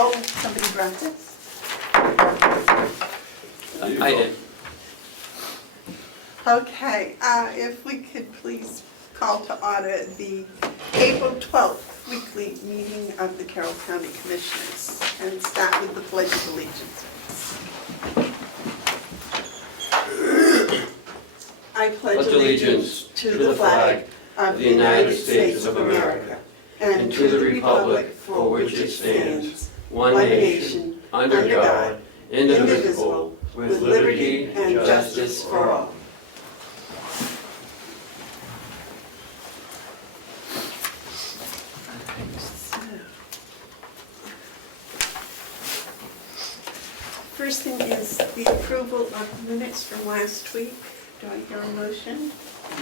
Oh, somebody brought this? I did. Okay, if we could please call to order the April 12th weekly meeting of the Carroll County Commissioners and start with the Pledge of Allegiance. I pledge allegiance to the flag of the United States of America and to the republic for which it stands, one nation, under God, indivisible, with liberty and justice for all. First thing is the approval of minutes from last week. Do I hear a motion?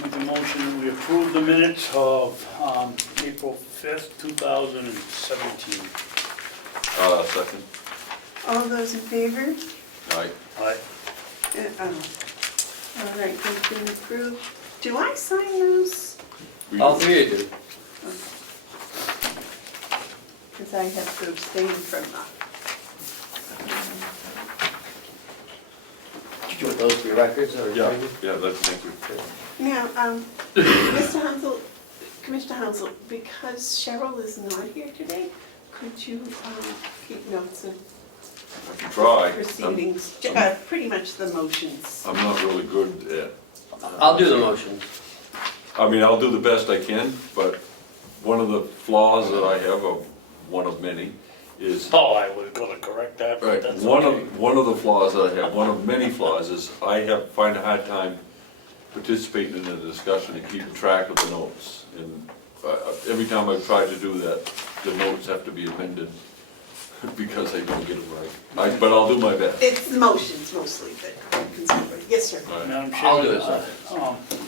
Make a motion that we approve the minutes of April 5th, 2017. Second. All those in favor? Aye. Aye. All right, they've been approved. Do I sign those? All three of you. Because I have to abstain from that. Did you want those for your records or? Yeah, thank you. Now, Mr. Hounsell, Commissioner Hounsell, because Cheryl is not here today, could you keep notes of Try. proceedings? Pretty much the motions. I'm not really good at. I'll do the motions. I mean, I'll do the best I can, but one of the flaws that I have, one of many, is. Oh, I was going to correct that, but Right, that's one okay. of the flaws that I have, one of many flaws is find a hard time participating in the discussion and keeping track of the notes. And every time I've tried to do that, the notes have to be amended because I don't get them right. But I'll do my best. It's the motions mostly that I'm concerned with. Yes, sir. All right. Madam I'll do Chairman, it,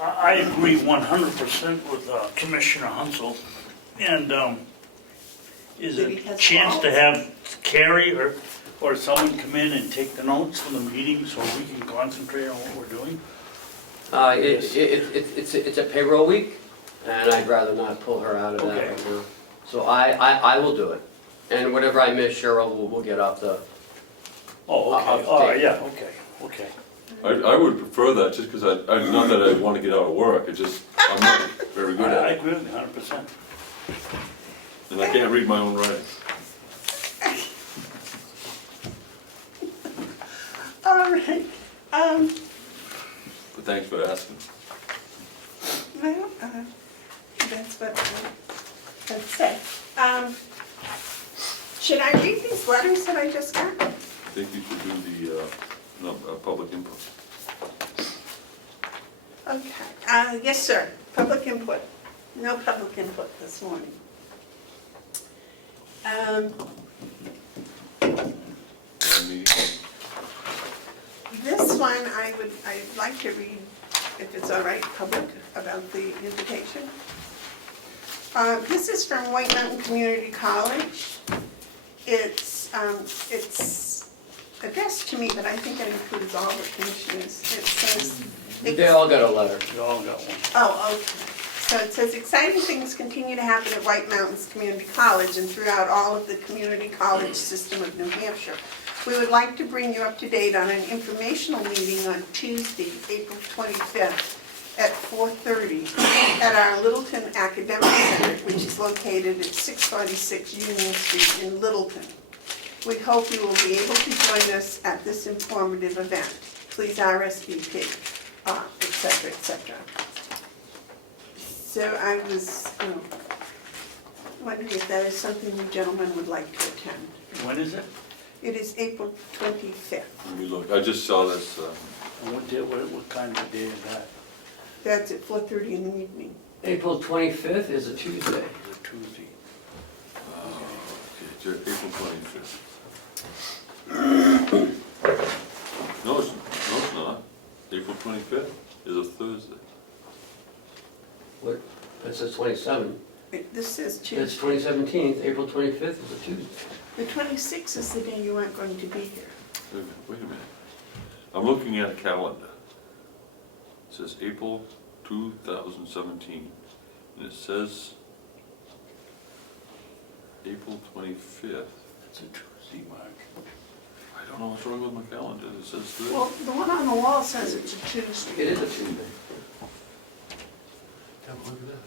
I agree 100% with Commissioner Hounsell. And is That it he a has chance to faults? have Carrie or someone come in and take the notes from the meeting so we can concentrate on what we're doing? It's a payroll week, and I'd rather not pull her out of that Okay. right now. So I will do it. And whatever I miss, Cheryl will get off the, Oh, okay, I'll all right, take- yeah, okay. I would prefer that just because not that I want to get out of work, it's just, I'm not very good I at it. agree with you 100%. And I can't read my own writing. All right. But thanks for asking. Well, that's what I'd say. Should I read these letters that I just got? I think you should do the public input. Okay. Yes, sir. Public input. No public input this morning. This one I'd like to read, if it's all right, public, about the invitation. This is from White Mountain Community College. It's addressed to me, but I think it includes all the commissioners. It says. they all got a letter. We all got one. Oh, okay. So it says, exciting things continue to happen at White Mountains Community College and throughout all of the community college system of New Hampshire. We would like to bring you up to date on an informational meeting on Tuesday, April 25th at 4:30 at our Littleton Academic Center, which is located at 646 Union Street in Littleton. We hope you will be able to join us at this informative event. Please RSVP, et cetera, et cetera. So I was wondering if that is something you gentlemen would like to attend. When is it? It is April 25th. Let me look, I just saw this, And what kind of day is that? That's at 4:30 in the evening. April 25th is a Tuesday. Is it Tuesday? okay, April 25th. No, it's not. April 25th is a Thursday. What, it says 27. This says It's Tuesday. 2017, April 25th is a Tuesday. The 26th is the day you aren't going to be here. Wait a minute. I'm looking at a calendar. It says April 2017, and it says April 25th. It's a Tuesday, Mark. I don't know what's wrong with my calendar, it says Thursday. Well, the one on the wall says it's a Tuesday. It is a Tuesday. Yeah, look at that.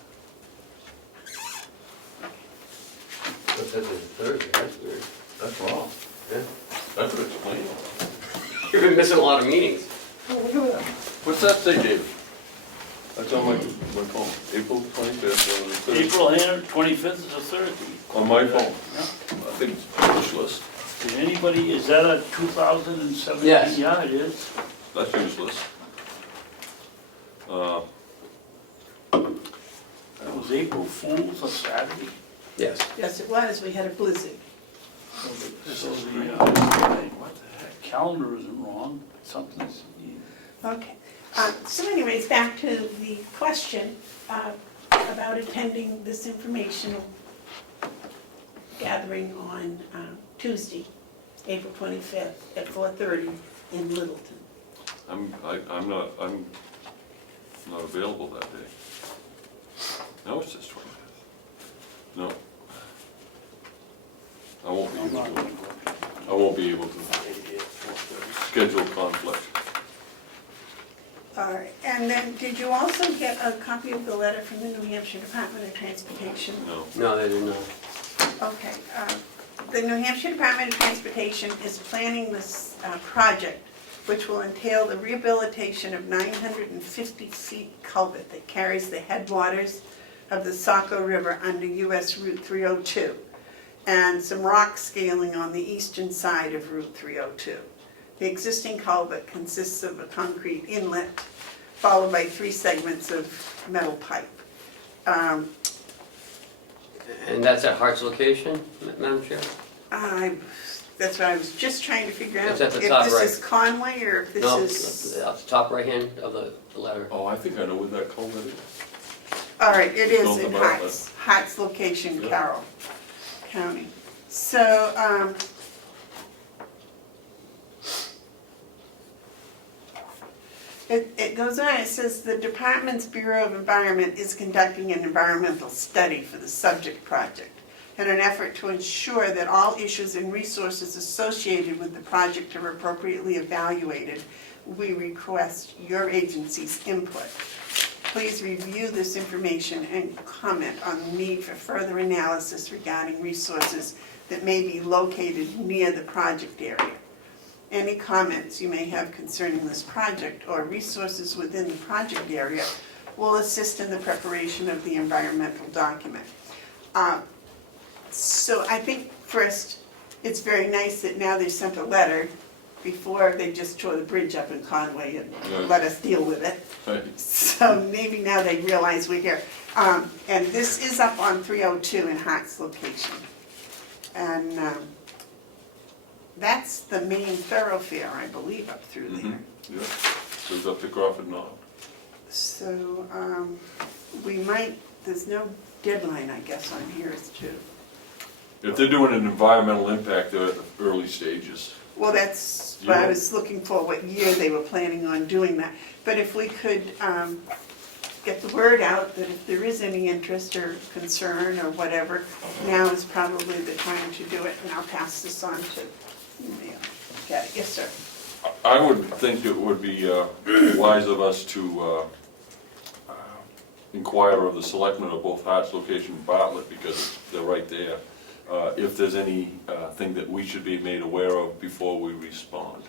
It says it's Thursday, that's weird. That's wrong. Yeah. That would explain it. You've been missing a lot of meetings. What's that say, David? That's on my phone, April 25th, on the Thursday. April 25th is a Thursday. On my phone. Yeah. I think it's useless. Did anybody, is that a 2017? Yes. Yeah, it is. That's useless. That was April Fool's, a Saturday. Yes. Yes, it was, we had a blizzard. So the, what the heck, calendar isn't wrong, something's, Okay, so anyways, back to the question about attending this informational gathering on Tuesday, April 25th at 4:30 in Littleton. I'm not available that day. No, it's just 25th. No. I won't be I'm able not to, going to I won't be able to schedule conflict. All right, and then did you also get a copy of the letter from the New Hampshire Department of Transportation? No. No, they do not. Okay, the New Hampshire Department of Transportation is planning this project, which will entail the rehabilitation of 950 feet culvert that carries the headwaters of the Saco River under US Route 302, and some rock scaling on the eastern side of Route 302. The existing culvert consists of a concrete inlet, followed by 3 segments of metal pipe. And that's at Hart's location, Madam Chair? That's what I was just trying to figure out. It's at the top If right. this is Conway or if this No, is... up the top right hand of the letter. Oh, I think I know where that culvert is. All right, it is North in of Hart's. Hart's location, Yeah. Carroll County. So, it goes on, it says the Department's Bureau of Environment is conducting an environmental study for the subject project in an effort to ensure that all issues and resources associated with the project are appropriately evaluated. We request your agency's input. Please review this information and comment on the need for further analysis regarding resources that may be located near the project area. Any comments you may have concerning this project or resources within the project area will assist in the preparation of the environmental document. So I think first, it's very nice that now they sent a letter. Before, they just tore the bridge up in Conway and let us deal with it. Right. So maybe now they realize we're here. And this is up on 302 in Hart's location. And that's the main thoroughfare, I believe, up through there. Yeah, goes up to Crawford Knob. So we might, there's no deadline, I guess, on here as to, If they're doing an environmental impact, they're at the early stages. well, that's what I was looking for, what year they were planning on doing that. But if we could get the word out that if there is any interest or concern or whatever, now is probably the time to do it, and I'll pass this on to you. Got it, yes, sir. I would think it would be wise of us to inquire of the selectmen of both Hart's location and Bartlett, because they're right there, if there's any thing that we should be made aware of before we respond.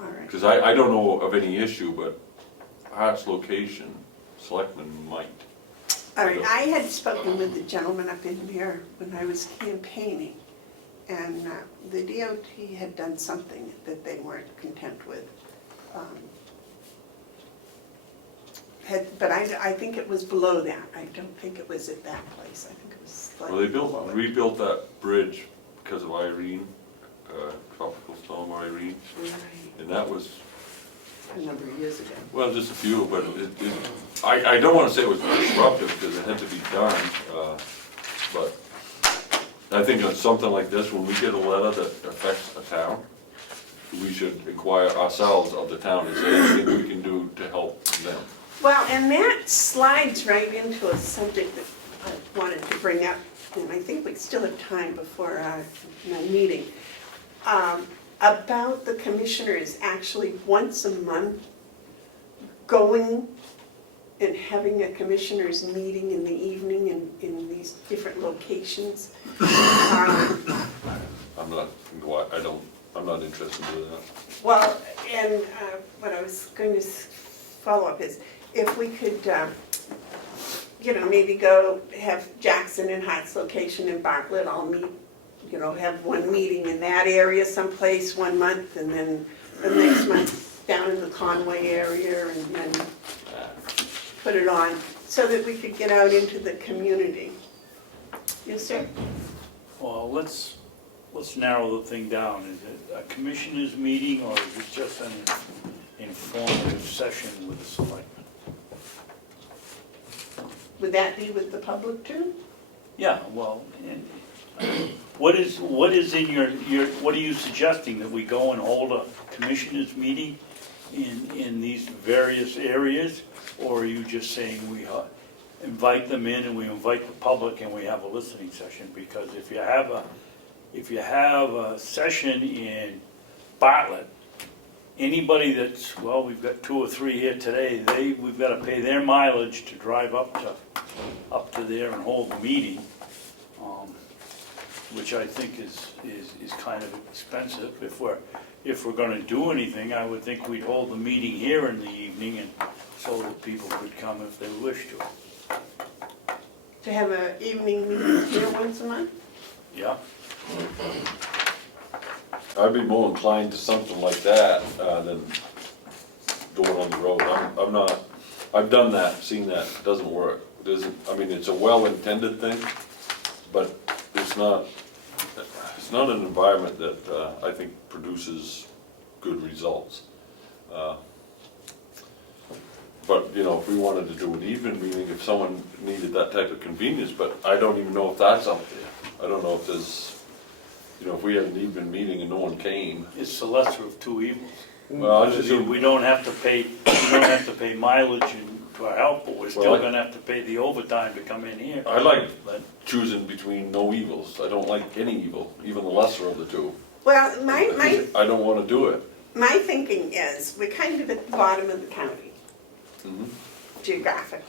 All right. Because I don't know of any issue, but Hart's location, selectmen might. All right, I had spoken with the gentleman up in there when I was campaigning, and the DOT had done something that they weren't content with. But I think it was below that. I don't think it was at that place. I think it was slightly Well, they below it. rebuilt that bridge because of Irene, Tropical Storm Irene, Right, and that was, a number of years ago. well, just a few, but I don't want to say it was disruptive because it had to be done, but I think on something like this, when we get a letter that affects a town, we should inquire ourselves of the town, is there anything we can do to help them? Well, and that slides right into a subject that I wanted to bring up, and I think we still have time before our meeting, about the commissioners actually once a month going and having a commissioners meeting in the evening in these different locations. I'm not interested in that. Well, and what I was going to follow up is, if we could, maybe go have Jackson and Hart's location and Bartlett all meet, have one meeting in that area someplace 1 month, and then the next month down in the Conway area, and then put it on, so that we could get out into the community. Yes, sir? Well, let's narrow the thing down. Is it a commissioners meeting, or is it just an informative session with the selectmen? Would that be with the public too? Yeah, well, what is in your, what are you suggesting, that we go and hold a commissioners meeting in these various areas? Or are you just saying we invite them in and we invite the public and we have a listening session? Because if you have a session in Bartlett, anybody that's, well, we've got 2 or 3 here today, we've got to pay their mileage to drive up to there and hold the meeting, which I think is kind of expensive. If we're going to do anything, I would think we'd hold the meeting here in the evening, and so that people could come if they wish to. To have an evening meeting here once a month? Yeah? I'd be more inclined to something like that than going on the road. I've done that, seen that, it doesn't work. It isn't, I mean, it's a well-intended thing, but it's not an environment that I think produces good results. But, if we wanted to do an evening meeting, if someone needed that type of convenience, but I don't even know if that's out there. I don't know if there's, if we had an evening meeting and no one came. It's the lesser of 2 evils. Well, I just, We don't have to pay mileage to our help, but we're still gonna have to pay the overtime to come in here. I like choosing between no evils. I don't like any evil, even the lesser of the 2. Well, I don't want to do it. my thinking is, we're kind of at the bottom of the county, Mhm. geographically.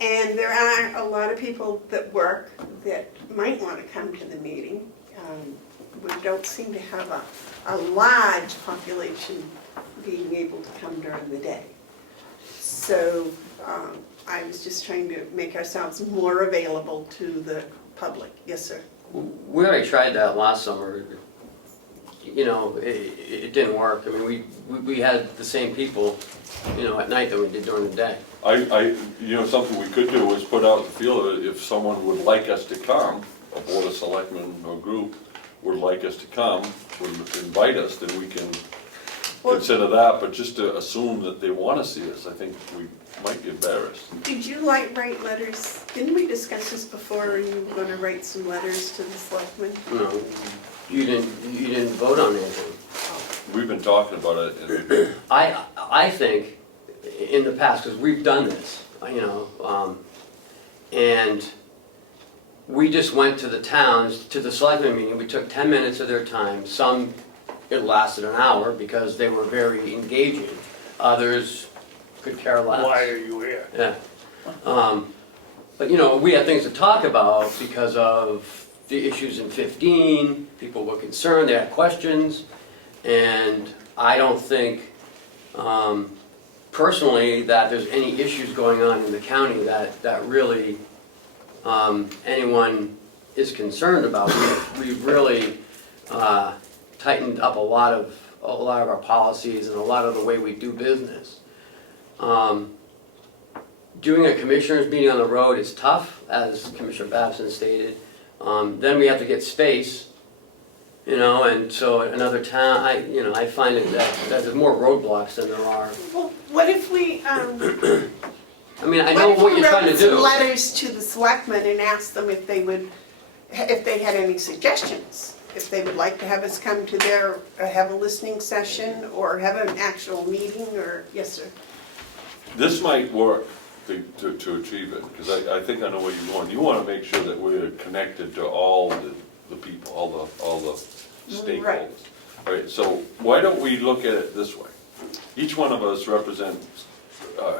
And there are a lot of people that work that might want to come to the meeting. We don't seem to have a large population being able to come during the day. So I was just trying to make ourselves more available to the public. Yes, sir? We already tried that last summer. It didn't work. I mean, we had the same people, at night that we did during the day. Something we could do is put out the field, if someone would like us to come, a board of selectmen or group would like us to come, would invite us, then we can consider that, but just to assume that they want to see us, I think we might be embarrassed. Did you write letters? Didn't we discuss this before? You were going to write some letters to the selectmen? No, you didn't vote on anything. We've been talking about it, and I think in the past, because we've done this, and we just went to the towns, to the selectmen meeting, we took 10 minutes of their time. Some, it lasted an hour because they were very engaging. Others could care less. Why are you here? Yeah. But we had things to talk about because of the issues in 15, people were concerned, they had questions, and I don't think, personally, that there's any issues going on in the county that really anyone is concerned about. We've really tightened up a lot of our policies and a lot of the way we do business. Doing a commissioners meeting on the road is tough, as Commissioner Babson stated. Then we have to get space, and so another town, I find it that there's more roadblocks than there are. Well, what if we, I mean, I know what you're trying to do. wrote some letters to the selectmen and asked them if they had any suggestions? If they would like to have us come to have a listening session or have an actual meeting, or, yes, sir? this might work to achieve it, because I think I know where you're going. You wanna make sure that we're connected to all the people, all the stakeholders. Right, so why don't we look at it this way? Each one of us represents,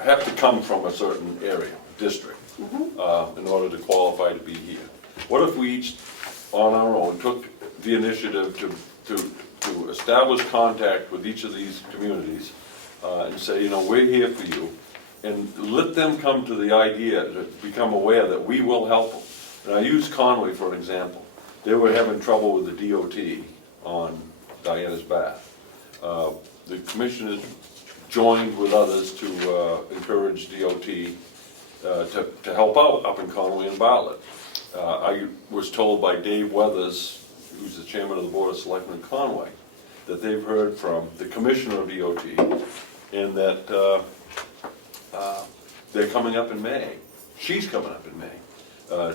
have to come from a certain area, district, in order to qualify to be here. What if we each, on our own, took the initiative to establish contact with each of these communities, and say, you know, we're here for you, and let them come to the idea, to become aware that we will help them. And I use Conway for an example. They were having trouble with the DOT on Diana's Bath. The commissioners joined with others to encourage DOT to help out up in Conway and Bartlett. I was told by Dave Weathers, who's the chairman of the Board of Selectmen in Conway, that they've heard from the commissioner of DOT, and that they're coming up in May. She's coming up in May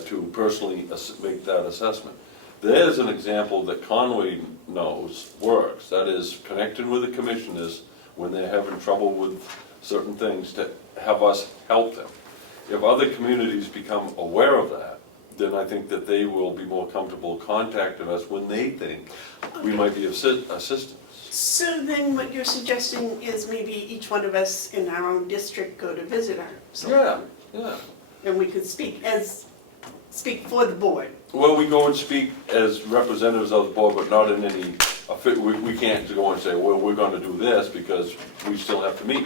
to personally make that assessment. There's an example that Conway knows works. That is connecting with the commissioners when they're having trouble with certain things to have us help them. If other communities become aware of that, then I think that they will be more comfortable contacting us when they think we might be of assistance. So then what you're suggesting is maybe each one of us in our own district go to visit our selectmen? Yeah. And we could speak speak for the board. Well, we go and speak as representatives of the board, but not in any, we can't go and say, well, we're gonna do this, because we still have to meet.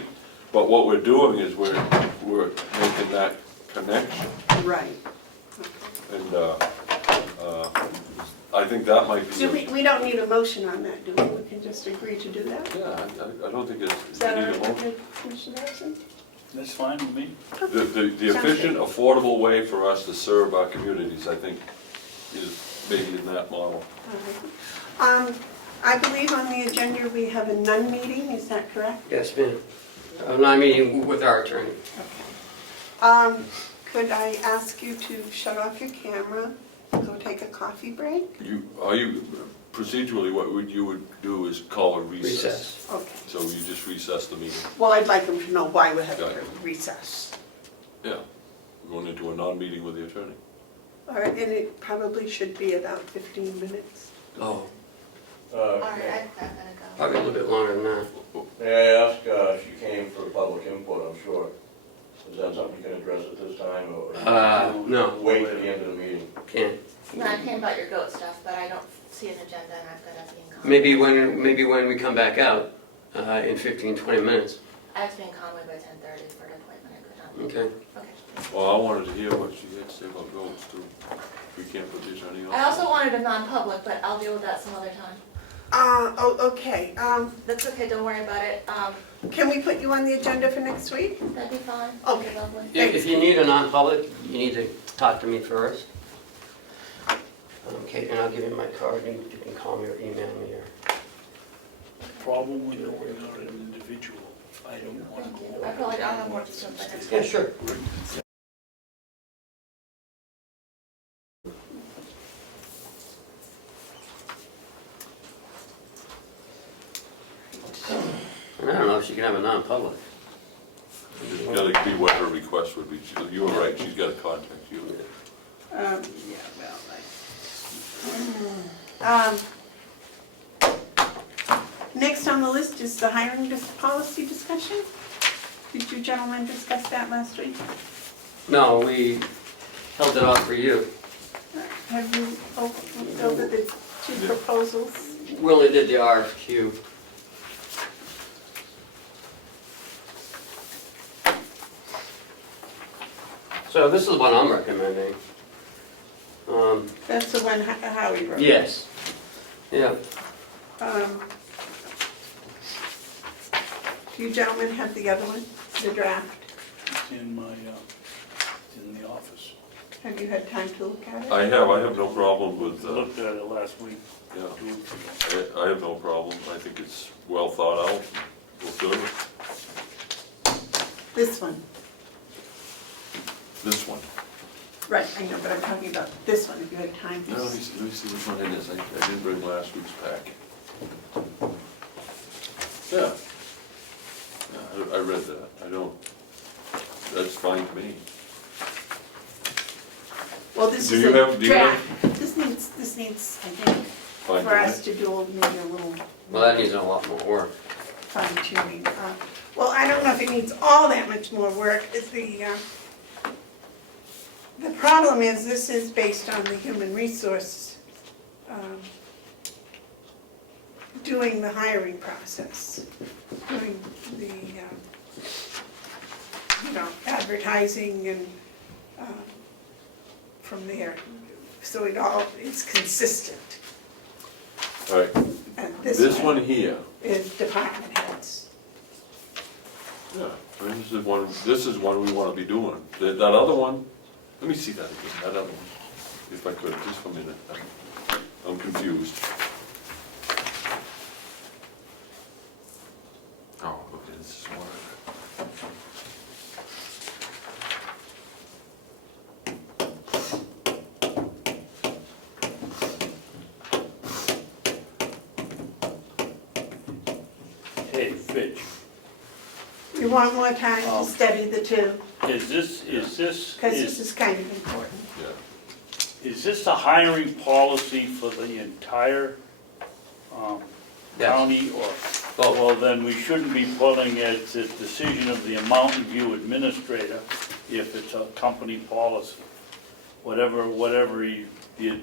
But what we're doing is we're making that connection. Right. And I think that might be. So we don't need a motion on that, do we? We can just agree to do that? Yeah, I don't think it's. Is that you all need a right motion. with Commissioner Harrison? That's fine with me. The efficient, affordable way for us to serve our communities, I think, is maybe in that model. I believe on the agenda we have a none meeting, is that correct? Yes, ma'am. I'm not meeting with our attorney. Could I ask you to shut off your camera, go take a coffee break? Procedurally, what you would do is call a recess. Okay. So you just recess the meeting. Well, I'd like them to know why we're having Got a it. recess. Yeah, we're going into a non-meeting with the attorney. All right, and it probably should be about 15 minutes. Oh, Alright, I've gotta go. probably a little bit longer than that. May I ask, she came for public input, I'm sure. Is that something you can address at this time, or No, wait till the end of the meeting? can't. No, I came about your goat stuff, but I don't see an agenda and I've got to be in Conway. Maybe when we come back out, in 15, 20 minutes. I have to be in Conway by 10:30 for an appointment I could not. Okay. Okay. Well, I wanted to hear what she had to say about goals too. We can't put the attorney on. I also wanted a non-public, but I'll deal with that some other time. Okay. That's okay, don't worry about it. Can we put you on the agenda for next week? That'd be fine. Okay. That'd be lovely. If you need a non-public, you need to talk to me first. Okay, and I'll give you my card, and you can call me or email me or. Problem with going out an individual, I don't wanna go. I probably don't have more to say by next Yeah, week. sure. And I don't know if she can have a non-public. It's gotta be what her request would be. You were right, she's gotta contact you. Yeah, well, next on the list is the hiring policy discussion. Did you gentlemen discuss that last week? No, we held it off for you. Have you looked over the two proposals? We only did the RFQ. So this is what I'm recommending. That's the one Howie wrote. Yes. Yeah. Do you gentlemen have the other one, the draft? It's in my, in the office. Have you had time to look at it? I have no problem with, I looked at it last week, yeah, 2 weeks ago. I have no problem. I think it's well thought out. We'll serve it. This one. This one. Right, I know, but I'm talking about this one, if you had time. No, let me see which one it is. I didn't bring last week's pack. Yeah. Yeah, I read that. I don't, that's fine to me. Well, this Do is you a have- do you draft. This needs, I think, Fine for to us me. to do maybe a little Well, that needs a lot more work. fine tuning. Well, I don't know if it needs all that much more work. It's the problem is, this is based on the human resource, doing the hiring process, doing the, advertising and from there. So it all is consistent. All right, And this one here, is department heads. yeah, and this is one we wanna be doing. That other one, let me see that again, that other one, if I could, just for a minute. I'm confused. Oh, okay, this is one. Hey, Fitch, You want more time to study the two, is this, because this is kind of important. Yeah. is this a hiring policy for the entire Yes. county, or? Both. Well, then we shouldn't be putting it as a decision of the Mountain View administrator if it's a company policy. Whatever the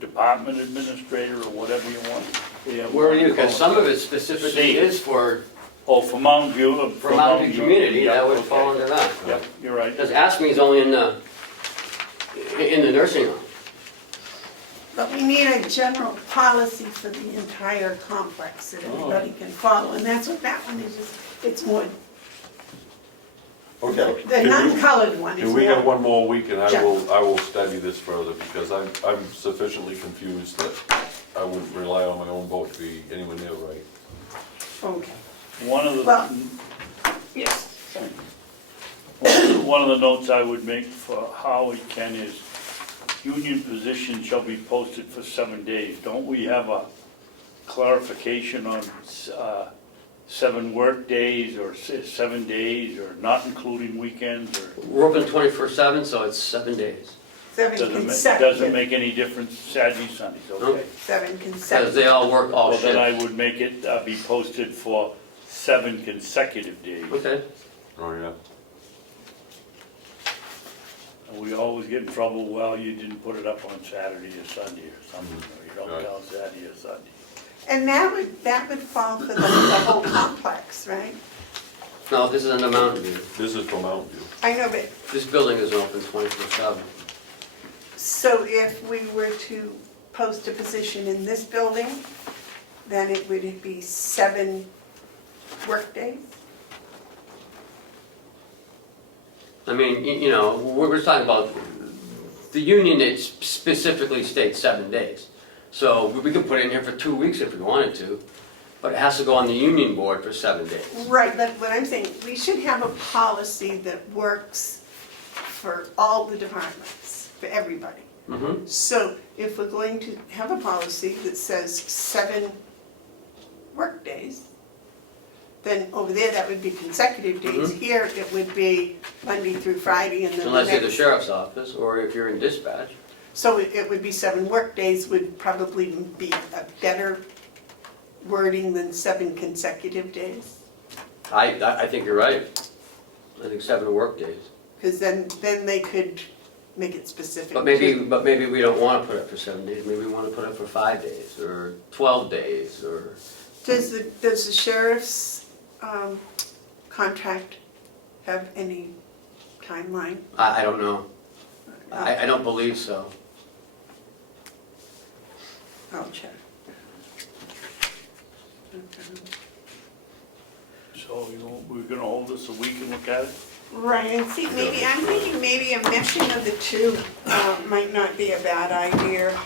department administrator, or whatever you want. Where are you, because some of it specifically See. is for Oh, for Mountain View? For Mountain View Community, Yeah, that would okay. fall under that. Yep, you're right. Because ASME's only in the nursing home. But we need a general policy for the entire complex that everybody can follow, and that's what that one is, it's more, Okay. the non-colored one is Can we have more. one more week and I will study this further because I'm sufficiently confused that I wouldn't rely on my own vote to be anywhere near right. Okay, One of well, the, yes, sorry. one of the notes I would make for Howie, Ken, is union positions shall be posted for 7 days. Don't we have a clarification on 7 work days or 7 days, or not including weekends, or? We're open 24/7, so it's 7 days. Seven Doesn't consecutive, make any difference Saturdays, Sundays, okay? seven Because consecutive. they all work all Well, then I shifts. would make it be posted for 7 consecutive days. Okay. Oh, yeah. And we always get in trouble, well, you didn't put it up on Saturday or Sunday or something, or you don't Right. tell Saturday or Sunday. And that would fall for the whole complex, right? No, this is under Mountain View. This is from Mountain View. I know, but, This building is open 24/7. so if we were to post a position in this building, then it would be 7 workdays? I mean, we're talking about, the union, it specifically states 7 days. So we could put it in here for 2 weeks if we wanted to, but it has to go on the union board for 7 days. Right, but what I'm saying, we should have a policy that works for all the departments, for everybody. Mm-hmm. So if we're going to have a policy that says 7 workdays, then over there, that would be consecutive days. Mhm. Here, it would be Monday through Friday and then the Unless you're the next. sheriff's office, or if you're in dispatch. So it would be 7 workdays would probably be a better wording than 7 consecutive days. I think you're right. I think 7 work days. Because then they could make it specific. But maybe we don't want to put it for 7 days. Maybe we want to put it for 5 days, or 12 days, or... Does the sheriff's contract have any timeline? I don't know. I don't believe so. I'll check. So we're gonna hold this a week and look at it? Right, and see, I'm thinking maybe a meshing of the two might not be a bad idea.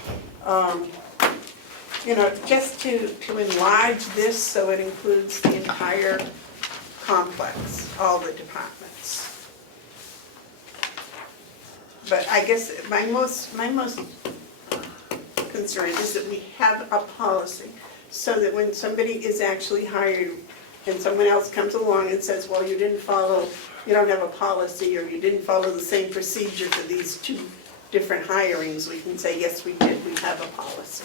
Just to enlarge this so it includes the entire complex, all the departments. But I guess my most concern is that we have a policy so that when somebody is actually hired, and someone else comes along and says, well, you didn't follow, you don't have a policy, or you didn't follow the same procedure for these two different hirings, we can say, yes, we did, we have a policy.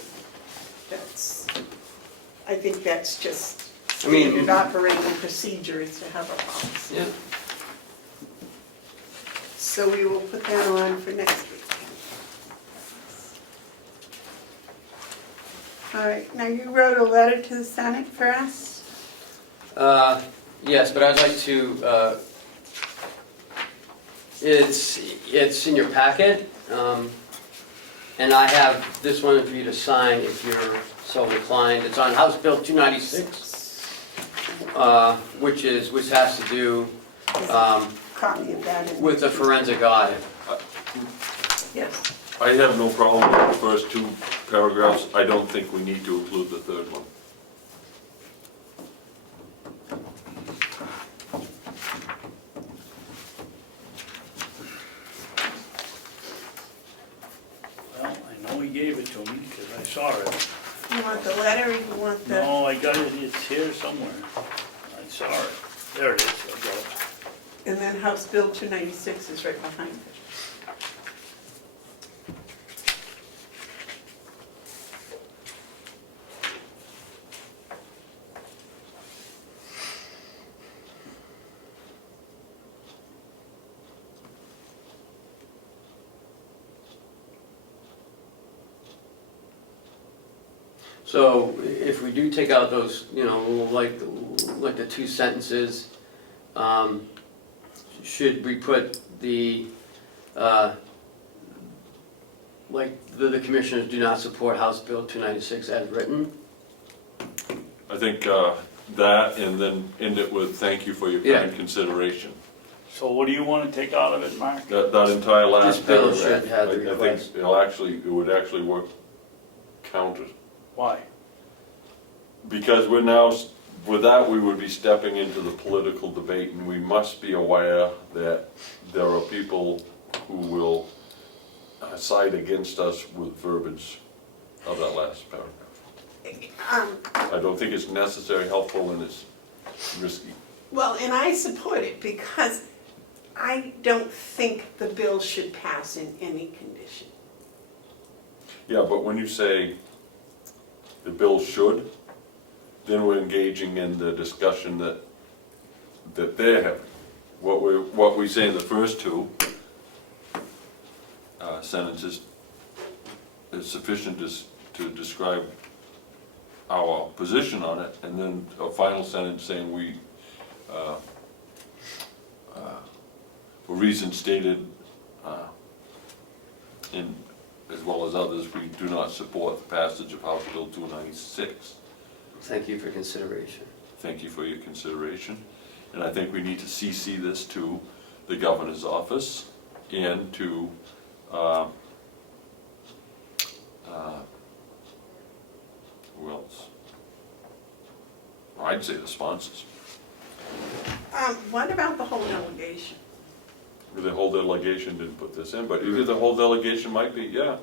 I think that's just I mean- standard operating procedure is to have a policy. Yeah. So we will put that on for next week. All right, now you wrote a letter to the Senate for us? Yes, but I'd like to, it's in your packet, and I have this one for you to sign if you're so inclined. It's on House Bill 296, which has to do Copy of that. in- with the forensic audit. Yes. I have no problem with the first two paragraphs. I don't think we need to include the third one. Well, I know he gave it to me because I saw it. You want the letter or you want the? No, I got it, it's here somewhere. I saw it. There it is, I got it. And then House Bill 296 is right behind it. So if we do take out those, like the two sentences, should we put the, the commissioners do not support House Bill 296 as written? I think that, and then end it with thank you for your kind consideration. So what do you want to take out of it, Mark? That entire last This bill paragraph. should have the I think request. it would actually work counter. Why? Because we're now, with that, we would be stepping into the political debate, and we must be aware that there are people who will side against us with verbiage of that last paragraph. I don't think it's necessary, helpful, and it's risky. Well, and I support it because I don't think the bill should pass in any condition. Yeah, but when you say the bill should, then we're engaging in the discussion that they're having. What we say in the first two sentences is sufficient to describe our position on it, and then a final sentence saying we, for reasons stated in, as well as others, we do not support the passage of House Bill 296. Thank you for consideration. Thank you for your consideration. And I think we need to CC this to the governor's office and to who else? I'd say the sponsors. What about the whole delegation? The whole delegation didn't put this in, but either the whole delegation might be, yeah.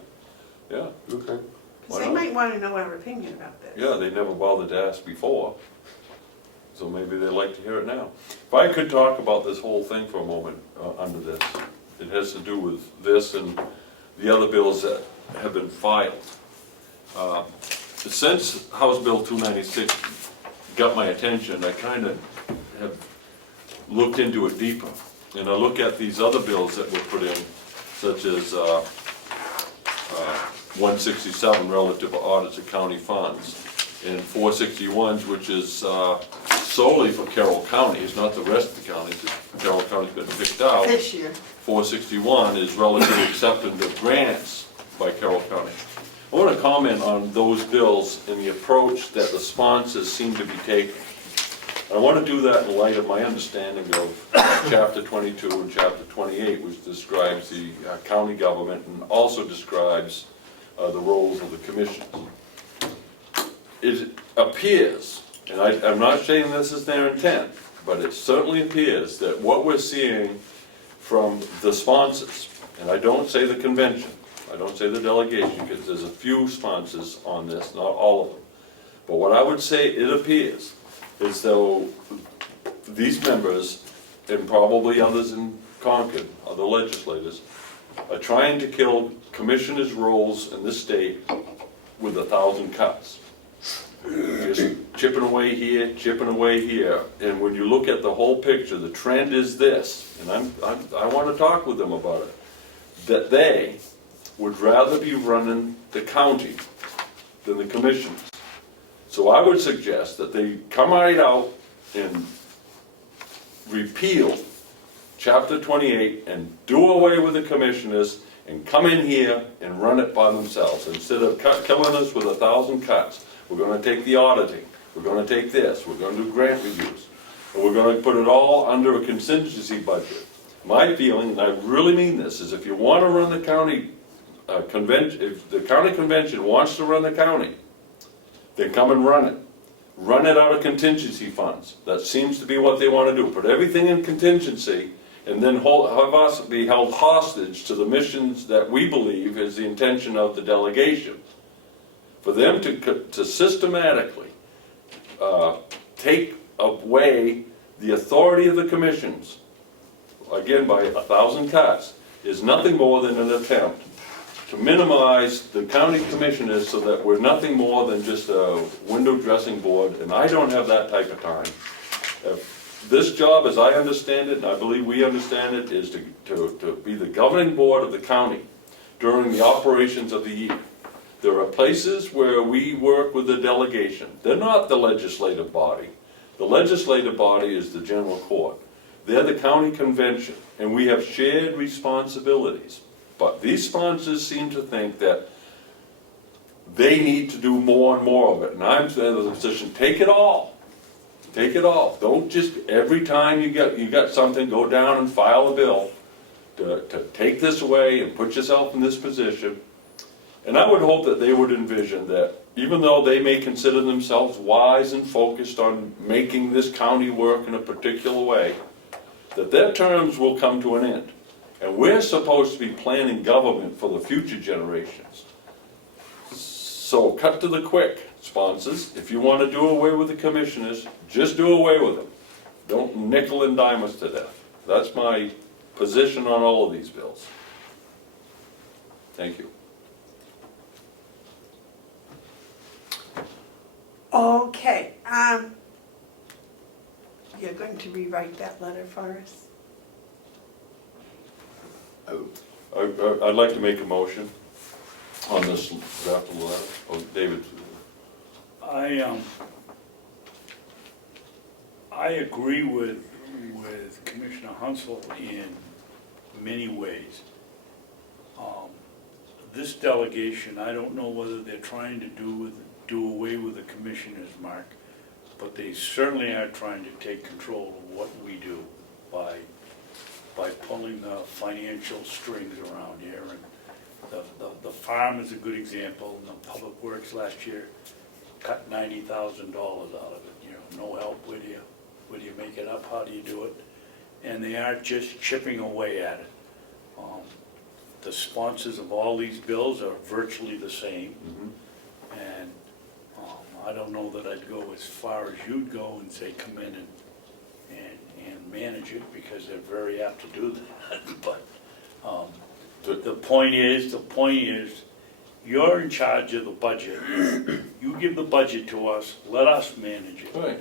Okay. Because Why they not? might want to know our opinion about this. Yeah, they never bothered to ask before, so maybe they'd like to hear it now. If I could talk about this whole thing for a moment under this. It has to do with this and the other bills that have been filed. Since House Bill 296 got my attention, I kind of have looked into it deeper. And I look at these other bills that were put in, such as 167 relative to audits of county funds, and 461s, which is solely for Carroll County. It's not the rest of the counties. Carroll County's been picked out. This year. 461 is relative acceptance of grants by Carroll County. I want to comment on those bills and the approach that the sponsors seem to be taking. I want to do that in light of my understanding of Chapter 22 and Chapter 28, which describes the county government and also describes the roles of the commissioners. It appears, and I'm not saying this is their intent, but it certainly appears that what we're seeing from the sponsors, and I don't say the convention, I don't say the delegation, because there's a few sponsors on this, not all of them. But what I would say, it appears as though these members, and probably others in Concord, other legislators, are trying to kill commissioners' roles in this state with 1,000 cuts. Just chipping away here, and when you look at the whole picture, the trend is this, and I want to talk with them about it, that they would rather be running the county than the commissioners. So I would suggest that they come right out and repeal Chapter 28 and do away with the commissioners and come in here and run it by themselves. Instead of killing us with 1,000 cuts, we're gonna take the auditing, we're gonna take this, we're gonna do grant reviews, and we're gonna put it all under a contingency budget. My feeling, and I really mean this, is if you wanna run the county convention, if the county convention wants to run the county, then come and run it. Run it out of contingency funds. That seems to be what they wanna do. Put everything in contingency and then have us be held hostage to the missions that we believe is the intention of the delegation. For them to systematically take away the authority of the commissions, again by 1,000 cuts, is nothing more than an attempt to minimize the county commissioners so that we're nothing more than just a window dressing board, and I don't have that type of time. This job, as I understand it, and I believe we understand it, is to be the governing board of the county during the operations of the year. There are places where we work with the delegation. They're not the legislative body. The legislative body is the general court. They're the county convention, and we have shared responsibilities. But these sponsors seem to think that they need to do more and more of it. And I'm saying to the position, take it all. Take it all. Don't just, every time you got something, go down and file a bill to take this away and put yourself in this position. And I would hope that they would envision that even though they may consider themselves wise and focused on making this county work in a particular way, that their terms will come to an end. And we're supposed to be planning government for the future generations. So cut to the quick, sponsors. If you want to do away with the commissioners, just do away with them. Don't nickel and dime us to death. That's my position on all of these bills. Thank you. Okay, you're going to rewrite that letter for us? I'd like to make a motion on this draft of the letter. Oh, David. I agree with Commissioner Hounsell in many ways. This delegation, I don't know whether they're trying to do away with the commissioners, Mark, but they certainly are trying to take control of what we do by pulling the financial strings around here. And the farm is a good example, and the public works last year cut $90,000 out of it. You know, no help with you. Where do you make it up? How do you do it? And they are just chipping away at it. The sponsors of all these bills are virtually the same. Mm-hmm. And I don't know that I'd go as far as you'd go and say come in and manage it, because they're very apt to do that. But the point is, you're in charge of the budget. You give the budget to us, let us manage it. Right.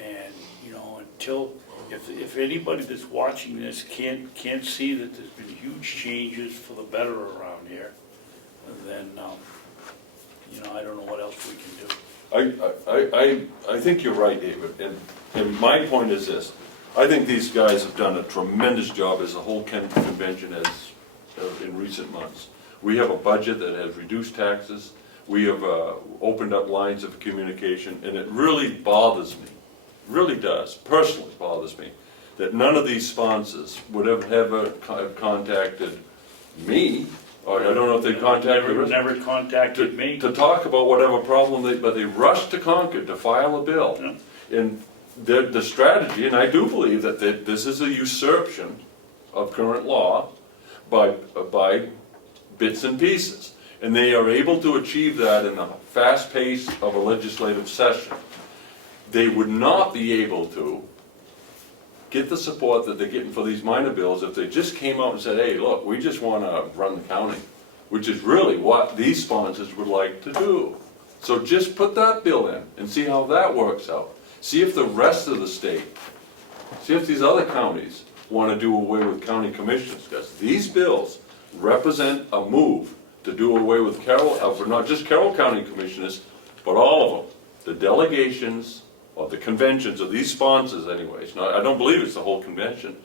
And you know, until, if anybody that's watching this can't see that there's been huge changes for the better around here, then you know, I don't know what else we can do. I think you're right, David, and my point is this. I think these guys have done a tremendous job, as the whole convention has in recent months. We have a budget that has reduced taxes. We have opened up lines of communication, and it really bothers me, really does, personally bothers me, that none of these sponsors would have ever contacted me, or I don't know if they contacted Never contacted me. to talk about whatever problem but they rushed to Concord to file a bill. Yeah. And the strategy, and I do believe that this is a usurpation of current law by bits and pieces. And they are able to achieve that in the fast pace of a legislative session. They would not be able to get the support that they're getting for these minor bills if they just came out and said, hey, look, we just want to run the county, which is really what these sponsors would like to do. So just put that bill in and see how that works out. See if the rest of the state, see if these other counties want to do away with county commissioners, because these bills represent a move to do away with not just Carroll County Commissioners, but all of them. The delegations, or the conventions, or these sponsors anyways, I don't believe it's the whole convention,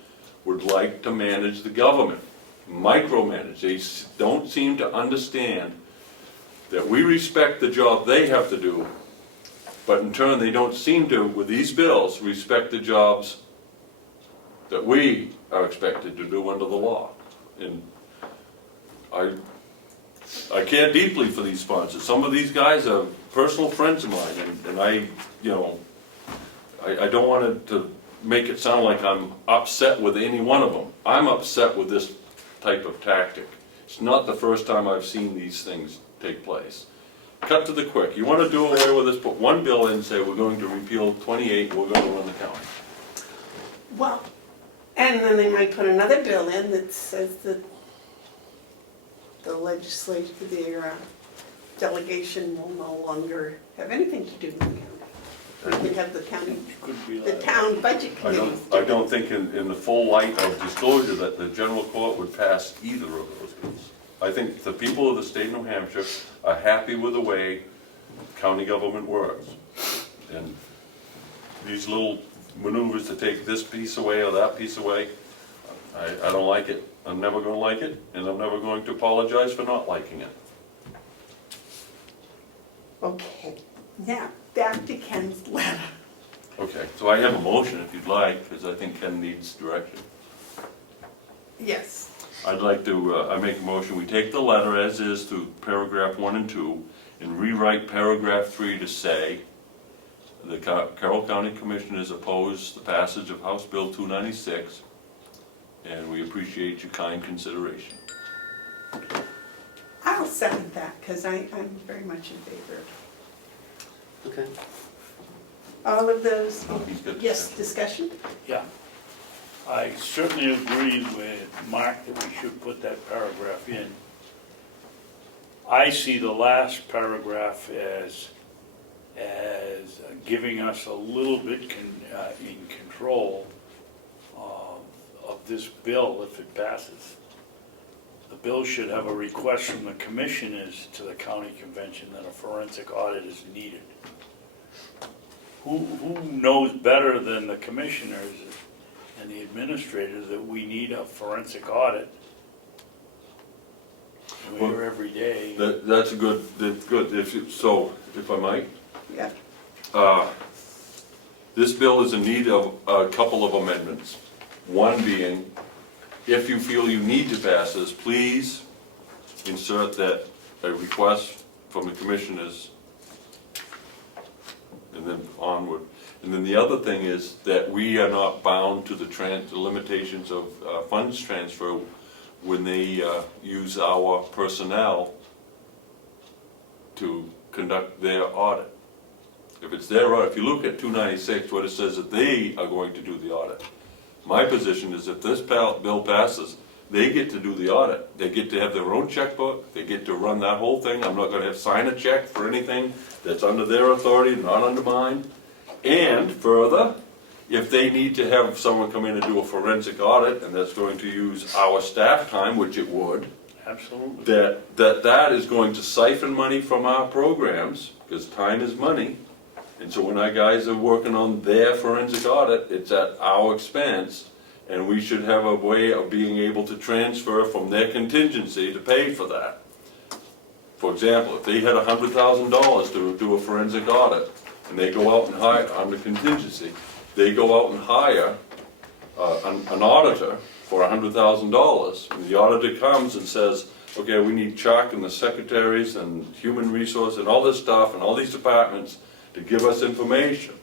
would like to manage the government, micromanage. They don't seem to understand that we respect the job they have to do, but in turn they don't seem to, with these bills, respect the jobs that we are expected to do under the law. And I care deeply for these sponsors. Some of these guys are personal friends of mine, and I don't want it to make it sound like I'm upset with any one of them. I'm upset with this type of tactic. It's not the first time I've seen these things take place. Cut to the quick. You want to do away with this, put one bill in and say we're going to repeal 28 and we're going to run the county. Well, and then they might put another bill in that says that the legislature, their delegation will no longer have anything to do with the county. We can have the county, Could be the like- town budget I committee. don't think in the full light of disclosure that the general court would pass either of those bills. I think the people of the state of New Hampshire are happy with the way county government works. And these little maneuvers to take this piece away or that piece away, I don't like it. I'm never going to like it, and I'm never going to apologize for not liking it. Okay, now, back to Ken's letter. Okay, so I have a motion if you'd like, because I think Ken needs direction. Yes. I'd like to, I make a motion, we take the letter as is to paragraph 1 and 2 and rewrite paragraph 3 to say, the Carroll County Commissioners oppose the passage of House Bill 296, and we appreciate your kind consideration. I'll second that, because I'm very much in favor of Okay. all of those. Oh, he's good. Yes, discussion? Yeah. I certainly agree with Mark that we should put that paragraph in. I see the last paragraph as giving us a little bit in control of this bill if it passes. The bill should have a request from the commissioners to the county convention that a forensic audit is needed. Who knows better than the commissioners and the administrators that we need a forensic audit? We're here every day. That's good. If I might, Yeah. this bill is in need of a couple of amendments. One being, if you feel you need to pass this, please insert that a request from the commissioners and then onward. And then the other thing is that we are not bound to the limitations of funds transfer when they use our personnel to conduct their audit. If it's their audit, if you look at 296, what it says that they are going to do the audit. My position is if this bill passes, they get to do the audit. They get to have their own checkbook, they get to run that whole thing. I'm not gonna have to sign a check for anything that's under their authority, not under mine. And further, if they need to have someone come in and do a forensic audit, and that's going to use our staff time, which it would, Absolutely. that is going to siphon money from our programs, because time is money. And so when our guys are working on their forensic audit, it's at our expense, and we should have a way of being able to transfer from their contingency to pay for that. For example, if they had $100,000 to do a forensic audit, and they go out and hire, under contingency, they go out and hire an auditor for $100,000, and the auditor comes and says, okay, we need Chuck and the secretaries and human resource and all this stuff and all these departments to give us information.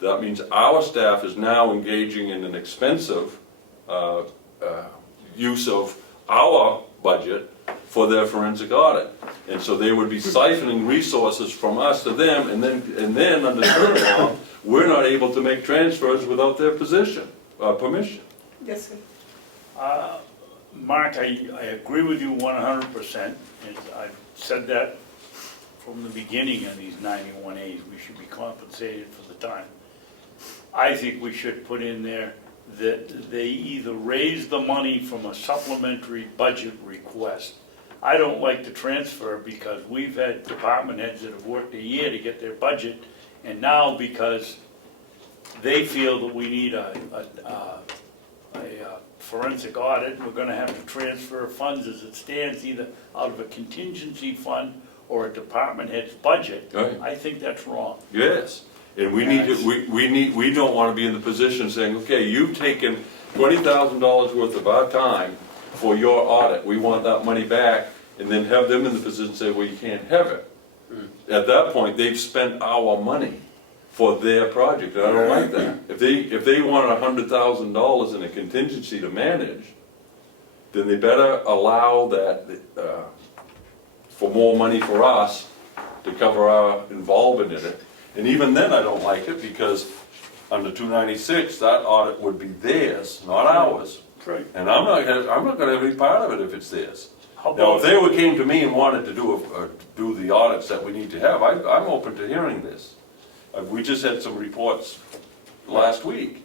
That means our staff is now engaging in an expensive use of our budget for their forensic audit. And so they would be siphoning resources from us to them, and then under current law, we're not able to make transfers without their permission. Yes, sir. Mark, I agree with you 100%, and I've said that from the beginning of these 91As, we should be compensated for the time. I think we should put in there that they either raise the money from a supplementary budget request. I don't like the transfer because we've had department heads that have worked a year to get their budget, and now because they feel that we need a forensic audit, we're gonna have to transfer funds as it stands, either out of a contingency fund or a department head's budget. Right. I think that's wrong. Yes, and we don't wanna be in the position saying, okay, you've taken $20,000 worth of our time for your audit, we want that money back, and then have them in the position to say, well, you can't have it. At that point, they've spent our money for their project, and I don't like that. If they wanted $100,000 in a contingency to manage, then they better allow that, for more money for us to cover our involvement in it. And even then, I don't like it, because under 296, that audit would be theirs, not ours. Right. And I'm not gonna have any part of it if it's theirs. How Now, about, if they came to me and wanted to do the audits that we need to have, I'm open to hearing this. We just had some reports last week.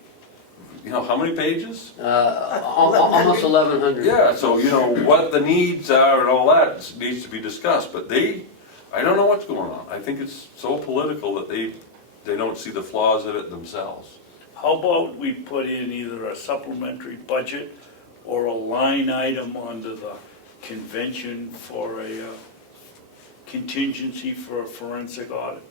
You know, how many pages? Almost 1,100. Yeah, so you know, what the needs are and all that needs to be discussed, but I don't know what's going on. I think it's so political that they don't see the flaws in it themselves. how about we put in either a supplementary budget or a line item under the convention for a contingency for a forensic audit?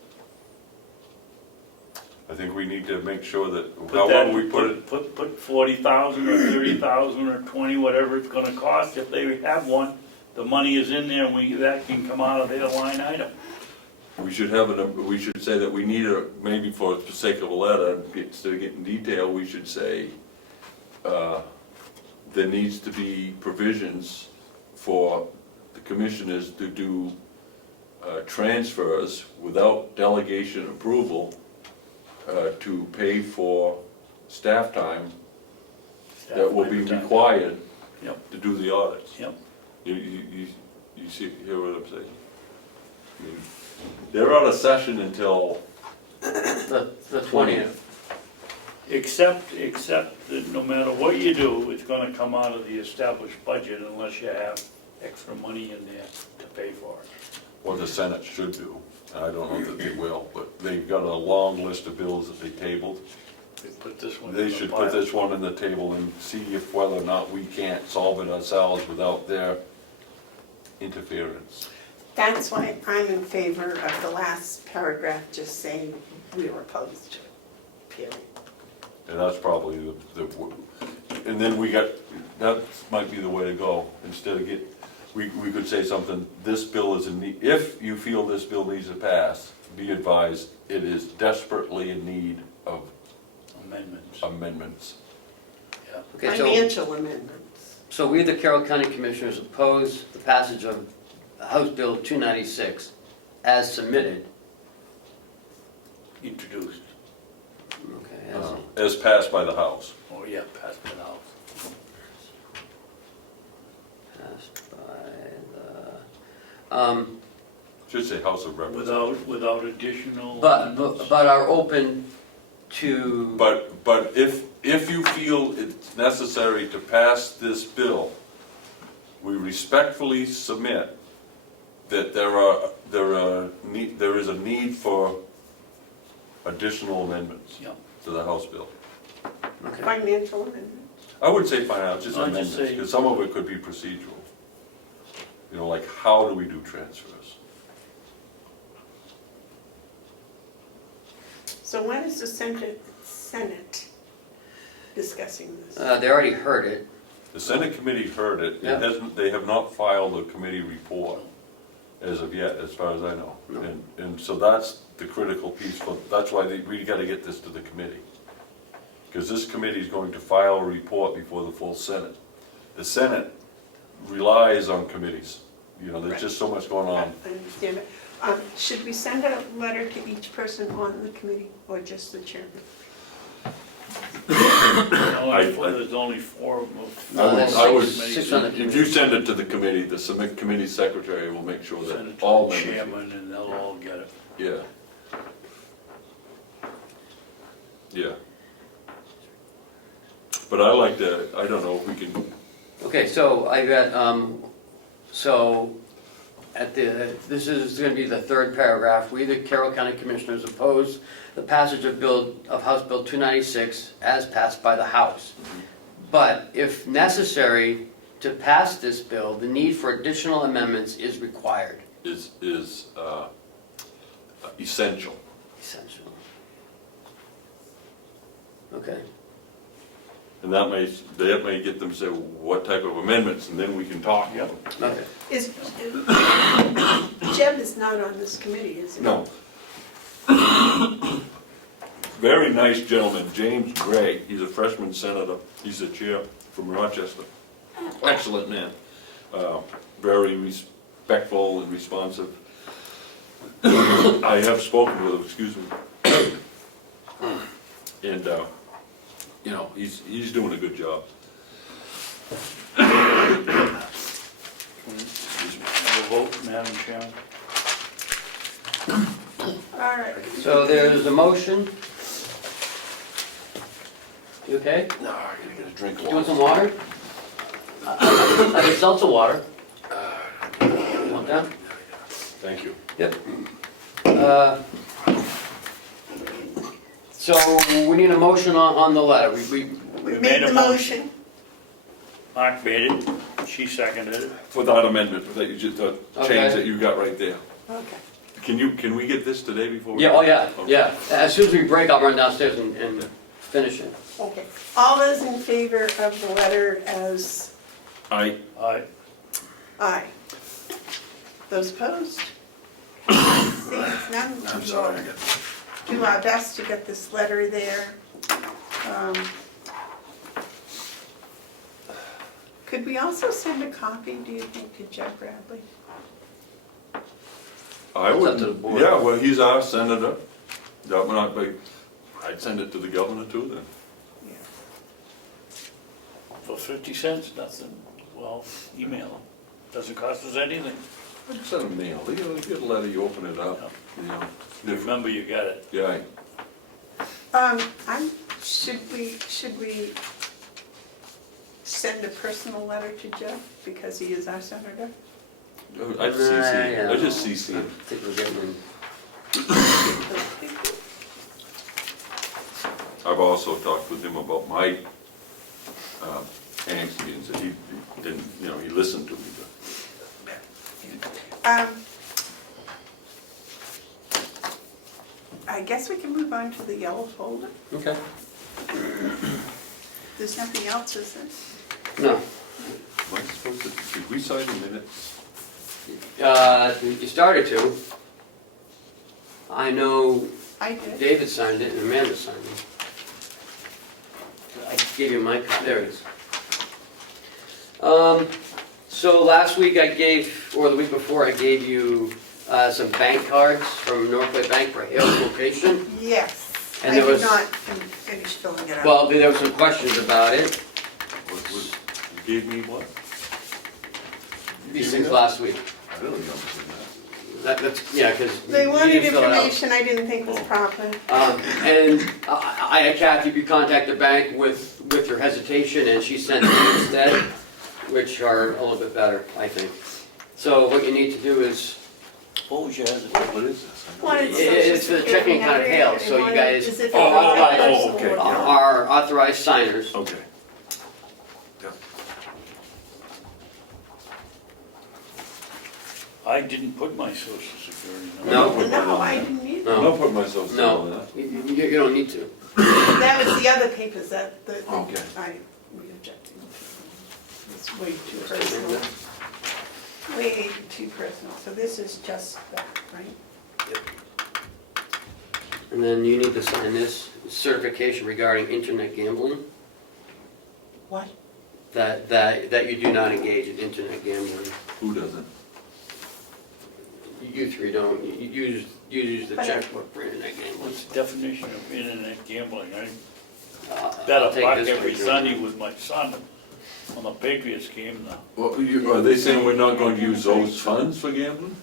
I think we need to make sure that, Put however that- we put it, Put 40,000 or 30,000 or 20, whatever it's gonna cost, if they have one, the money is in there, and that can come out of their line item. we should say that we need maybe for the sake of a letter, instead of getting detail, we should say, there needs to be provisions for the commissioners to do transfers without delegation approval to pay for staff time that will be required Yep. to do the audits. Yep. You hear what I'm saying? I mean, they're out of session until, The 20th. Except that no matter what you do, it's gonna come out of the established budget unless you have extra money in there to pay for it. what the Senate should do. I don't know that they will, but they've got a long list of bills that they tabled. They put this one in They the should pile. put this one in the table and see if whether or not we can't solve it ourselves without their interference. That's why I'm in favor of the last paragraph just saying we were opposed to it, period. And that's probably and then that might be the way to go, instead of we could say something, this bill is in need, if you feel this bill needs to pass, be advised, it is desperately in need of amendments. Yeah. Okay, so, Financial amendments. so we, the Carroll County Commissioners, oppose the passage of House Bill 296 as submitted. Introduced, Okay, As passed by the House. oh yeah, passed it out. passed by the, Should say House of Representatives. Without additional. but are open to. But if you feel it's necessary to pass this bill, we respectfully submit that there is a need for additional amendments Yeah. to the House bill. Okay. Financial amendments. I wouldn't say financial, just I'd just amendments, say- because some of it could be procedural. You know, like how do we do transfers? So when is the Senate discussing this? They already heard it. The Senate committee heard it, Yeah. they have not filed a committee report as of yet, as far as I know. No. And so that's the critical piece, that's why we gotta get this to the committee. Because this committee is going to file a report before the full Senate. The Senate relies on committees. You know, there's just so much going on. I understand it. Should we send a letter to each person on the committee, or just the chairman? There's only 4 of them. I would, Six on the if you send it to the committee, the committee secretary will make sure Send it that to all the members. chairman and they'll all get it. Yeah. Yeah. But I like to, I don't know if we can, Okay, so I got, so this is gonna be the third paragraph. We, the Carroll County Commissioners, oppose the passage of House Bill 296 as passed by the House. But if necessary to pass this bill, the need for additional amendments is required. is essential. Essential. Okay. And that may get them to say, what type of amendments, and then we can talk. Yep. Okay. Jeb is not on this committee, is he? No. Very nice gentleman, James Gray, he's a freshman senator, he's the chair from Rochester. Excellent man, very respectful and responsive. I have spoken with him, excuse me. And, you know, he's doing a good job. Have a vote, Madam Chairman? All right. So there's a motion. You okay? No, I gotta get a drink of You want water. some water? I can seltzer water. You want that? Thank you. Yep. So we need a motion on the letter. We We made made the a motion. Mark made it, she seconded it. For that amendment, that you just, the Okay. change that you got right there. Okay. Can we get this today before? we- Yeah, oh yeah, Okay. yeah. As soon as we break, I'll run downstairs and finish it. Okay. All those in favor of the letter as Aye. aye? Those opposed? Seeing none, I'm we sorry. will do our best to get this letter there. Could we also send a copy, do you think, to Jeb Bradley? I It's would, up to the board. yeah, well, he's our senator. That would not be, I'd send it to the governor too then. Yeah. For 50 cents, nothing, well, email them, doesn't cost us anything. I'd send him mail, you know, you get a letter, you open it up, you know. Remember, you got it. Yeah, Should we send a personal letter to Jeff because he is our senator? I'd CC him, I'd just CC I him. think we're getting, I've also talked with him about my angst, and said he didn't, you know, he listened to me, I guess we can move on to the yellow folder. okay. There's nothing else, is there? No. Am I supposed to, did we sign the minutes? You started to. I know I did. David signed it and Amanda signed it. I gave you my, there it is. So last week I gave, or the week before, I gave you some bank cards from Northway Bank for Hale's location. Yes. And I there did was- not finish filling it out. Well, there were some questions about it, You gave me what? these things last week. I don't remember seeing That's, yeah, because. They wanted information I didn't think was proper. And I had Kathy contact the bank with your hesitation, and she sent them instead, which are a little bit better, I think. So what you need to do is, What was your hesitation? that. What is this? I know Wanted what it is. It's the checking account at Hale, so you guys Is it Oh, for oh, my oh, personal okay, account? are authorized signers. Okay. Yeah. I didn't put my social security number. No. No, I didn't either. I'm not putting myself through all No, that. you don't need to. That was the other papers that, Okay. we objected. It's way too personal. Way too personal, so this is just that, right? And then you need to sign this certification regarding internet gambling, What? that you do not engage in internet gambling. Who doesn't? You three don't, you use the checkbook for internet gambling. What's the definition of internet gambling? I I'll bet a take buck this every one, George. Sunday with my son on the Patriots game now. Well, are they saying we're not going to use those funds for gambling?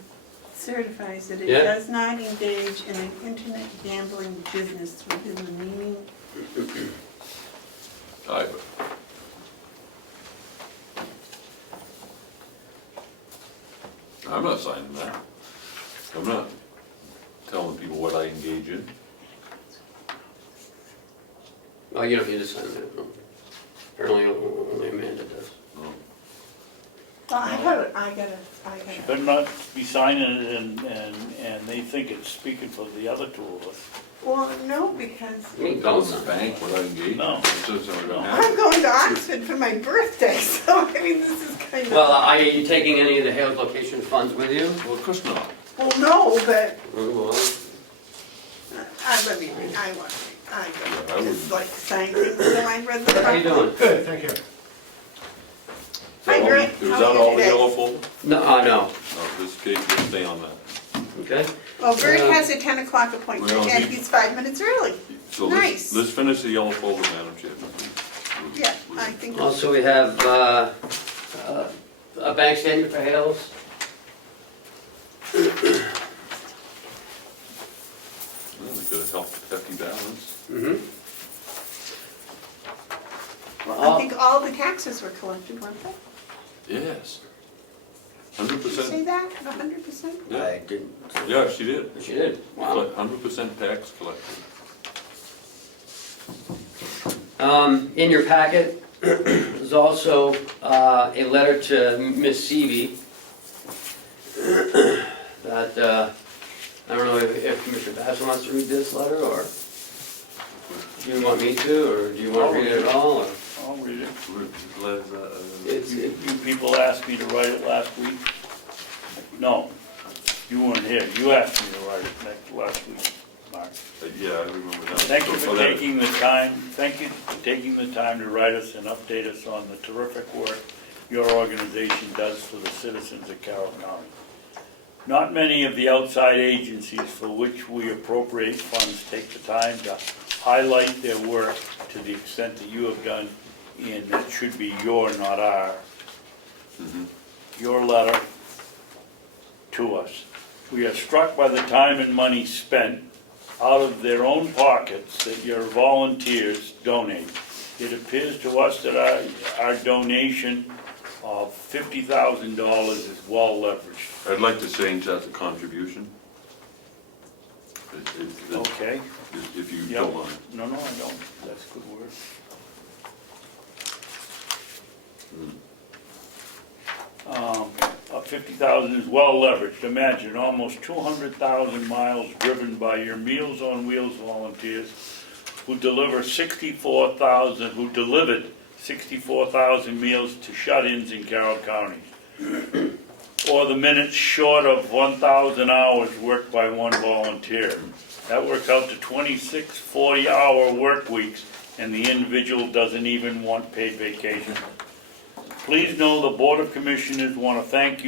Certifies that it Yeah. does not engage in an internet gambling business within the meaning. I'm not signing that. I'm not telling people what I engage in. Oh, you don't need to sign that, no. Apparently only Amanda does. No. Well, I gotta. She better not be signing it and they think it's speaking for the other two of us. Well, no, because You mean Tell don't the sign. bank what I engage in. No. It says I'm gonna I'm have. going to Oxford for my birthday, so I mean, this is kind of. Well, are you taking any of the Hales location funds with you? Well, of course not. Well, no, but Well, I Yeah, I just wouldn't. like saying things, so I read the. how you doing? Good, thank you. Hi, Grant. Is How that are you all the today? yellow folder? No, no, No, this cake, will stay on that. okay. Well, Bert Yeah. has a 10 o'clock appointment, Well, and he- he's 5 minutes early. So Nice. let's finish the yellow folder, Madam Chair. Yeah, I think. Also, we have a bank statement for Hales. Well, we could help hefty balance. Mm-hmm. Well, I think all the taxes were collected, weren't they? Yes. Did you say 100%. that, 100%? Yeah. I didn't. Yeah, she did. She did, wow. 100% tax collected. In your packet, there's also a letter to Miss Seavey that, I don't know if Commissioner Babson wants to read this letter, or do you want me to, or do you want to read it at all, or? I'll read it. It's, You people asked me to write it last week? No, you weren't here. You asked me to write it last week, Mark. Yeah, I remember that. Thank you So for that- taking the time to write us and update us on the terrific work your organization does for the citizens of Carroll County. Not many of the outside agencies for which we appropriate funds take the time to highlight their work to the extent that you have done, and that should be your, not our, your letter to us. We are struck by the time and money spent out of their own pockets that your volunteers donate. It appears to us that our donation of $50,000 is well leveraged. I'd like to change that to contribution. Okay? If you Yep. don't mind. No, I don't. That's a good word. $50,000 is well leveraged. Imagine almost 200,000 miles driven by your Meals on Wheels volunteers who delivered 64,000 meals to shut-ins in Carroll County. Or the minutes short of 1,000 hours worked by one volunteer. That works out to 26 40-hour work weeks, and the individual doesn't even want paid vacation. Please know the Board of Commissioners want to thank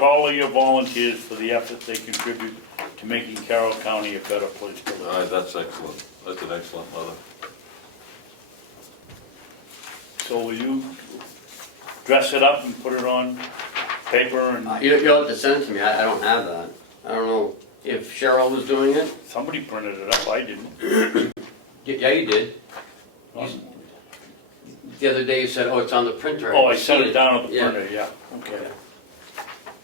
all of your volunteers for the effort they contribute to making Carroll County a better place to live. That's excellent. That's an excellent letter. So will you dress it up and put it on paper and You'll have to send it to me, I don't have that. I don't know if Cheryl was doing it. somebody printed it up, I didn't. Yeah, you did. The other day you said, oh, it's on the printer. Oh, I set it down on the Yeah. printer, yeah, okay.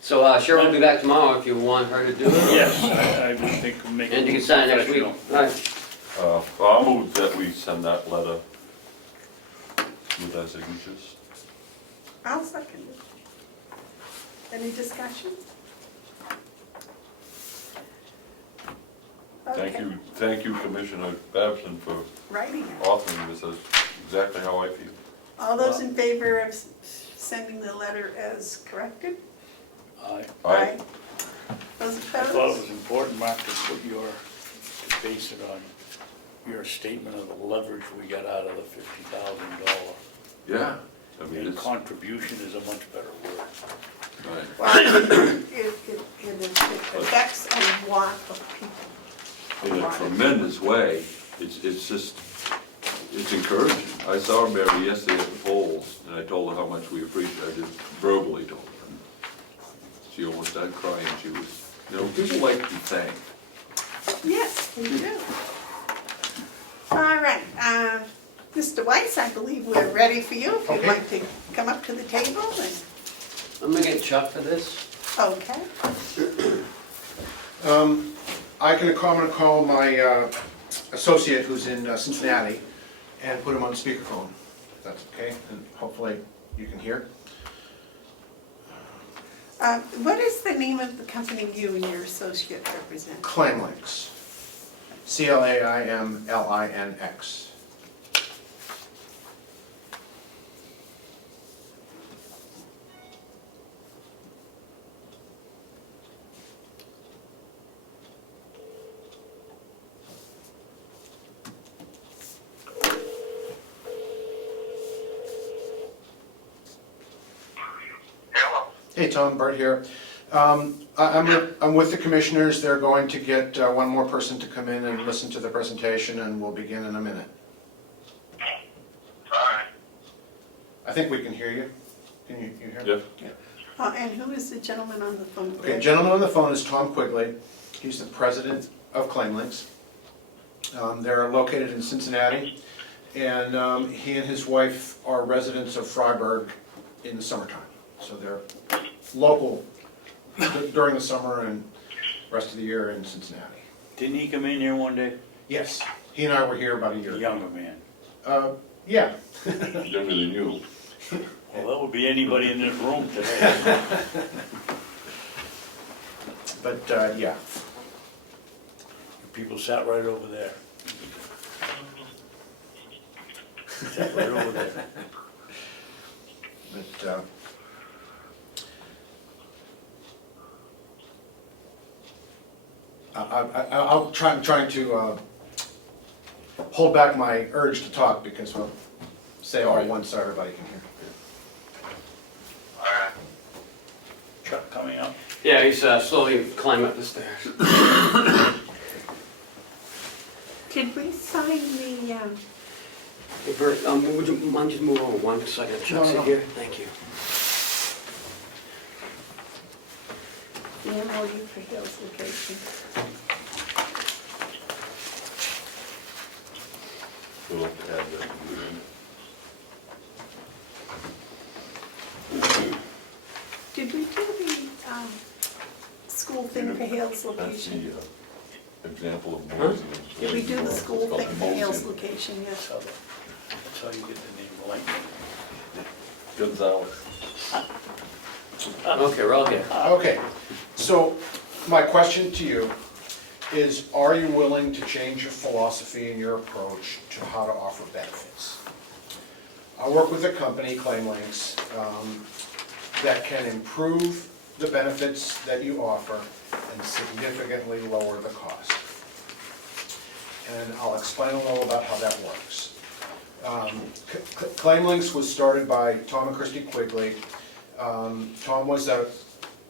So Cheryl will be back tomorrow if you want her to do it. Yes, I would think we'll make it. And you can sign it next week. professional. All right. I'll move that we send that letter with our signatures. I'll second it. Any discussion? Okay. Thank you, Commissioner Babson, for Writing it. authoring this. That's exactly how I feel. All those in favor of sending the letter as corrected? I Those thought it opposed? was important, Mark, to base it on your statement of the leverage we got out of the $50,000. Yeah, I mean, And it's, contribution is a much better word. Right. Well, it affects a lot of people. In a tremendous way. It's just, it's encouraging. I saw Mary yesterday at the polls, and I told her how much we appreciate, I just verbally told her. And she almost started crying. She was, you know, people like to be thanked. Yes, we do. All right, Mr. Weiss, I believe we're ready for you, if you'd Okay. like to come up to the table and, I'm gonna get Chuck for this. okay. I can call my associate who's in Cincinnati and put him on speakerphone, if that's okay, and hopefully you can hear. What is the name of the company you and your associate represent? Claimlinx, Claimlinx. Hey Tom, Bert here. I'm with the commissioners. They're going to get one more person to come in and listen to the presentation, and we'll begin in a minute. I think we can hear you. Can you hear me? Yep. And who is the gentleman on the phone? Okay, gentleman on the phone is Tom Quigley. He's the president of Claimlinx. They're located in Cincinnati, and he and his wife are residents of Freiburg in the summertime. So they're local during the summer and rest of the year in Cincinnati. Didn't he come in here one day? Yes, he and I were here about a year A ago. younger man. Yeah. Younger than you. Well, that would be anybody in this room today. But, yeah. People sat right over there. Sat right over there. But, I'm trying to hold back my urge to talk because we'll say all at once so everybody can hear. Chuck coming up. Yeah, he's slowly climbing up the stairs. Did we sign the, Hey Bert, would you mind just move over 1 second? Chuck's No. here. Thank you. MOU for Hills location? We'll have to add that. Did we do the, school thing for Hales That's location? the example of Huh? Morrison. Did we do the school It's called thing for Hales Morrison. location yet? That's how you get the name Lincoln. Gonzalez. Okay, we're all here. Okay, so my question to you is, are you willing to change your philosophy and your approach to how to offer benefits? I work with a company, Claimlinx, that can improve the benefits that you offer and significantly lower the cost. And I'll explain a little about how that works. Claimlinx was started by Tom and Christy Quigley. Tom was a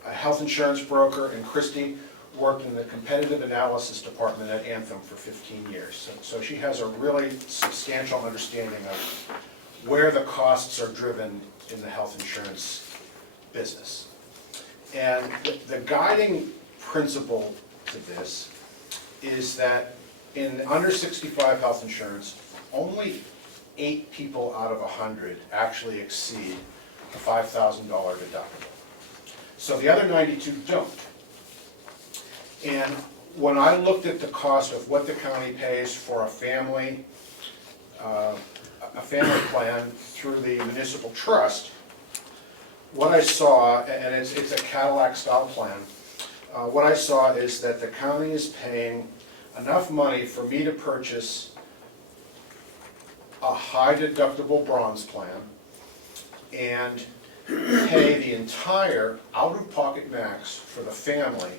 health insurance broker, and Christy worked in the competitive analysis department at Anthem for 15 years. So she has a really substantial understanding of where the costs are driven in the health insurance business. And the guiding principle to this is that in under 65 health insurance, only 8 people out of 100 actually exceed a $5,000 deductible. So the other 92 don't. And when I looked at the cost of what the county pays for a family plan through the municipal trust, what I saw, and it's a Cadillac style plan, what I saw is that the county is paying enough money for me to purchase a high deductible bronze plan and pay the entire out-of-pocket max for the family,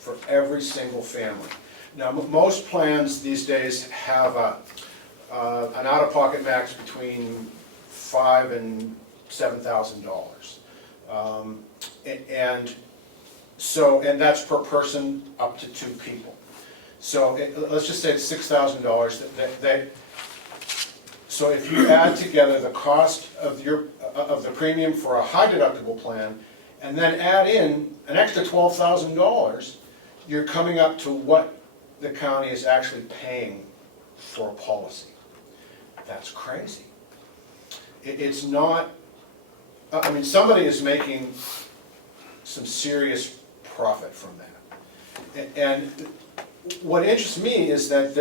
for every single family. Now, most plans these days have an out-of-pocket max between $5,000 and $7,000. And so, and that's per person up to 2 people. So let's just say it's $6,000 so if you add together the cost of the premium for a high deductible plan, and then add in an extra $12,000, you're coming up to what the county is actually paying for a policy. That's crazy. It's not, I mean, somebody is making some serious profit from that. And what interests me is that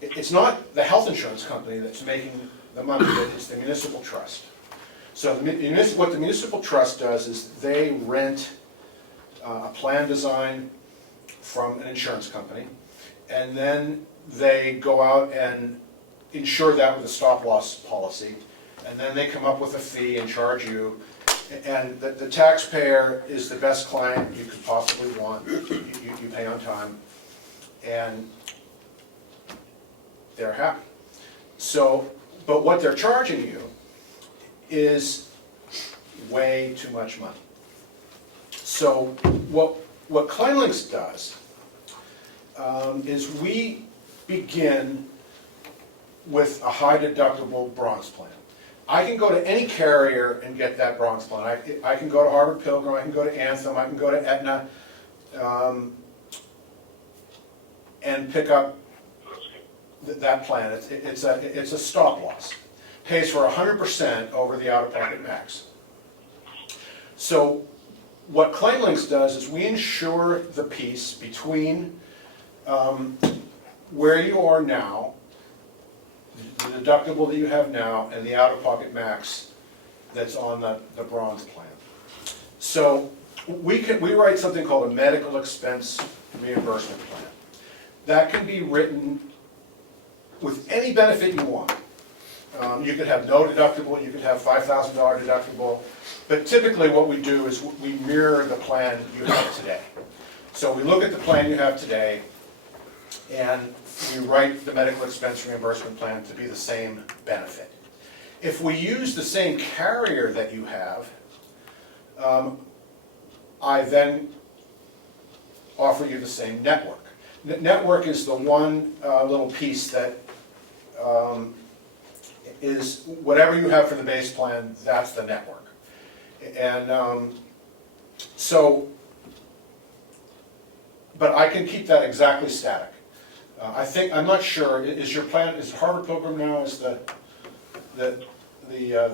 it's not the health insurance company that's making the money, it's the municipal trust. So what the municipal trust does is they rent a plan design from an insurance company, and then they go out and insure that with a stop-loss policy, and then they come up with a fee and charge you, and the taxpayer is the best client you could possibly want. You pay on time, and they're happy. So, but what they're charging you is way too much money. So what ClaimLinks does is we begin with a high deductible bronze plan. I can go to any carrier and get that bronze plan. I can go to Harvard Pilgrim, I can go to Anthem, I can go to Aetna, and pick up that plan. It's a stop loss. Pays for 100% over the out-of-pocket max. So what ClaimLinks does is we insure the piece between where you are now, the deductible that you have now, and the out-of-pocket max that's on the bronze plan. So we write something called a medical expense reimbursement plan. That can be written with any benefit you want. You could have no deductible, you could have $5,000 deductible, but typically what we do is we mirror the plan you have today. So we look at the plan you have today, and we write the medical expense reimbursement plan to be the same benefit. If we use the same carrier that you have, I then offer you the same network. Network is the one little piece that is whatever you have for the base plan, that's the network. And but I can keep that exactly static. I'm not sure, is your plan, is Harvard Pilgrim now is the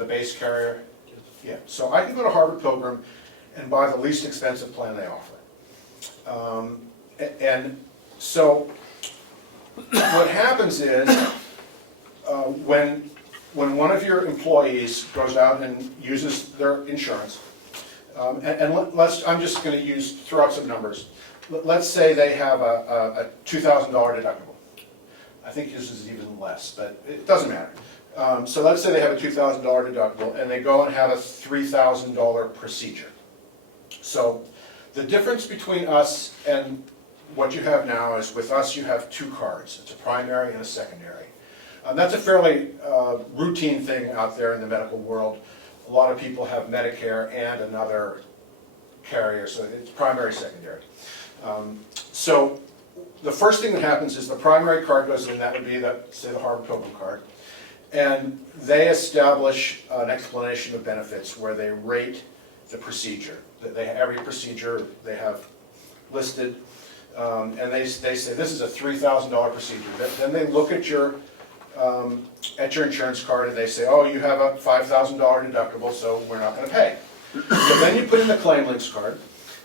base carrier? Yeah, so I can go to Harvard Pilgrim and buy the least expensive plan they offer. And so what happens is when one of your employees goes out and uses their insurance, I'm just going to throw out some numbers. Let's say they have a $2,000 deductible. I think this is even less, but it doesn't matter. So let's say they have a $2,000 deductible and they go and have a $3,000 procedure. So the difference between us and what you have now is with us you have 2 cards. It's a primary and a secondary. That's a fairly routine thing out there in the medical world. A lot of people have Medicare and another carrier, so it's primary, secondary. So the first thing that happens is the primary card goes in, that would be say the Harvard Pilgrim card, and they establish an explanation of benefits where they rate the procedure. Every procedure they have listed, and they say this is a $3,000 procedure. Then they look at your insurance card and they say, oh, you have a $5,000 deductible, so we're not going to pay. So then you put in the ClaimLinks card,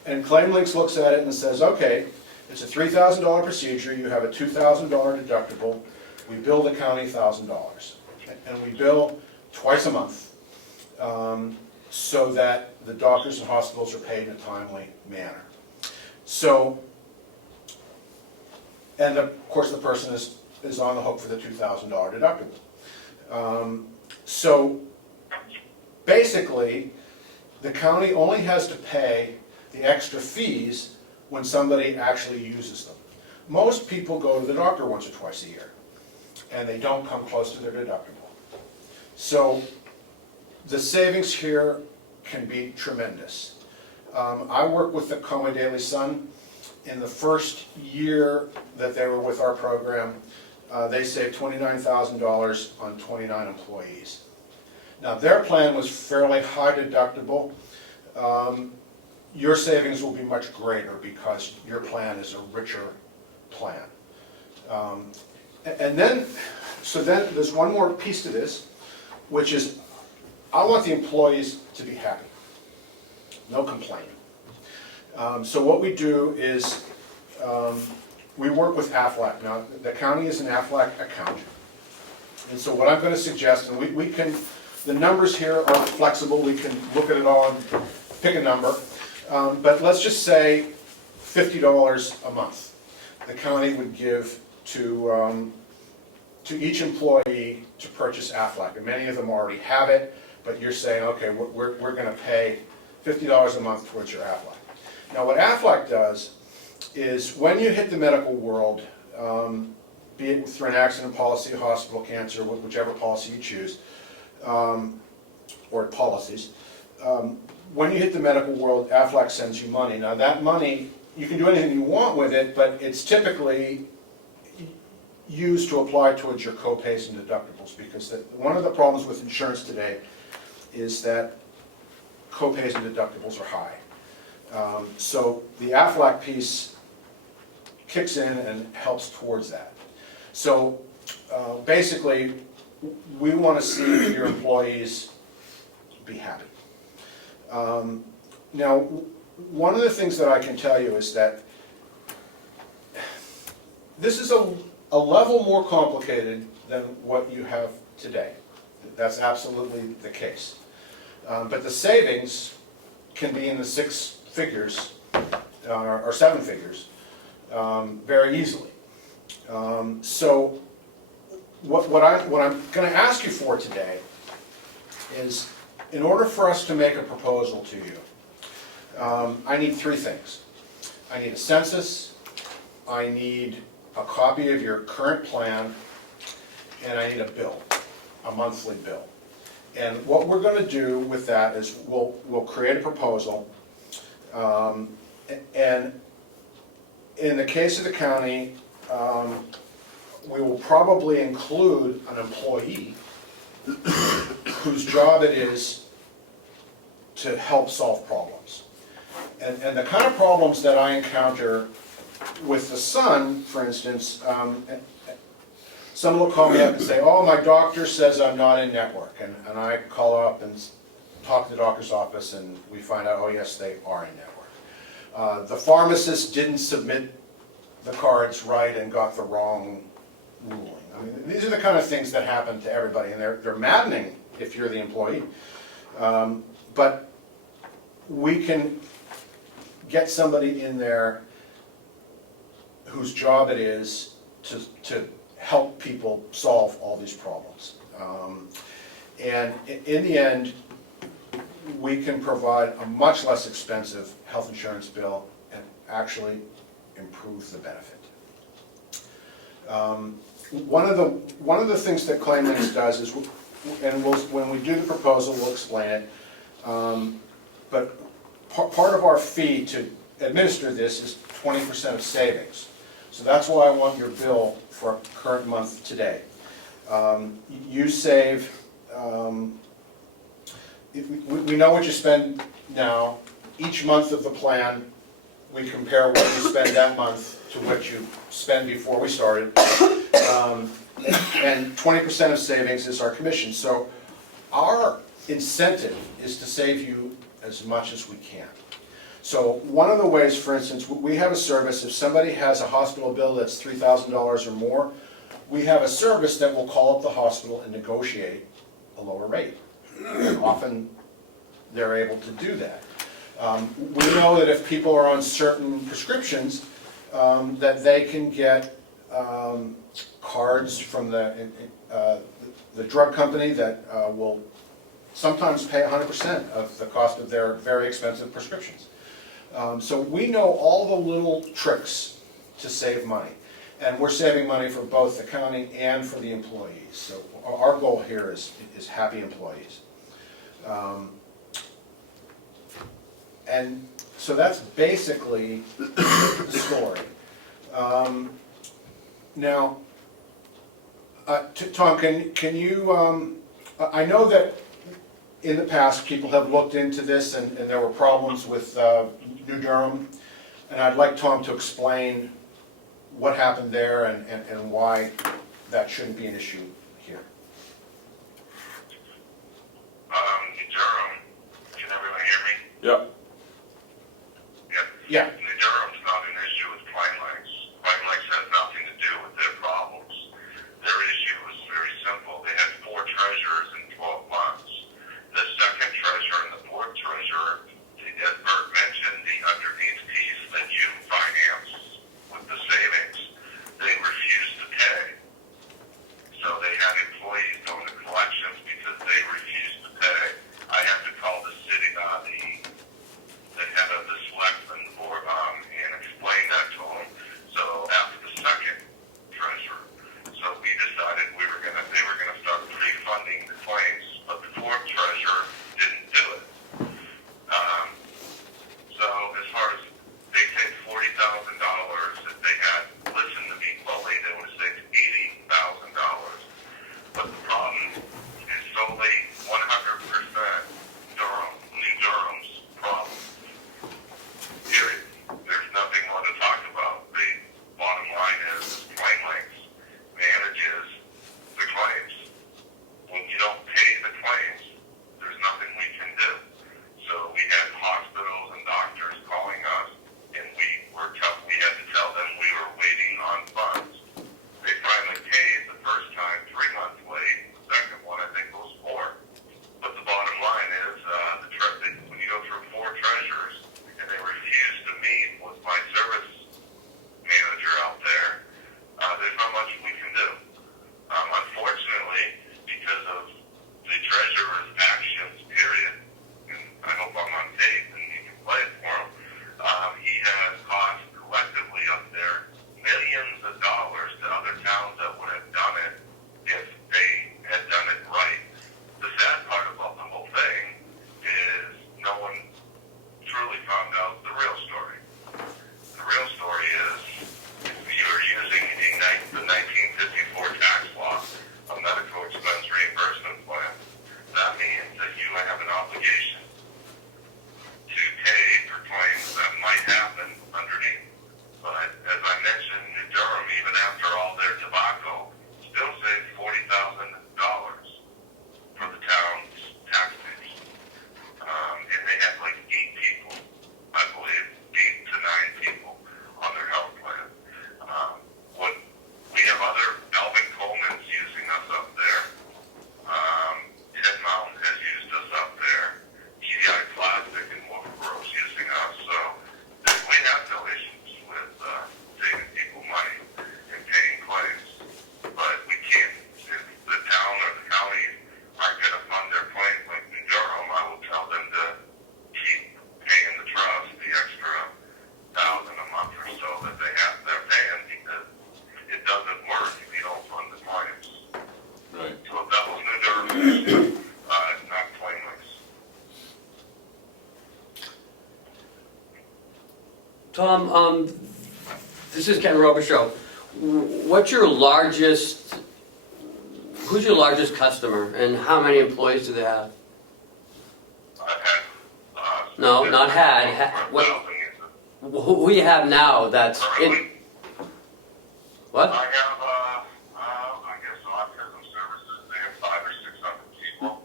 and ClaimLinks looks at it and says, okay, it's a $3,000 procedure, you have a $2,000 deductible, we bill the county $1,000. And we bill twice a month so that the doctors and hospitals are paid in a timely manner. So, and of course the person is on the hook for the $2,000 deductible. So basically, the county only has to pay the extra fees when somebody actually uses them. Most people go to the doctor once or twice a year, and they don't come close to their deductible. So The savings here can be tremendous. I work with the Comeau Daily Sun. In the first year that they were with our program, they saved $29,000 on 29 employees. Now, their plan was fairly high deductible. Your savings will be much greater because your plan is a richer plan. And then, so then there's one more piece to this, which is I want the employees to be happy, no complaining. So what we do is we work with AFLAC. Now, the county is an AFLAC account. And so what I'm going to suggest, and we can, the numbers here are flexible, we can look at it all and pick a number, but let's just say $50 a month the county would give to each employee to purchase AFLAC. And many of them already have it, but you're saying, okay, we're going to pay $50 a month towards your AFLAC. Now, what AFLAC does is when you hit the medical world, be it through an accident policy, hospital, cancer, whichever policy you choose, or policies, when you hit the medical world, AFLAC sends you money. Now, that money, you can do anything you want with it, but it's typically used to apply towards your co-pays and deductibles, because one of the problems with insurance today is that co-pays and deductibles are high. So the AFLAC piece kicks in and helps towards that. So basically, we want to see your employees be happy. Now, one of the things that I can tell you is that this is a level more complicated than what you have today. That's absolutely the case. But the savings can be in the 6 figures or 7 figures very easily. So what I'm going to ask you for today is, in order for us to make a proposal to you, I need 3 things. I need a census, I need a copy of your current plan, and I need a bill, a monthly bill. And what we're going to do with that is we'll create a proposal, and in the case of the county, we will probably include an employee whose job it is to help solve problems. And the kind of problems that I encounter with the Sun, for instance, someone will call me up and say, oh, my doctor says I'm not in network. And I call up and talk to the doctor's office, and we find out, oh, yes, they are in network. The pharmacist didn't submit the cards right and got the wrong ruling. I mean, these are the kind of things that happen to everybody, and they're maddening if you're the employee. But we can get somebody in there whose job it is to help people solve all these problems. And in the end, we can provide a much less expensive health insurance bill and actually improve the benefit. One of the things that Claimants does is, when we do the proposal, we'll explain it, but part of our fee to administer this is 20% of savings. So that's why I want your bill for current month today. You save, we know what you spend now. Each month of the plan, we compare what you spend that month to what you spend before we started. And 20% of savings is our commission. So our incentive is to save you as much as we can. So one of the ways, for instance, we have a service, if somebody has a hospital bill that's $3,000 or more, we have a service that will call up the hospital and negotiate a lower rate. And often they're able to do that. We know that if people are on certain prescriptions, that they can get cards from the drug company that will sometimes pay 100% of the cost of their very expensive prescriptions. So we know all the little tricks to save money. And we're saving money for both the county and for the employees. So our goal here is happy employees. And so that's basically the story. Now, Tom, can you, I know that in the past, people have looked into this and there were problems with New Durham, and I'd like Tom to explain what happened there and why that shouldn't be an issue here. New Durham, can everyone hear me? Yeah. Yeah. New Durham's not an issue with Plain Lakes. Plain Lakes has nothing to do with their problems. Their issue was very simple. They had 4 treasurers in 12 months. The second treasurer and the fourth treasurer, as Bert mentioned, the underneath piece that you finance with the savings, they refused to pay. So they had employees going to collections because they refused to pay. I had to call the city, the head of the selectmen board, and explain that to them. So after the second treasurer, so we decided they were gonna start pre-funding the claims, but the fourth treasurer didn't do it. So as far as they paid $40,000, if they had listened to me fully, they would have saved $80,000. But the problem is solely 100% New Durham's problem. Period. There's nothing more to talk about. The bottom line is Plain Lakes manages the claims. When you don't pay the claims, there's nothing we can do. So we had hospitals and doctors calling us, and we had to tell them we were waiting on funds. They finally paid the first time 3 months late. The second one, I think, was 4. But the bottom line is, when you go through 4 treasurers and they refuse to meet with my service manager out there, there's not much we can do. Unfortunately, because of the treasurer's actions, period, and I hope I'm on tape and you can play it for him, he has cost collectively up there millions of dollars to other towns that would have done it if they had done it right. The sad part about the whole thing is no one truly found out the real story. The real story is if you're using the 1954 tax law, a medical expense reimbursement plan, that means that you have an obligation to pay for claims that might happen underneath. But as I mentioned, New Durham, even after all their tobacco, still saved $40,000 for the town's taxpayers. And they had like 8 people, I believe, 8 to 9 people on their health plan. What we have other Alvin Coleman's using us up there. Ted Mountain has used us up there. GDI Plastic and Wolfboro's using us. So we have no issues with saving people money and paying claims. But we can't, if the town or the county aren't going to fund their claims like New Durham, I will tell them to keep paying the trust the extra $1,000 a month or so that they're paying, because it doesn't work if you don't fund the claims. Right. So if that was New Durham's issue, not Plain Lakes. Tom, this is Ken Robichaux. Who's your largest customer, and how many employees do they have? I've had, No, not had. What? 1,000 uses. Who you have now that's in, Currently, what? I have, I guess autism services, they have 500 or 600 people.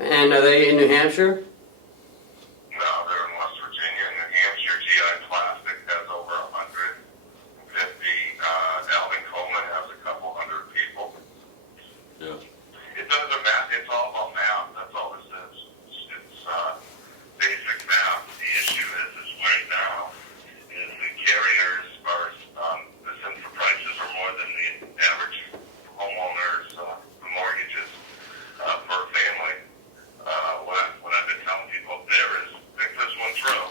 And are they in New Hampshire? No, they're in West Virginia. New Hampshire, GI Plastic has over 150. Alvin Coleman has a couple hundred people. Yeah. It doesn't matter. It's all about math. That's all this is. It's basic math. The issue is right now is the carriers are the prices are more than the average homeowners, the mortgages per family. What I've been telling people up there is think this one through.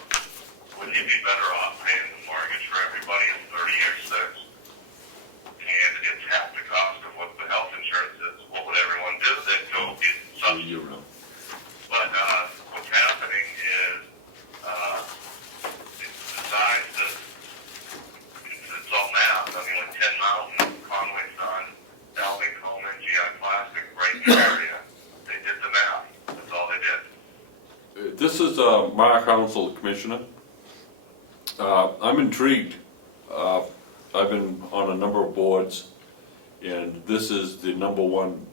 Would you be better off paying the mortgage for everybody in 30 years fixed? And it's half the cost of what the health insurance is. What would everyone do? They'd go get a year round. But what's happening is it's the size that it's all math. I mean, like 10 Mountain, Conway Sun, Dalvin Coleman, GI Plastic, right in the area. They did the math. That's all they did. This is Mark Hounsell, Commissioner. I'm intrigued. I've been on a number of boards, and this is the number one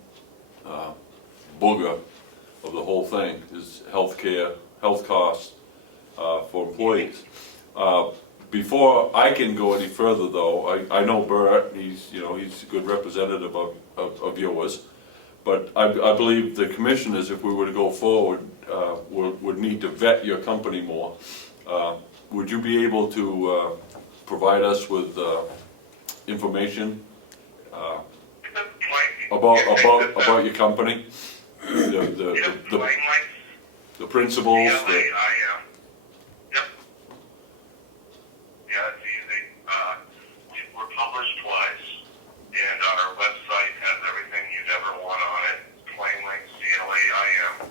booger of the whole thing, is healthcare, health costs for employees. Before I can go any further, though, I know Bert. He's a good representative of yours, but I believe the commissioners, if we were to go forward, would need to vet your company more. Would you be able to provide us with information about your company, the principles? Yeah, I am. Yep. Yeah, it's easy. We're published twice, and our website has everything you'd ever want on it. Plain links, CLAIM.com.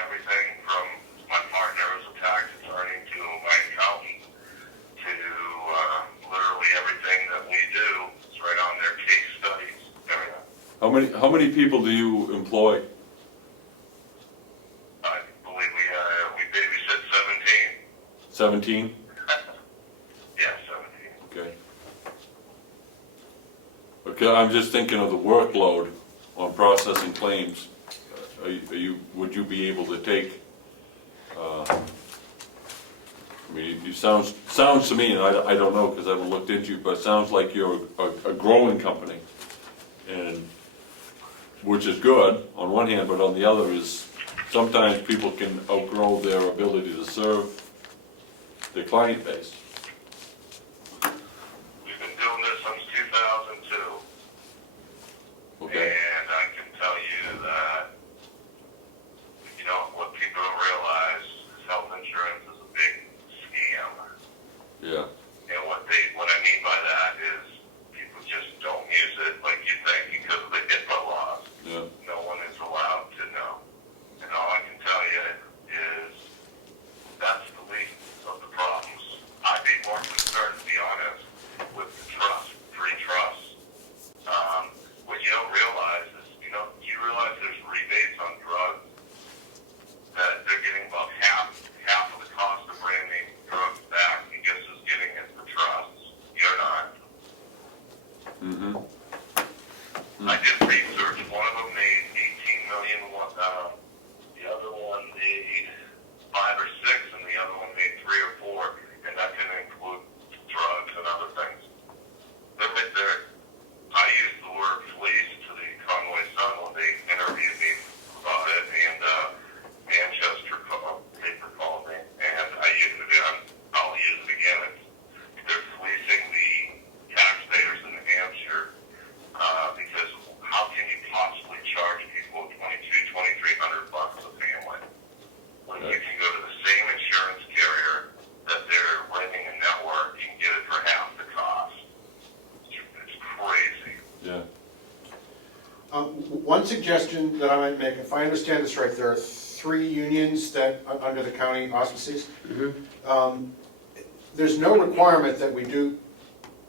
Everything from my partner as a tax attorney to my accountant to literally everything that we do. It's right on there. Case studies, everything. How many people do you employ? I believe we babysit 17. 17? Yeah, 17. Okay. Okay, I'm just thinking of the workload on processing claims. Would you be able to take, I mean, you sounds to me, and I don't know because I haven't looked into you, but it sounds like you're a growing company, and which is good on one hand, but on the other is sometimes people can outgrow their ability to serve their client base. We've been doing this since 2002. Okay. And I can tell you that, what people don't realize is health insurance is a big scam. Yeah. And what I mean by that is people just don't use it like you think because of the HIPAA laws. Yeah. No one is allowed to know. And all I can tell you is that's the least of the problems. I'd be more concerned, to be honest, with the trust, free trust. What you don't realize is, you realize there's rebates on drugs that they're getting about half of the cost of bringing drugs back, and guess who's getting it for trusts? You're not. Mm-hmm. I did research. One of them made 18 million. The other one made 5 or 6, and the other one made 3 or 4, and that didn't include drugs and other things. I used the word fleece to the Conway Sun when they interviewed me about it, and Manchester paper called me, and I used it again. I'll use it again. They're fleecing the taxpayers in New Hampshire because how can you possibly charge people $2,300 a family when you can go to the same insurance carrier that they're renting a network and get it for half the cost? It's crazy. Yeah. One suggestion that I might make, if I understand this right, there are 3 unions that, under the county auspices. Mm-hmm. There's no requirement that we do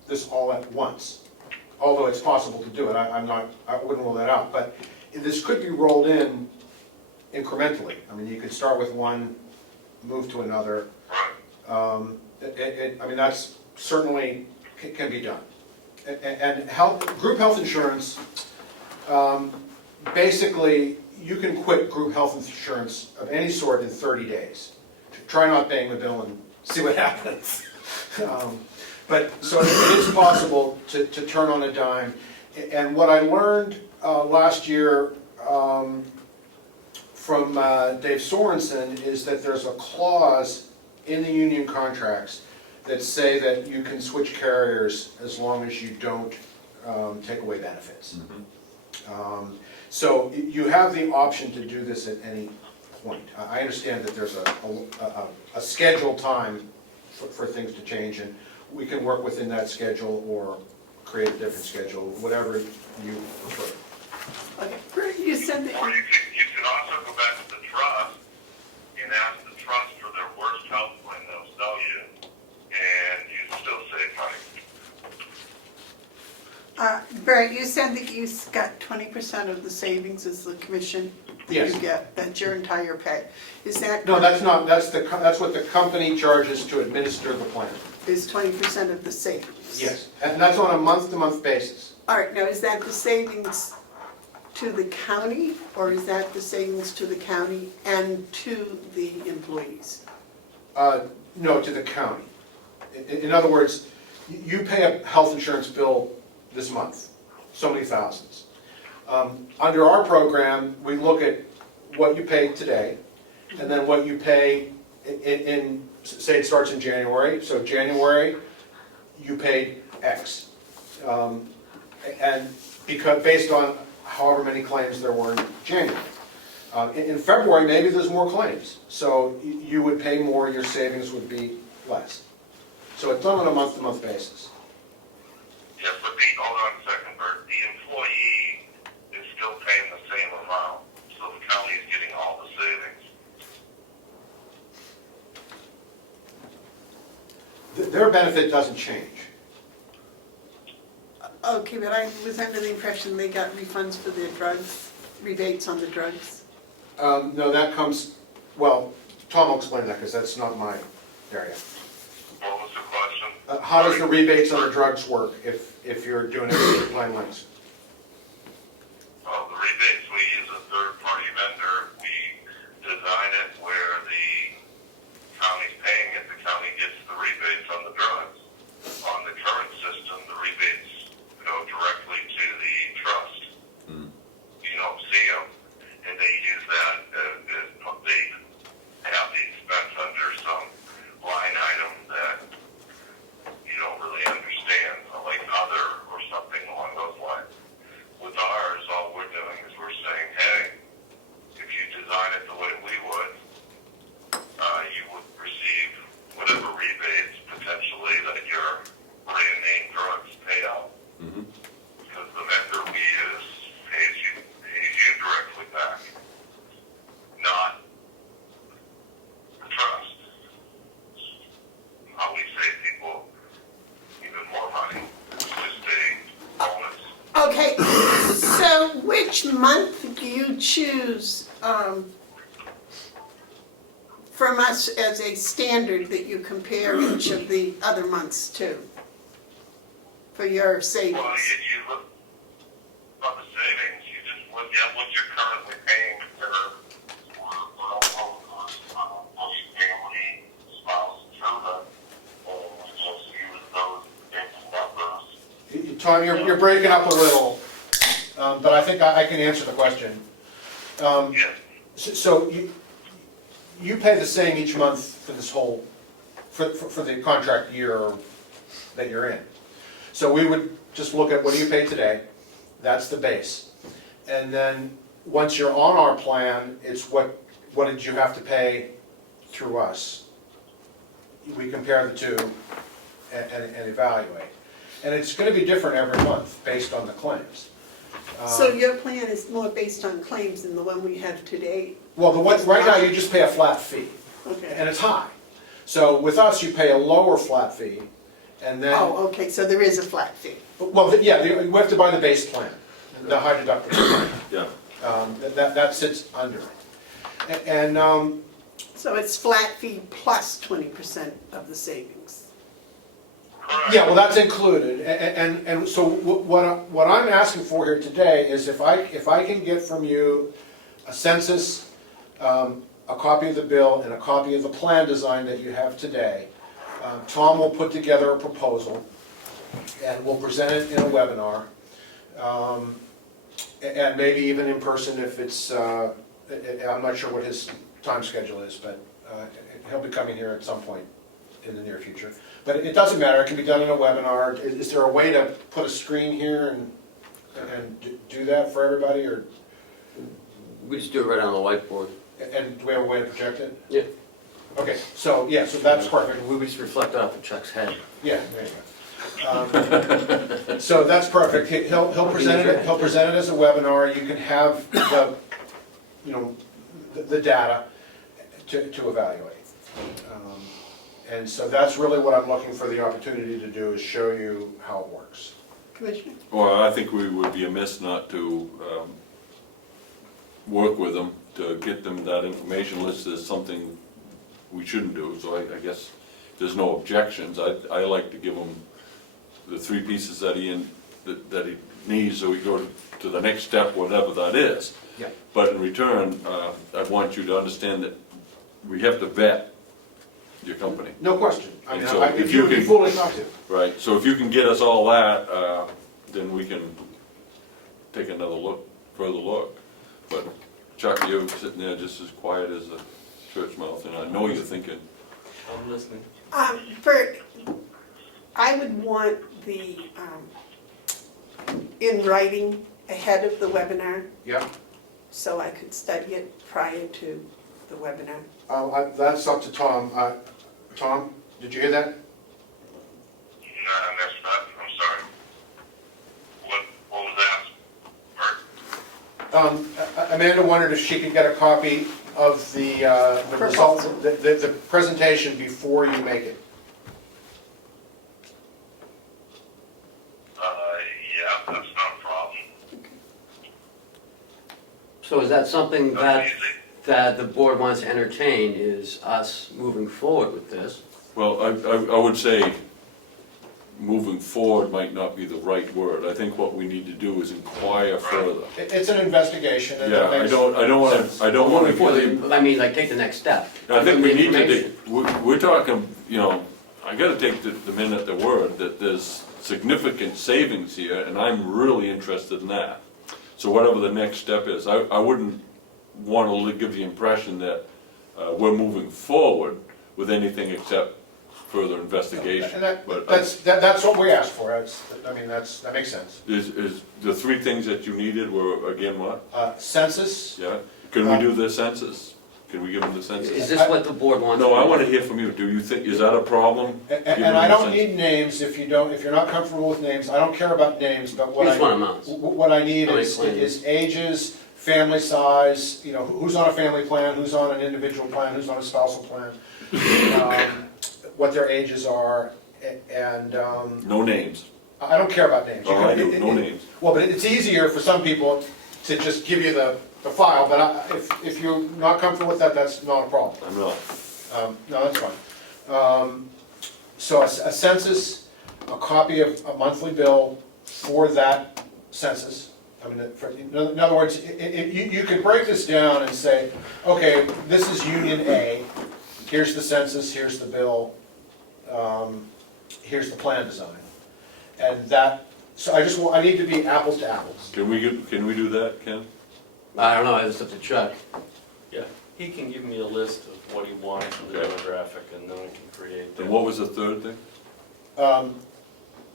this all at once, although it's possible to do it. I wouldn't rule that out, but this could be rolled in incrementally. I mean, you could start with one, move to another. I mean, that's certainly can be done. And group health insurance, basically, you can quit group health insurance of any sort in 30 days. Try not paying the bill and see what happens. But so it is possible to turn on a dime. And what I learned last year from Dave Sorensen is that there's a clause in the union contracts that say that you can switch carriers as long as you don't take away benefits. Mm-hmm. So you have the option to do this at any point. I understand that there's a scheduled time for things to change, and we can work within that schedule or create a different schedule, whatever you prefer. Okay, Bert, you said that, Or you could also go back to the trust and ask the trust for their worst health plan, they'll sell you, and you still save money. Bert, you said that you got 20% of the savings as the commission that Yes. you get, that's your entire pay. Is that? No, that's not, that's what the company charges to administer the plan. Is 20% of the savings? Yes, and that's on a month-to-month basis. All right, now is that the savings to the county, or is that the savings to the county and to the employees? No, to the county. In other words, you pay a health insurance bill this month, so many thousands. Under our program, we look at what you pay today, and then what you pay in, say it starts in January, so January, you paid X. And because, based on however many claims there were in January. In February, maybe there's more claims, so you would pay more, your savings would be less. So it's done on a month-to-month basis. Yes, but hold on a second, Bert, the employee is still paying the same amount, so the county is getting all the savings. Their benefit doesn't change. Okay, but I was under the impression they got refunds for their drugs, rebates on the drugs. No, that comes, well, Tom will explain that, because that's not my area. What was the question? How does the rebates on the drugs work if you're doing it with line links? Well, the rebates, we use a third-party vendor. We design it where the county's paying it. The county gets the rebates on the drugs. On the current system, the rebates go directly to the trust. You don't see them, and they use that they have the expense under some line item that you don't really understand, like other or something along those lines. With ours, all we're doing is we're saying, hey, if you design it the way we would, you would receive whatever rebates potentially that your brand name drugs pay out. Because the vendor we use pays you directly back, not the trust. How we save people even more money. It's just a bonus. Okay, so which month do you choose from us as a standard that you compare each of the other months to for your savings? Well, you look at the savings, you just look at what you're currently paying for family, spouse, children, and we just use those big numbers. Tom, you're breaking up a little, but I think I can answer the question. Yes. So you pay the same each month for this whole, for the contract year that you're in. So we would just look at what do you pay today, that's the base. And then, once you're on our plan, it's what did you have to pay through us? We compare the two and evaluate. And it's gonna be different every month based on the claims. So your plan is more based on claims than the one we have today? Well, right now, you just pay a flat fee, Okay. and it's high. So with us, you pay a lower flat fee, and then, Oh, okay, so there is a flat fee. well, yeah, you have to buy the base plan, the high deductible plan. Yeah. That sits under it. And, So it's flat fee plus 20% of the savings. Correct. yeah, well, that's included, and so what I'm asking for here today is if I can get from you a census, a copy of the bill, and a copy of the plan design that you have today, Tom will put together a proposal, and we'll present it in a webinar, and maybe even in person if it's, I'm not sure what his time schedule is, but he'll be coming here at some point in the near future. But it doesn't matter, it can be done in a webinar. Is there a way to put a screen here and do that for everybody, or, We just do it right on the whiteboard. and do we have a way to project it? Yeah. Okay, so, yeah, so that's perfect. We just reflect off the Chuck's head. Yeah, there you So that's perfect. He'll present it, as a webinar. You can have the, you know, the data to evaluate. And so that's really what I'm looking for the opportunity to do, is show you how it works. Commissioner? Well, I think we would be amiss not to work with them to get them that information list is something we shouldn't do, so I guess there's no objections. I like to give him the 3 pieces that he needs, so we go to the next step, whatever that is. Yeah. But in return, I want you to understand that we have to vet your company. No question. I mean, And so if you would be foolish not to. Right, so if you can get us all that, then we can take another look, further look. But Chuck, you're sitting there just as quiet as a church mouse, and I know you're thinking. I'm listening. I would want the, in writing ahead of the webinar, Yeah. so I could study it prior to the webinar. That's up to Tom. Tom, did you hear that? I missed that, I'm sorry. What was that? Bert? Amanda wondered if she could get a copy of the results, the presentation before you make it. Yeah, that's not a problem. So is that something That's that, easy. that the board wants to entertain, is us moving forward with this? Well, I would say moving forward might not be the right word. I think what we need to do is inquire further. It's an investigation. And Yeah, I don't wanna, Moving forward, I mean, like, take the next step. I think we need to, Information. we're talking, you know, I gotta take the men at their word that there's significant savings here, and I'm really interested in that. So whatever the next step is, I wouldn't wanna give the impression that we're moving forward with anything except further investigation. And But that's what we asked for. That makes sense. is the 3 things that you needed were, again, what? Census. Yeah? Can we do the census? Can we give them the Is census? this what the board wants? No, I wanna hear from you. Do you think, is that a problem? And I don't need names if you're not comfortable with names. I don't care about names, but We just want amounts. what I need How many is plans? ages, family size, you know, who's on a family plan, who's on an individual plan, who's on a spousal plan, what their ages are, and No names. I don't care about names. You Oh, can- I do, no names. Well, but it's easier for some people to just give you the file, but if you're not comfortable with that, that's not a problem. I'm not. No, that's fine. So a census, a copy of a monthly bill for that census. I mean, in other words, you could break this down and say, okay, this is Union A, here's the census, here's the bill, here's the plan design. And that, so I need to be apples to apples. Can we do that, Ken? I don't know, it's up to Chuck. Yeah, he can give me a list of what he wants for the Okay. demographic, and then I can create And that. what was the 3rd thing?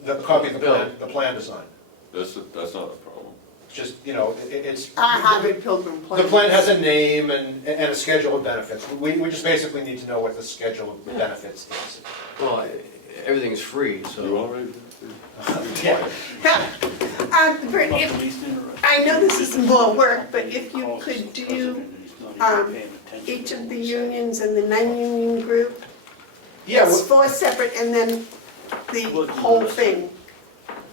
The copy of Bill. the plan design. That's not a problem. Just, you know, it's. Our Harvard Pilgrim plan. The plan has a name and a schedule of benefits. We just basically need to know what the schedule of benefits is. Well, everything's free, You so. all right? Yeah. Bert, I know this is more work, but if you could do each of the unions and the non-union group, Yeah, it's 4 separate, and then the whole thing,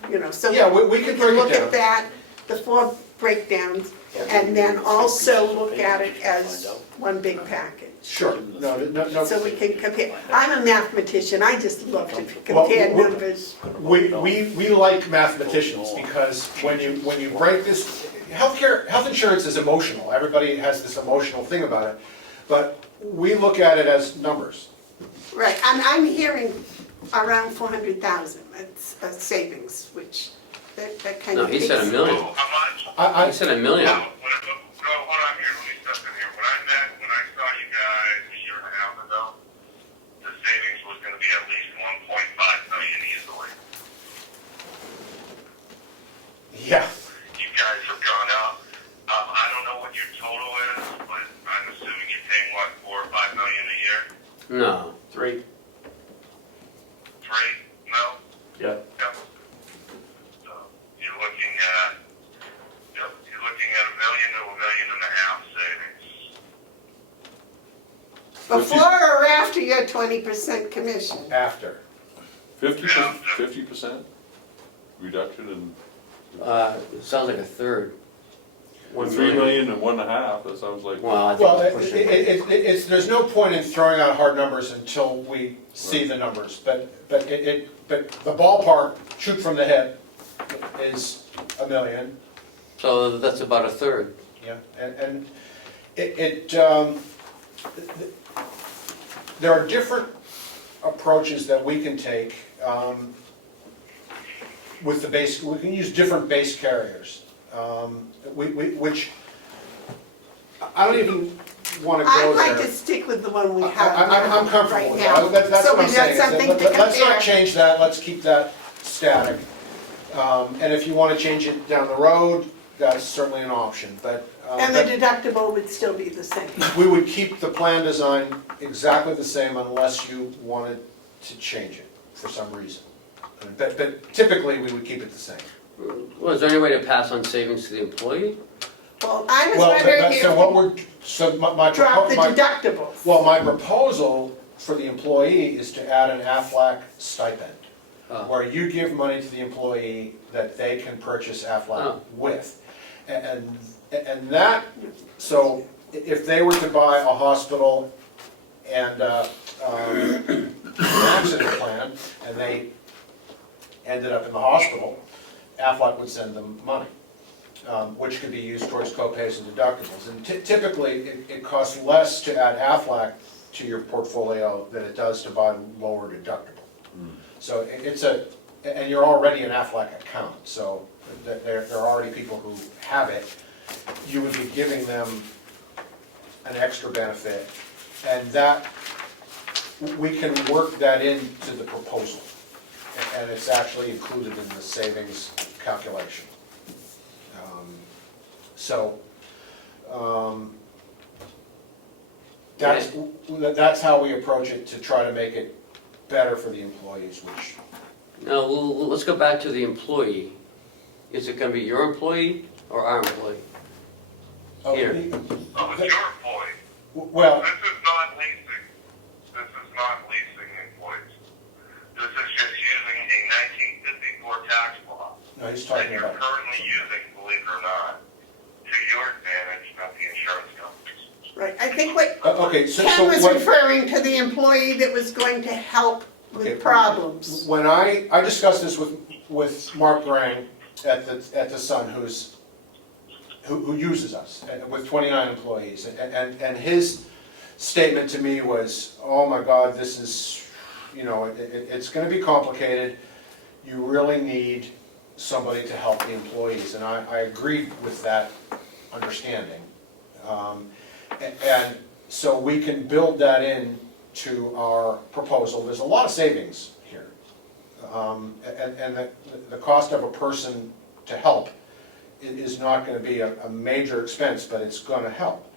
you know, so Yeah, we we could can break it look down. at that, the 4 breakdowns, and then also look at it as one big package. sure. No. So we can compare. I'm a mathematician, I just love to compare Well, numbers. We like mathematicians because when you break this, health insurance is emotional. Everybody has this emotional thing about it. But we look at it as numbers. Right, I'm hearing around 400,000, it's a savings, which, that kind No, of. he said $1 million. How much? I He said $1 million. Well, hold on here, let me step in here. When I saw you guys a year and a half ago, the savings was gonna be at least 1.5 million easily. Yeah. You guys have gone up. I don't know what your total is, but I'm assuming you're paying what, 4 or 5 million a year? No. 3. 3? No? Yep. Before or after your 20% commission? After. 50% reduction in It sounds like a third. 3 million and 1.5, that sounds like. Well, I Well, think it's pushing. there's no point in throwing out hard numbers until we see the numbers, but the ballpark, shoot from the hip, is $1 million, So that's about a third. yeah, and there are different approaches that we can take with the base, we can use different base carriers, which, I don't even want to go I'd there. like to stick with the one we have I'm comfortable right with now. that. That's So what I'm we've got saying. is that something to Let's not compare. change that, let's keep that static. And if you want to change it down the road, that's certainly an option, but. And the deductible would still be the same. We would keep the plan design exactly the same unless you wanted to change it for some reason. But typically, we would keep it the same. Well, is there any way to pass on savings to the employee? Well, I was Well, wondering so what if we're, so my. we drop the my- deductibles. Well, my proposal for the employee is to add an Aflac stipend, Oh. where you give money to the employee that they can purchase Aflac Oh. with. And that, so if they were to buy a hospital and an accident plan, and they ended up in the hospital, Aflac would send them money, which could be used towards co-pays and deductibles. And typically, it costs less to add Aflac to your portfolio than it does to buy lower deductible. So it's and you're already an Aflac account, so there are already people who have it. You would be giving them an extra benefit, and that, we can work that into the proposal. And it's actually included in the savings calculation. That's how we approach it, to try to make it better for the employees, which, Now, let's go back to the employee. Is it gonna be your employee or our employee? oh, Here. So it's your employee. well, This is not leasing. This is not leasing employees. This is just using a 1954 tax law no, he's that talking you're about. currently using, believe it or not, to your advantage, not the insurance companies. Right, I think what Okay, so Ken was what, referring to the employee that was going to help Okay. with problems. when I discussed this with Mark Grang at the Sun, who uses us, with 29 employees, and his statement to me was, oh my God, this is, it's gonna be complicated, you really need somebody to help the employees, and I agreed with that understanding. And so we can build that in to our proposal. There's a lot of savings here. And the cost of a person to help is not gonna be a major expense, but it's gonna help.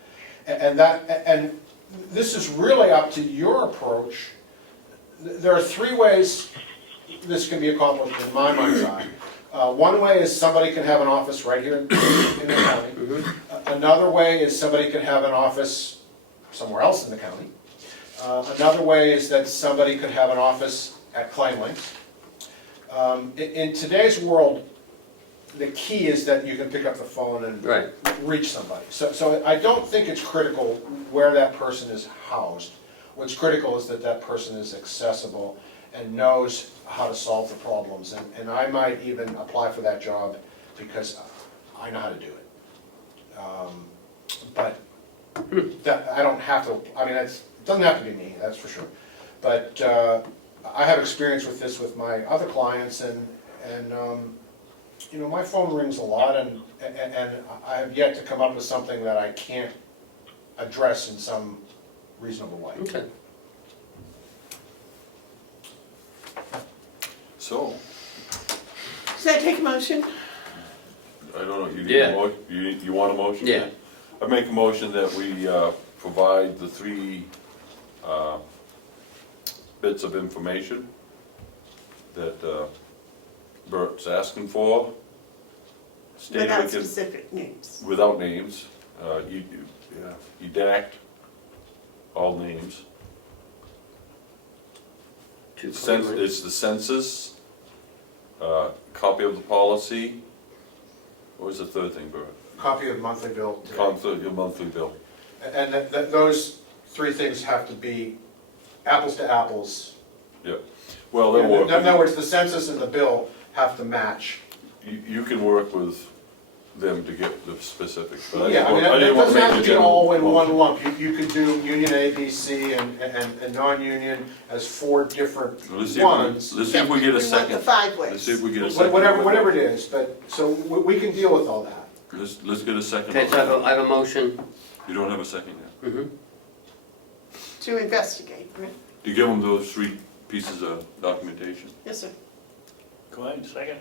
And this is really up to your approach. There are 3 ways this can be accomplished in my mind's eye. One way is somebody can have an office right here in the county. Another way is somebody can have an office somewhere else in the county. Another way is that somebody could have an office at Claim Links. In today's world, the key is that you can pick up the phone and Right. reach somebody. So I don't think it's critical where that person is housed. What's critical is that that person is accessible and knows how to solve the problems. And I might even apply for that job because I know how to do it. But that, I don't have to, I mean, it doesn't have to be me, that's for sure. But I have experience with this with my other clients, and my phone rings a lot, and I have yet to come up with something that I can't address in some reasonable way. Okay. So, Does that take a motion? I don't know, you need Yeah. a mo, you want a motion? Yeah. I make a motion that we provide the 3 bits of information that Bert's asking for. State Without we can- specific names. Without names, edact all names. $2.20. It's the census, copy of the policy. What was the third thing, Bert? Copy of monthly bill today. Your monthly bill. And those three things have to be apples to apples. Yep. Well, they'll work. In other words, the census and the bill have to match. You can work with them to get the specifics, but Yeah, I mean, I it didn't want doesn't to make have a to be all in general. one lump. You could do union A, B, C, and non-union as 4 different Let's see ones. if we get a We want the second. 5 ways. Let's see if we get a second. Whatever it is, but, so we can deal with all that. Let's get a second. Okay, so I have a motion. You don't have a second yet. Mhm. To investigate, right? Do you give them those 3 pieces of documentation? Yes, sir. Go ahead, second.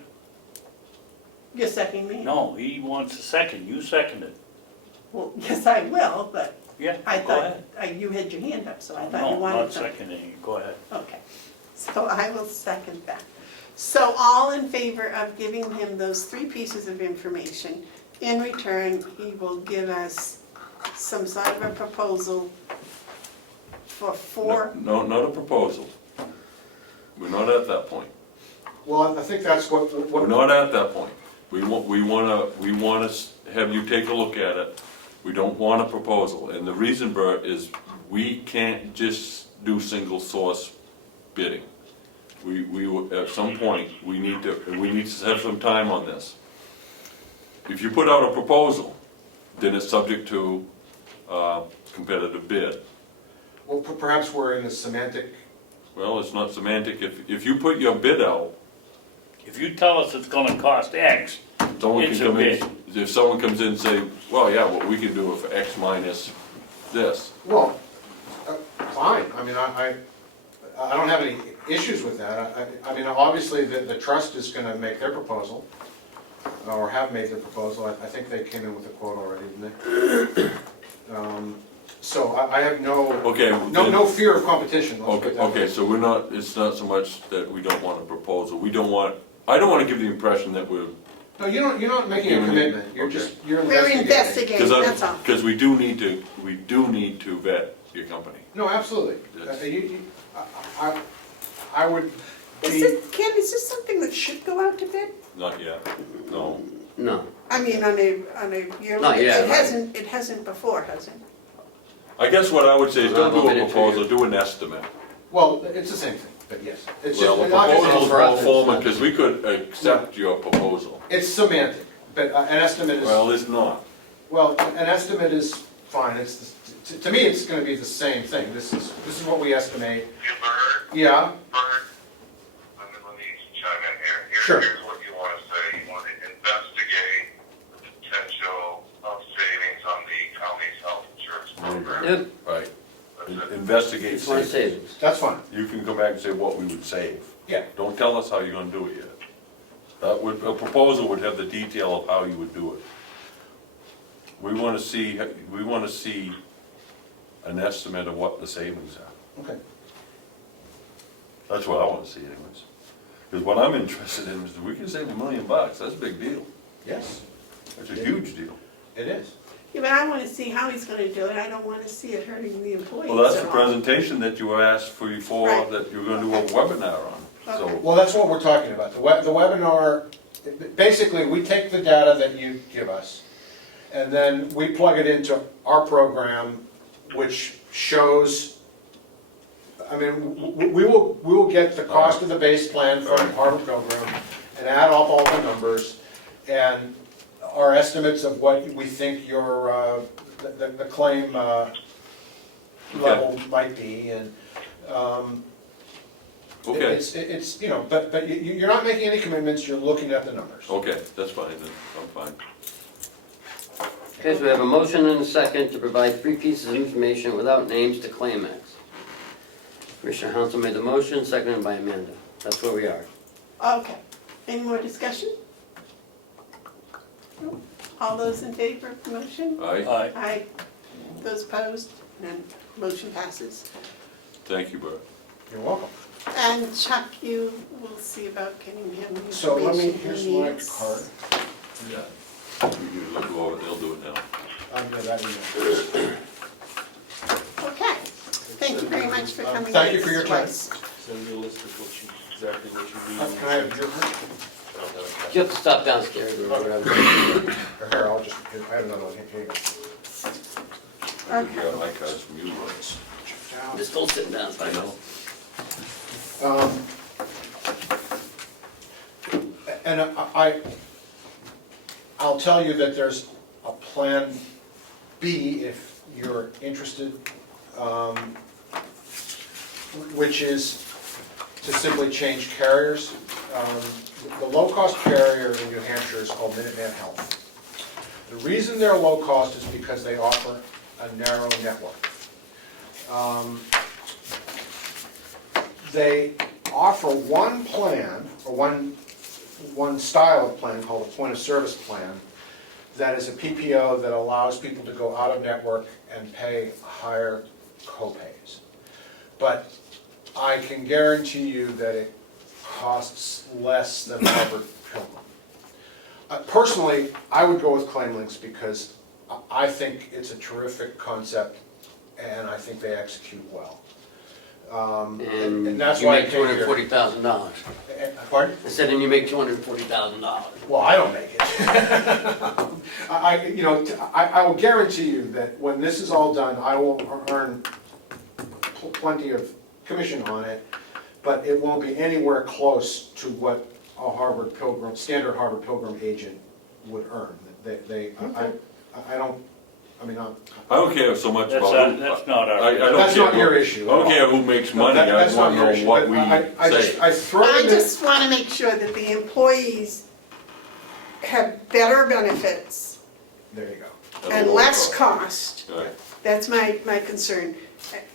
You're seconding me? No, he wants a second, you seconded. Well, yes, I will, but Yeah, I go thought, ahead. you had your hand up, so I thought you No, wanted not to. seconding, go ahead. Okay, so I will second that. So all in favor of giving him those 3 pieces of information, in return, he will give us some sort of a proposal for 4, No, not a proposal. We're not at that point. Well, I think that's We're what, not at that point. We wanna have you take a look at it. We don't want a proposal, and the reason, Bert, is we can't just do single source bidding. At some point, we need to have some time on this. If you put out a proposal, then it's subject to, competitive bid. well, perhaps we're in the semantic, Well, it's not semantic. If you put your bid out, If you tell us it's gonna cost X, someone can It's a come in, bid. if someone comes in and say, well, yeah, well, we can do it for X minus this. well, fine, I mean, I don't have any issues with that. I mean, obviously, the trust is gonna make their proposal, or have made their proposal. I think they came in with a quote already, didn't they? So I have Okay. no fear of competition. let's put Okay, it that way. okay, so it's not so much that we don't want a proposal. I don't want to give the impression that we're, No, you're not making a commitment, you're just, you're we're investigating. investigating, that's all. because we do need to vet your company. No, absolutely. Yes. I would Is be, this, Ken, is this something that should go out to bid? Not yet, no. No. I mean, on a yearly, Not yet, it right. hasn't before, has it? I guess what I would say is don't do Well, a proposal, do an estimate. well, it's the same thing, but yes. It's Well, a just, like I said, proposal's for us, more formal, because we could accept your proposal. it's semantic, but an estimate is, Well, it's not. well, an estimate is fine. To me, it's gonna be the same thing. This is what we estimate. Hey, Bert, Yeah, Bert, let me chime in here. Sure. Here's what you want to say. You want to investigate the potential of savings on the county's health insurance program. Yep, Right. That's it. Investigate just want savings. savings. that's fine. You can come back and say what we would save. Yeah. Don't tell us how you're gonna do it yet. A proposal would have the detail of how you would do it. We wanna see an estimate of what the savings are. Okay. That's what I wanna see anyways. Because what I'm interested in is if we can save $1 million, that's a big deal. Yes, That's a huge deal. Oh, it is. Yeah, but I wanna see how he's gonna do it, I don't wanna see it hurting the employees Well, that's at the all. presentation that you were asked for, Right. that you were gonna do a webinar on, so. Okay. Well, that's what we're talking about. The webinar, basically, we take the data that you give us, and then we plug it into our program, which shows, I mean, we will get the cost of the base plan from Harvard Pilgrim and add up all the numbers, and our estimates of what we think your, the claim level might be, and, Okay, It's, you know, but you're not making any commitments, you're looking at the numbers. okay, that's fine, then, I'm fine. Okay, so we have a motion and a second to provide 3 pieces of information without names to Claimex. Commissioner Hounsell made the motion, seconded by Amanda. That's where we are. Okay, any more discussion? No? All those in favor of the motion? Aye, Aye. Aye. Those opposed? None. Motion passes. thank you, Bert. You're welcome. And Chuck, you will see about getting him the So let me, information here's he my needs. card. Yeah. You look over, they'll do it now. I'll give that email. Okay, much for coming. Thank you for your time. twice. Send me a list of exactly what you need. Can I have your, You have to stop downstairs or whatever. or here, I'll just, I have another one, here you go. I got my cards from you, Royce. I'm just still sitting downstairs. I know. And I'll tell you that there's a plan B if you're interested, which is to simply change carriers. The low-cost carrier in New Hampshire is called Minuteman Health. The reason they're low cost is because they offer a narrow network. They offer one plan, or one style of plan called a point of service plan, that is a PPO that allows people to go out of network and pay higher copays. But I can guarantee you that it costs less than Harvard Pilgrim. Personally, I would go with ClaimLinks because I think it's a terrific concept and I think they execute well. And that's you why I make came here. $240,000. Pardon? I said, and you make $240,000. Well, I don't make it. I will guarantee you that when this is all done, I will earn plenty of commission on it, but it won't be anywhere close to what a standard Harvard Pilgrim agent would earn. I don't care so much That's about who. that's not our. I don't That's care not your who- issue. I don't care who makes money, I That's just not wanna your know issue, what but we say. I throw I in just want to make sure that the employees have better benefits there you go. and less cost. Right. That's my concern.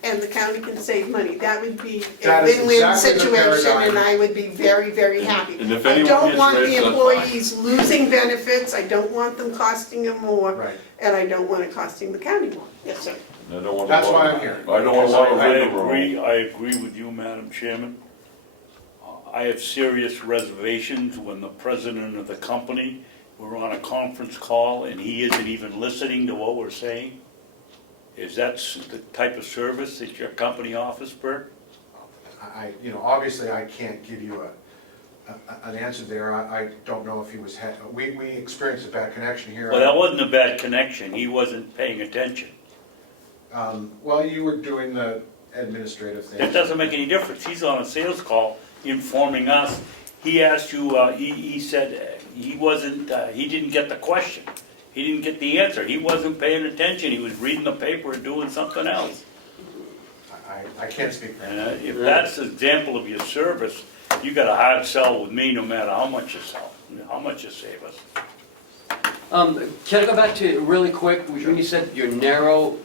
And the county can save money. That would be a That is win-win exactly the situation, paradigm. and I would be very, very happy. And if I anyone don't gets want rich, the that's fine. employees losing benefits, I don't want them costing them more, Right. and I don't want it costing the county more. Yes, sir. I don't wanna. That's why I'm here. I don't wanna walk I a rigmarole. agree with you, Madam Chairman. I have serious reservations when the president of the company, we're on a conference call and he isn't even listening to what we're saying. Is that the type of service that your company offers, Bert? Obviously I can't give you an answer there. I don't know if he was, we experienced a bad connection here. Well, that wasn't a bad connection. He wasn't paying attention. Well, you were doing the administrative thing. That doesn't make any difference. He's on a sales call informing us. He asked you, he said he wasn't, he didn't get the question. He didn't get the answer. He wasn't paying attention. He was reading the paper and doing something else. I can't speak for him. And if that's an example of your service, you got a hard sell with me no matter how much you sell, how much you save us. Can I go back to really quick, when you said your narrow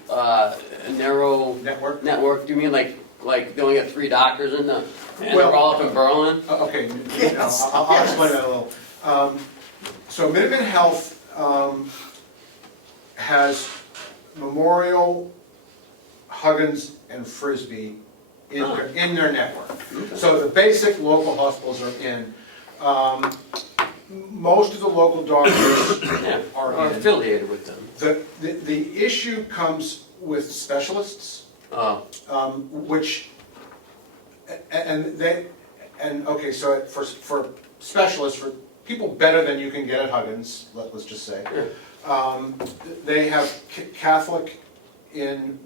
Network? network, do you mean like they only got 3 doctors in the, and Well, they're all up in Berlin? Okay, Yes, I'll yes. explain that a little. So Minuteman Health has Memorial, Huggins, and Frisbee in their network. So the basic local hospitals are in. Most of the local doctors Yeah, are or in. affiliated with them. The issue comes with specialists, Oh, which, okay, so for specialists, for people better than you can get at Huggins, let's just say, they have Catholic in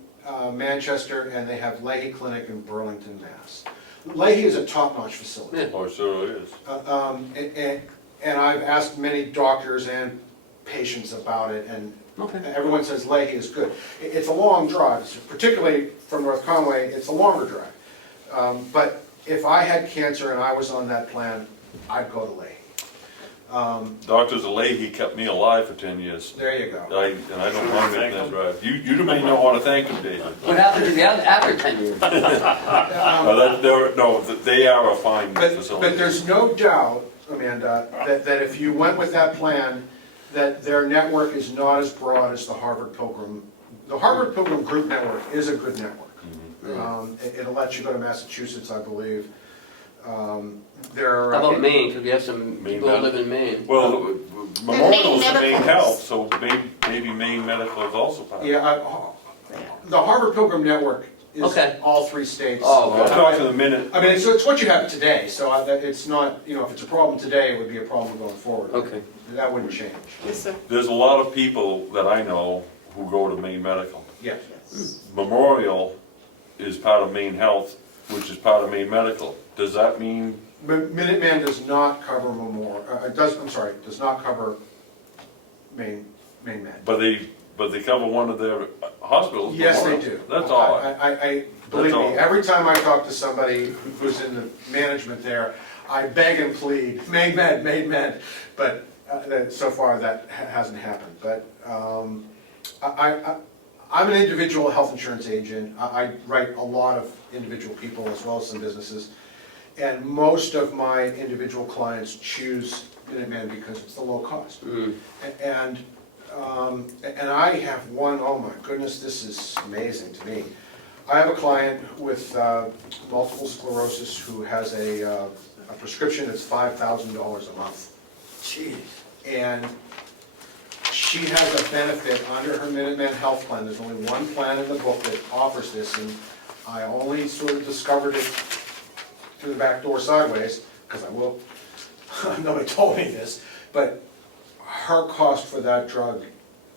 Manchester and they have Leahy Clinic in Burlington, Mass. Leahy is a top-notch facility. yeah. Oh, sure it is. And I've asked many doctors and patients about it, and Okay. everyone says Leahy is good. It's a long drive, particularly from North Conway, it's a longer drive. But if I had cancer and I was on that plan, I'd go to Leahy. Dr. Zalehi kept me alive for 10 years. There you go. And I don't mind making that drive. You may not want to thank him, David. What happened to the other, after 10 years? They are a fine But facility. there's no doubt, Amanda, that if you went with that plan, that their network is not as broad as the Harvard Pilgrim. The Harvard Pilgrim Group Network is a good network. It'll let you go to Massachusetts, I believe. How about Maine, because we have some Maine people who Medical. live in Maine. Well, Memorial's the main Medicals. health, so maybe Maine Medical is also part of it. Yeah, the Harvard Pilgrim Network is Okay. all 3 states. Oh, I'm talking a minute, I mean, it's what you have today, so it's not, if it's a problem today, it would be a problem going forward. Okay. That wouldn't change. Yes, sir. there's a lot of people that I know who go to Maine Medical. Yeah. Memorial is part of Maine Health, which is part of Maine Medical. Does that mean, Minuteman does not cover does not cover Maine Med. but they cover one of their hospitals? Yes, they Memorial? do. That's all. Believe all. me, every time I talk to somebody who's in the management there, I beg and plead, Maine Med, but so far that hasn't happened. But I'm an individual health insurance agent. I write a lot of individual people as well as some businesses. And most of my individual clients choose Minuteman because it's the low cost. And I have one, oh my goodness, this is amazing to me. I have a client with multiple sclerosis who has a prescription that's $5,000 a month. Jeez. And she has a benefit under her Minuteman health plan. There's only one plan in the book that offers this, and I only sort of discovered it through the back door sideways, because nobody told me this, but her cost for that drug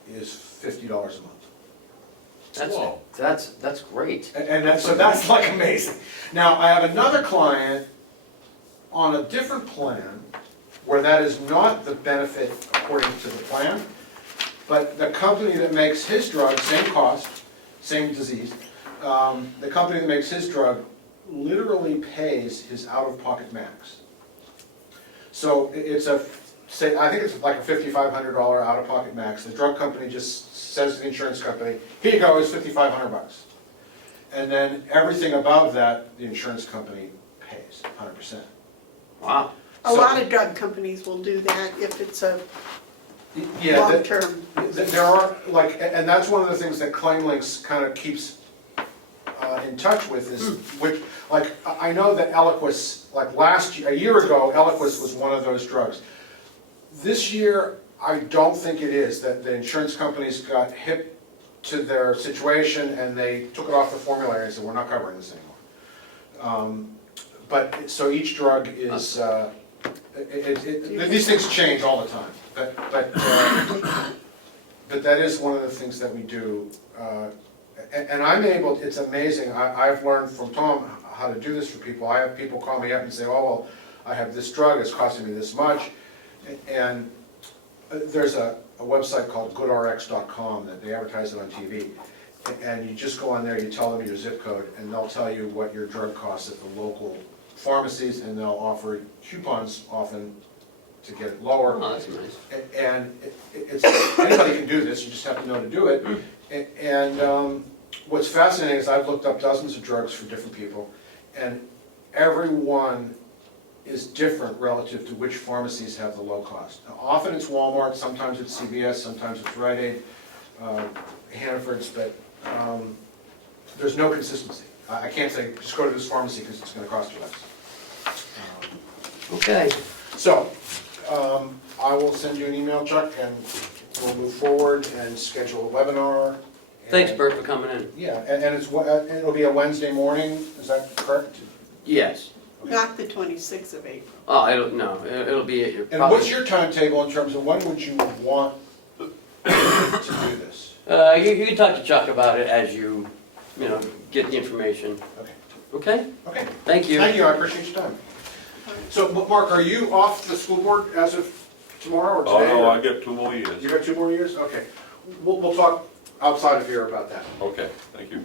is $50 a month. Whoa. That's great. So that's like amazing. Now, I have another client on a different plan where that is not the benefit according to the plan, but the company that makes his drug, same cost, same disease, the company that makes his drug literally pays his out-of-pocket max. So it's I think it's like a $5,500 out-of-pocket max. The drug company just says to the insurance company, here you go, it's $5,500. And then everything above that, the insurance company pays 100%. Wow. A lot of drug companies will do that if it's a Yeah, long-term. there are, and that's one of the things that ClaimLinks kind of keeps in touch with is, I know that Eliquis, a year ago, Eliquis was one of those drugs. This year, I don't think it is, that the insurance companies got hip to their situation and they took it off the formulary and said, we're not covering this anymore. But, so each drug is, these things change all the time, but that is one of the things that we do. And I'm able, it's amazing, I've learned from Tom how to do this for people. I have people call me up and say, oh, well, I have this drug, it's costing me this much. And there's a website called goodrx.com that they advertise it on TV. And you just go on there, you tell them your zip code, and they'll tell you what your drug costs at the local pharmacies, and they'll offer coupons often to get it lower. Oh, that's nice. And anybody can do this, you just have to know to do it. And what's fascinating is I've looked up dozens of drugs for different people, and every one is different relative to which pharmacies have the low cost. Now, often it's Walmart, sometimes it's CVS, sometimes it's Rite Aid, Hannaford's, but there's no consistency. I can't say, just go to this pharmacy because it's going to cost you less. Okay. So, I will send you an email, Chuck, and we'll move forward and schedule a webinar. Thanks, Bert, for coming in. Yeah, and it'll be a Wednesday morning, is that correct? Yes. Not the 26th of April. Oh, it'll be at your. And what's your timetable in terms of when would you want to do this? You can talk to Chuck about it as you get the information. Okay. Okay? Okay. Thank you. Thank you, I appreciate your time. So, Mark, are you off the school board as of tomorrow or today? Oh, no, or- I get 2 more years. You got 2 more years? Okay. We'll talk outside of here about that. Okay, thank you.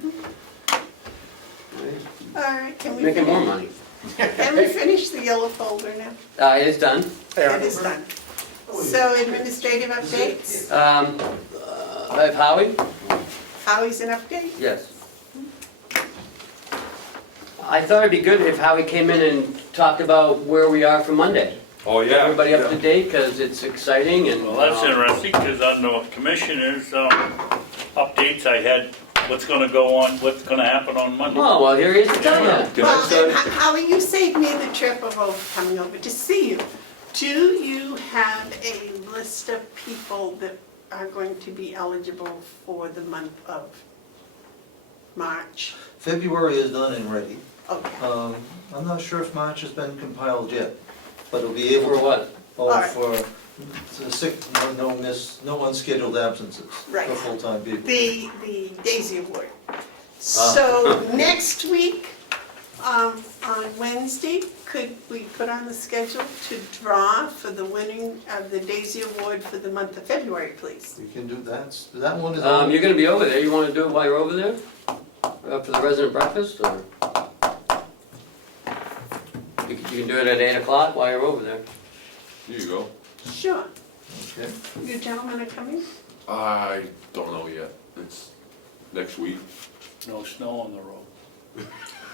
All right, can we Making more finish, money. can we finish the yellow folder now? It's done. It is done. So administrative updates, I have Howie? Howie's an update? Yes. I thought it'd be good if Howie came in and talked about where we are for Monday. Oh, yeah. Everybody up to yeah. date, because it's exciting and. Well, that's interesting, because on the commissioners' updates, I had what's gonna go on, what's gonna happen on Monday. Oh, well, here he is to tell you. Can I Well, start? and Howie, you saved me the trip of coming over to see you. Do you have a list of people that are going to be eligible for the month of March? February is done and ready. Okay, I'm not sure if March has been compiled yet, but it'll be able For to. what? Oh, Alright. for sick, no unscheduled absences Right. for full-time people. the Daisy Award. So next week, on Wednesday, could we put on the schedule to draw for the winning of the Daisy Award for the month of February, please? We can do that. That one is. You're gonna be over there, you wanna do it while you're over there? For the resident breakfast, or? You can do it at 8 o'clock while you're over there. Here you go. Sure. Okay. You gentlemen are coming? I don't know yet. It's next week. No snow on the road.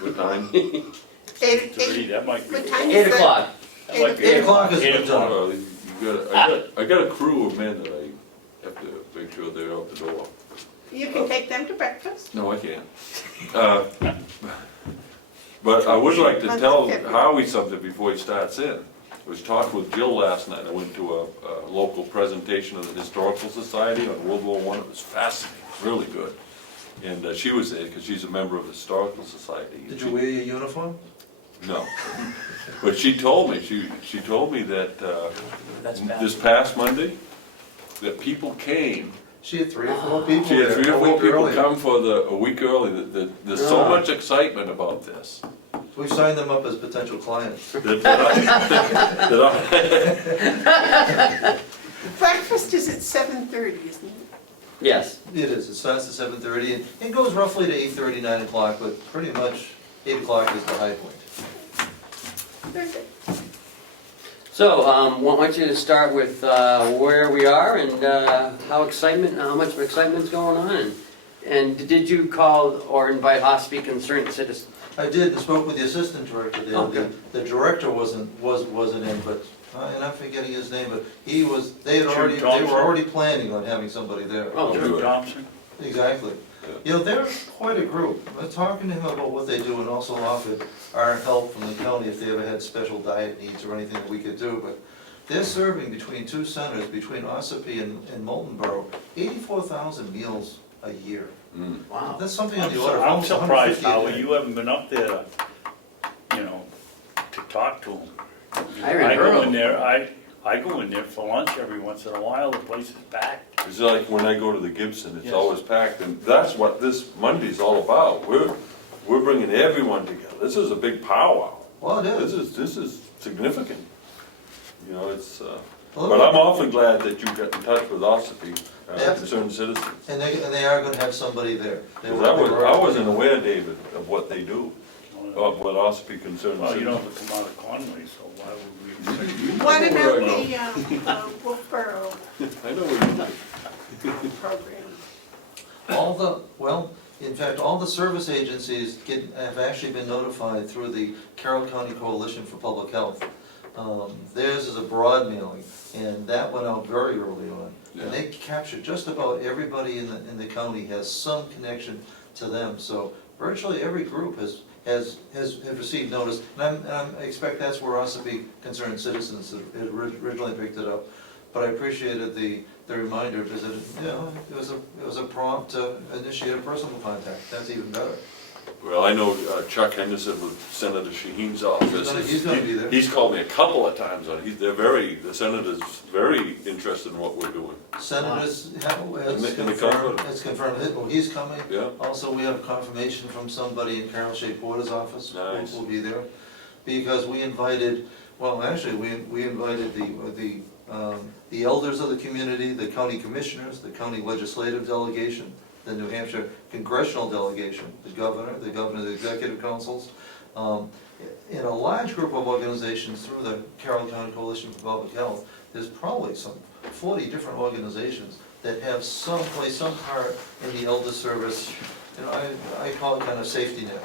What time? 3, that might be. What time 8 is that? o'clock. That might be 8 o'clock is a 8 good o'clock. time. I got a crew of men that I have to make sure they're out the door. You can take them to breakfast? No, I can't. But I would like to tell Howie something before he starts in. I was talking with Jill last night. I went to a local presentation of the Historical Society on World War I. It was fascinating, really good. And she was there because she's a member of the Historical Society. Did you wear your uniform? No. But she told me, she told me that That's bad. this past Monday, that people came. She had 3 or 4 people She had there 3 or a 4 week people earlier. come for a week early. There's so much excitement about this. We've signed them up as potential clients. That I- Breakfast is at 7:30, isn't it? Yes. It is, it starts at 7:30 and it goes roughly to 8:30, 9 o'clock, but pretty much 8 o'clock is the high point. Very good. So, want you to start with where we are and how much excitement's going on. And did you call or invite Ossipee concerned citizens? I did, and spoke with the assistant director there. Okay. The director wasn't in, but, and I'm forgetting his name, but he was, they were Thompson. already planning on having somebody there. Oh, Jim good. Thompson? Exactly. You know, they're quite a group. I was talking to him about what they do and also offered our help from the county if they ever had special diet needs or anything that we could do, but they're serving between 2 centers, between Ossipee and Moulton Borough, 84,000 meals a year. Mm. Wow. That's something on the order of I'm almost surprised, 150 a Howard, day. you haven't been up there, to talk to them. I haven't heard go of in them. there, I go in there for lunch every once in a while, the place is packed. It's like when I go to the Gibson, it's Yes. always packed, and that's what this Monday's all about. We're bringing everyone together. This is a big powwow. Well, it is. This is significant. You know, it's, Well, but I'm awfully glad that you got in touch with Ossipee, Yeah. concerned citizens. And they are gonna have somebody there. They Because were- I wasn't aware, David, of what they do, of what Ossipee concerned Well, you citizens. don't have to come out of Conway, so why would we? What know about where I the Wolfboro I know what you do. program? In fact, all the service agencies have actually been notified through the Carroll County Coalition for Public Health. Theirs is a broad mailing, and that went out very early on. Yeah. And they captured just about everybody in the county has some connection to them. So virtually every group has received notice. And I expect that's where Ossipee Concerned Citizens had originally picked it up. But I appreciated the reminder because it was a prompt to initiate a personal contact. That's even better. Well, I know Chuck Henderson with Senator Shaheen's office. He's gonna be there. He's called me a couple of times on it. The senator's very interested in what we're doing. Senators And they come confirmed, with it. it's confirmed, well, he's coming. Yeah. Also, we have confirmation from somebody in Carroll Shea Porter's office. Nice. Who will be there. Because we invited, well, actually, we invited the elders of the community, the county commissioners, the county legislative delegation, the New Hampshire congressional delegation, the governor, the executive councils, in a large group of organizations through the Carroll County Coalition for Public Health. There's probably some 40 different organizations that have some part in the elder service. You know, I call it kind of safety net.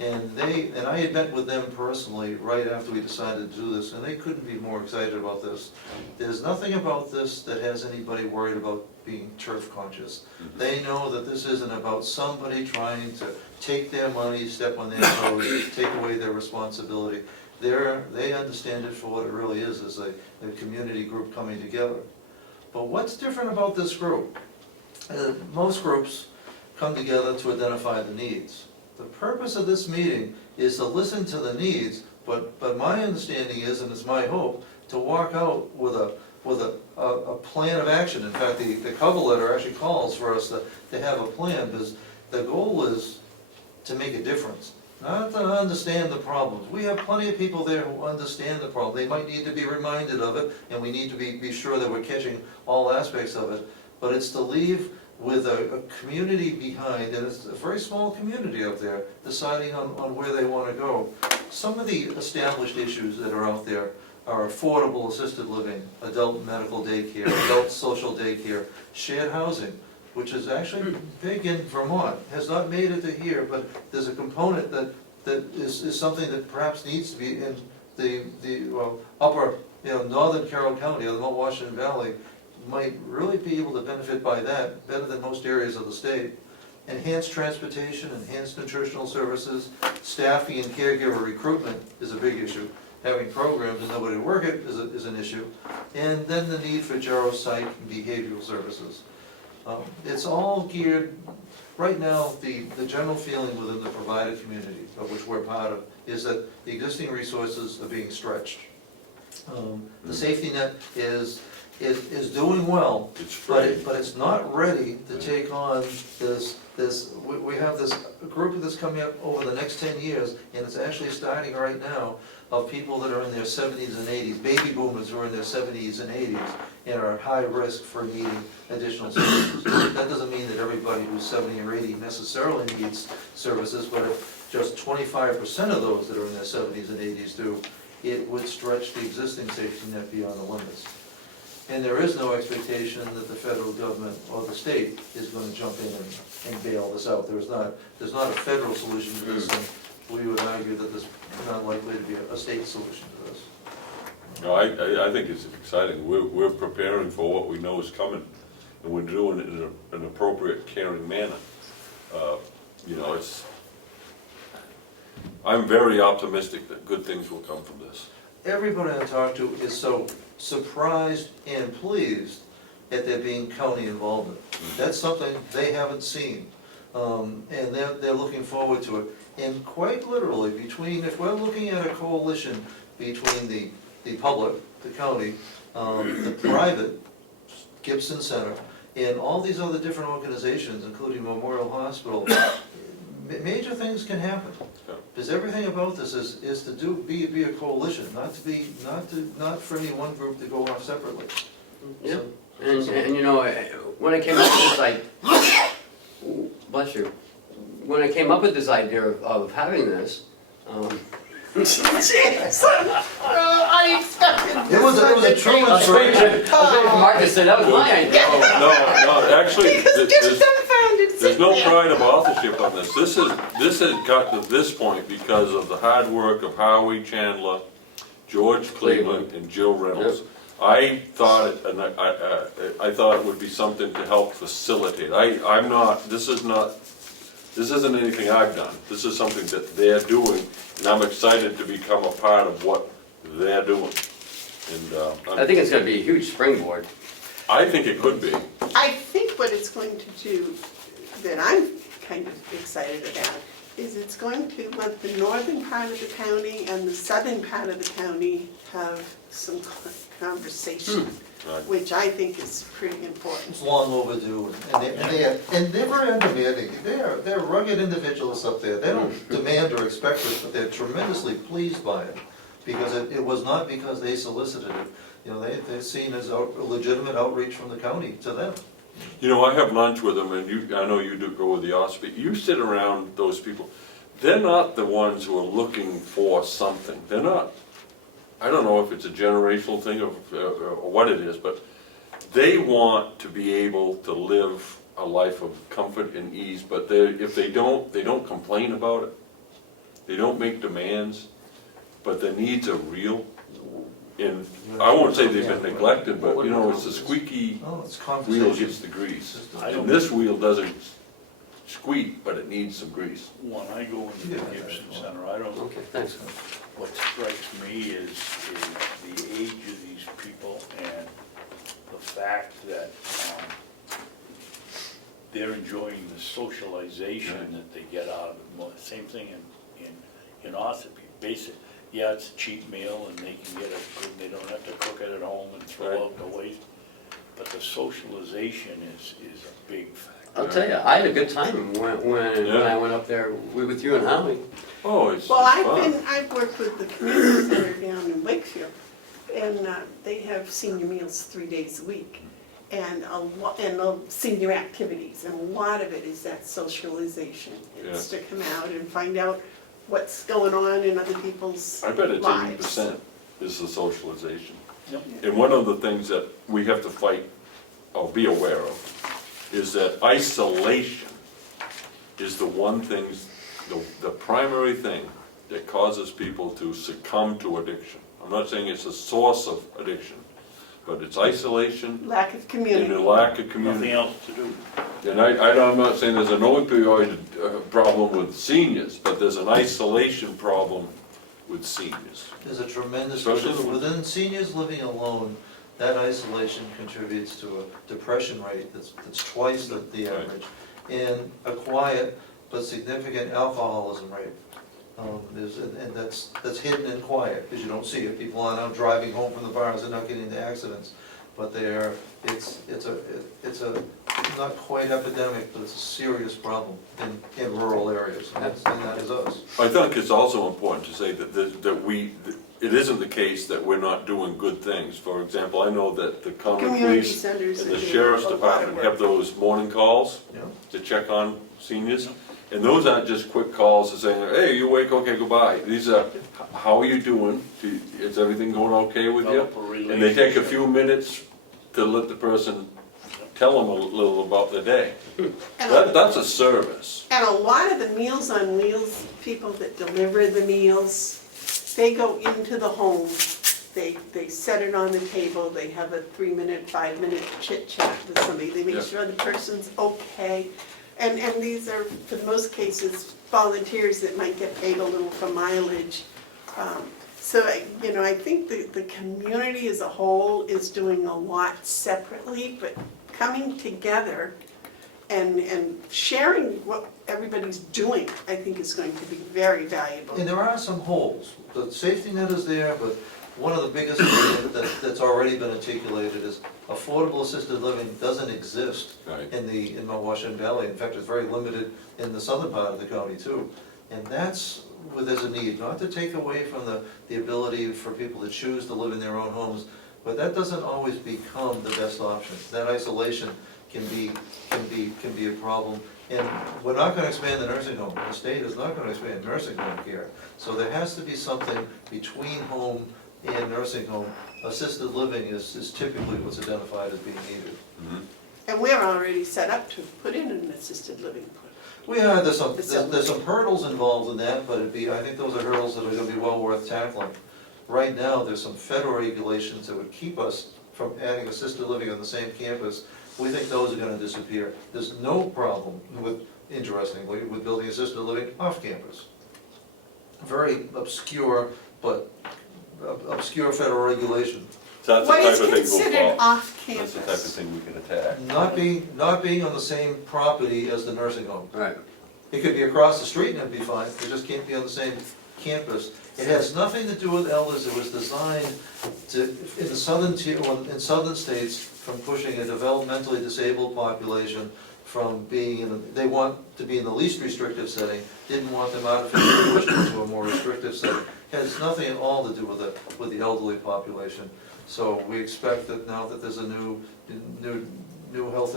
And I had met with them personally right after we decided to do this, and they couldn't be more excited about this. There's nothing about this that has anybody worried about being turf conscious. They know that this isn't about somebody trying to take their money, step on their toes, take away their responsibility. They understand it for what it really is a community group coming together. But what's different about this group? Most groups come together to identify the needs. The purpose of this meeting is to listen to the needs, but my understanding is, and it's my hope, to walk out with a plan of action. In fact, the cover letter actually calls for us to have a plan, because the goal is to make a difference, not to understand the problems. We have plenty of people there who understand the problem. They might need to be reminded of it, and we need to be sure that we're catching all aspects of it. But it's to leave with a community behind, and it's a very small community up there, deciding on where they want to go. Some of the established issues that are out there are affordable assisted living, adult medical daycare, adult social daycare, shared housing, which is actually big in Vermont, has not made it to here, but there's a component that is something that perhaps needs to be in the upper, northern Carroll County, or the Mount Washington Valley, might really be able to benefit by that better than most areas of the state. Enhanced transportation, enhanced nutritional services, staffing and caregiver recruitment is a big issue. Having programs and nobody to work it is an issue. And then the need for psych and behavioral services. It's all geared, right now, the general feeling within the provider community, of which we're part of, is that the existing resources are being stretched. The safety net is doing well, It's free. but it's not ready to take on we have this group that's coming up over the next 10 years, and it's actually starting right now, of people that are in their 70s and 80s, baby boomers who are in their 70s and 80s, and are high risk for needing additional services. That doesn't mean that everybody who's 70 or 80 necessarily needs services, but if just 25% of those that are in their 70s and 80s do, it would stretch the existing safety net beyond the limits. And there is no expectation that the federal government or the state is going to jump in and bail this out. There's not a federal solution to this, and we would argue that there's not likely to be a state solution to this. No, I think it's exciting. We're preparing for what we know is coming, and we're doing it in an appropriate, caring manner. I'm very optimistic that good things will come from this. Everybody I talk to is so surprised and pleased at there being county involvement. That's something they haven't seen, and they're looking forward to it. And quite literally, if we're looking at a coalition between the public, the county, the private, Gibson Center, and all these other different organizations, including Memorial Hospital, major things can happen. Because everything about this is to be a coalition, not for any one group to go off separately. Yeah, and when I came up with this bless you, when I came up with this idea of having this, Jeez, unexpected. It was a true I was waiting for Mark to say that was my idea. No, actually, Just dumbfounded. there's no pride of authorship on this. This has got to this point because of the hard work of Howie Chandler, George Cleveland, and Jill Reynolds. Yep. I thought I thought it would be something to help facilitate. This isn't anything I've done. This is something that they're doing, and I'm excited to become a part of what they're doing. And I think it's going to be a huge springboard. I think it could be. I think what it's going to do, that I'm kind of excited about, is it's going to let the northern part of the county and the southern part of the county have some conversation, which I think is pretty important. It's long overdue, and they're very undemanding. They're rugged individuals up there. They don't demand or expect it, but they're tremendously pleased by it, because it was not because they solicited it. They're seen as a legitimate outreach from the county to them. I have lunch with them, and I know you do go with the Ossipee. You sit around those people. They're not the ones who are looking for something. They're not. I don't know if it's a generational thing or what it is, but they want to be able to live a life of comfort and ease. But if they don't complain about it. They don't make demands, but their needs are real. And I won't say they've been neglected, but it's the squeaky wheel gets the grease. And this wheel doesn't squeak, but it needs some grease. When I go into the Gibson Center, I don't, Okay, thanks. what strikes me is the age of these people and the fact that they're enjoying the socialization that they get out of it. Well, same thing in Ossipee, basic, yeah, it's a cheap meal and they can get it, good, they don't have to cook it at home and throw out the waste. But the socialization is a big factor. I'll tell you, I had a good time when I went up there with you and Howie. Oh, it's Well, fun. I've worked with the community center down in Wakefield, and they have senior meals 3 days a week, and senior activities, and a lot of it is that socialization. It's to come out and find out what's going on in other people's I bet it's lives. 80% is the socialization. Yep. And one of the things that we have to fight, or be aware of, is that isolation is the one thing, the primary thing that causes people to succumb to addiction. I'm not saying it's a source of addiction, but it's isolation Lack of and community. a lack of Nothing community. else to do. And I'm not saying there's an opioid problem with seniors, but there's an isolation problem with seniors. There's a tremendous, Especially within seniors living alone, that isolation contributes to a depression rate that's twice the Right. average, and a quiet but significant alcoholism rate. And that's hidden and quiet, because you don't see it. People aren't out driving home from the bars, they're not getting into accidents. But it's a not quite epidemic, but it's a serious problem in rural areas, and that is us. I think it's also important to say that it isn't the case that we're not doing good things. For example, I know that the county Community police centers and are the doing sheriff's a lot of department work. have those morning calls You know? to check on seniors. And those aren't just quick calls to saying, hey, you awake, okay, goodbye. These are, how are you doing? Is everything going okay with you? Develop a And they take a relationship. few minutes to let the person tell them a little about the day. That's a service. And a lot of the Meals on Wheels people that deliver the meals, they go into the home, they set it on the table, they have a 3-minute, 5-minute chit chat with somebody, they make Yeah. sure the person's okay. And these are, for the most cases, volunteers that might get paid a little for mileage. So, I think the community as a whole is doing a lot separately, but coming together and sharing what everybody's doing, I think is going to be very valuable. And there are some holes. The safety net is there, but one of the biggest things that's already been articulated is affordable assisted living doesn't exist Right. in Mount Washington Valley. In fact, it's very limited in the southern part of the county too. And that's where there's a need, not to take away from the ability for people to choose to live in their own homes, but that doesn't always become the best option. That isolation can be a problem. And we're not gonna expand the nursing home. The state is not gonna expand nursing home care. So there has to be something between home and nursing home. Assisted living is typically what's identified as being needed. And we're already set up to put in an assisted living. There's some hurdles involved in that, but I think those are hurdles that are gonna be well worth tackling. Right now, there's some federal regulations that would keep us from adding assisted living on the same campus. We think those are gonna disappear. There's no problem interestingly, with building assisted living off campus. Very obscure federal regulation. So that's the What type is of thing we'll considered follow. off That's the type of campus? thing we can attack. Not being on the same property as the nursing home. Right. It could be across the street and it'd be fine, it just can't be on the same campus. It has nothing to do with elders, it was designed in southern states, from pushing a developmentally disabled population from being they want to be in the least restrictive setting, didn't want them artificially pushed into a more restrictive setting. It has nothing at all to do with the elderly population. So we expect that now that there's a new health,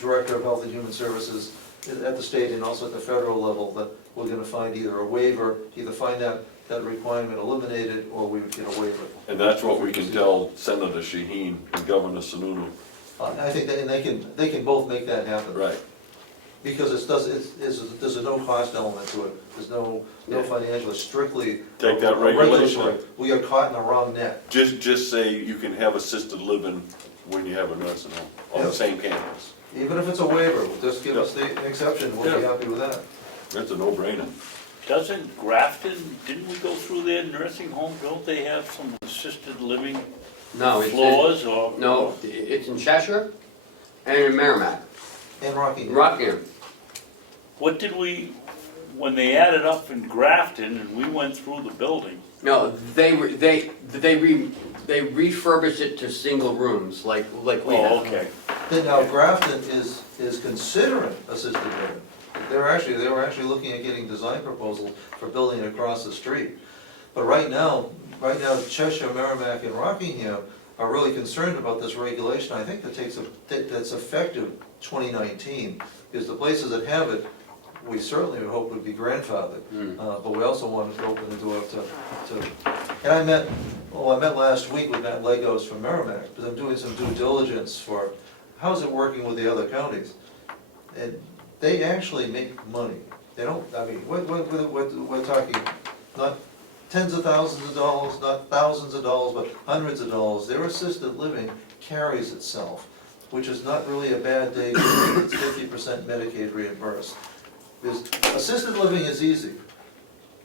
director of Health and Human Services at the state and also at the federal level, that we're gonna find either a waiver, either find that requirement eliminated, or we would get a waiver. And that's what we can tell Senator Shaheen and Governor Sununu. I think that, and they can both make that happen. Right. Because there's a no cost element to it, there's no financial, it's strictly. Take that a regulation. regulatory. We got caught in the wrong net. Just say you can have assisted living when you have a nursing home on the Yep. same campus. Even if it's a waiver, just give us the exception, we'll be Yeah. happy with that. That's a no-brainer. Doesn't Grafton, didn't we go through their nursing home? Don't they have some assisted living No, floors or? no, it's in Cheshire and in Merrimack. And Rockingham. Rockingham. What did we, when they added up in Grafton and we went through the building, No, they refurbished it to single rooms, like we have. oh, okay. Then now Grafton is considering assisted living. They were actually looking at getting design proposals for building it across the street. But right now Cheshire, Merrimack, and Rockingham are really concerned about this regulation. I think that's effective 2019, because the places that have it, we certainly would hope would be grandfathered. But we also wanted to open the door to, and I met last week with Matt Legos from Merrimack, because I'm doing some due diligence for how's it working with the other counties. And they actually make money. They don't, I mean, we're talking not tens of thousands of dollars, not thousands of dollars, but hundreds of dollars. Their assisted living carries itself, which is not really a bad day, because it's 50% Medicaid reimbursed. Because assisted living is easy.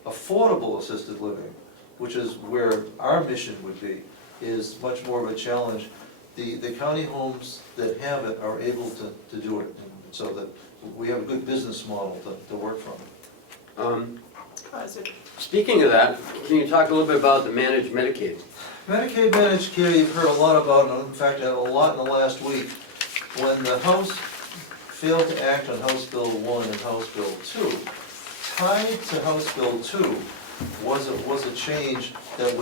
Affordable assisted living, which is where our mission would be, is much more of a challenge. The county homes that have it are able to do it, so that we have a good business model to work from. Positive. Speaking of that, can you talk a little bit about the managed Medicaid? Medicaid managed care, you've heard a lot about it, in fact, a lot in the last week. When the House failed to act on House Bill 1 and House Bill 2, tied to House Bill 2 was a change that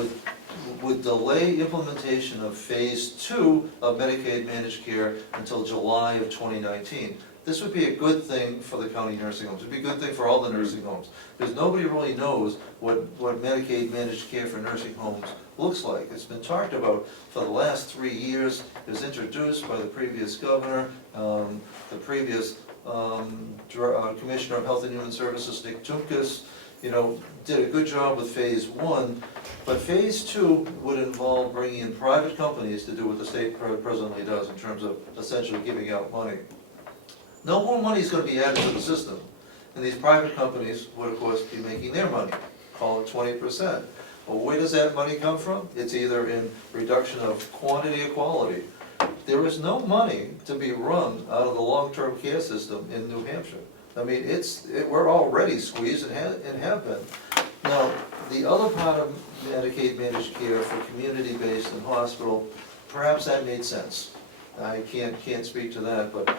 would delay implementation of Phase 2 of Medicaid managed care until July of 2019. This would be a good thing for the county nursing homes. It would be a good thing for all the nursing homes, because nobody really knows what Medicaid managed care for nursing homes looks like. It's been talked about for the last 3 years. It was introduced by the previous governor, the previous Commissioner of Health and Human Services, Nick Tunkus, did a good job with Phase 1, but Phase 2 would involve bringing in private companies to do what the state presently does in terms of essentially giving out money. No more money is going to be added to the system, and these private companies would of course be making their money, call it 20%. Well, where does that money come from? It's either in reduction of quantity or quality. There is no money to be wrung out of the long-term care system in New Hampshire. I mean, we're already squeezed and have been. Now, the other part of Medicaid managed care for community-based and hospital, perhaps that made sense. I can't speak to that, but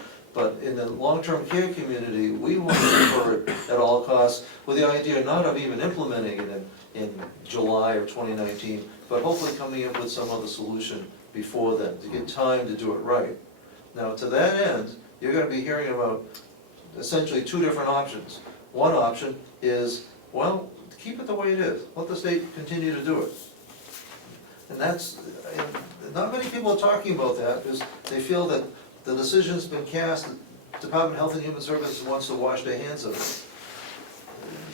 in the long-term care community, we want to defer it at all costs, with the idea not of even implementing it in July of 2019, but hopefully coming up with some other solution before then, to get time to do it right. Now, to that end, you're going to be hearing about essentially two different options. One option is, well, keep it the way it is. Let the state continue to do it. And not many people are talking about that, because they feel that the decision's been cast, the Department of Health and Human Services wants to wash their hands of it.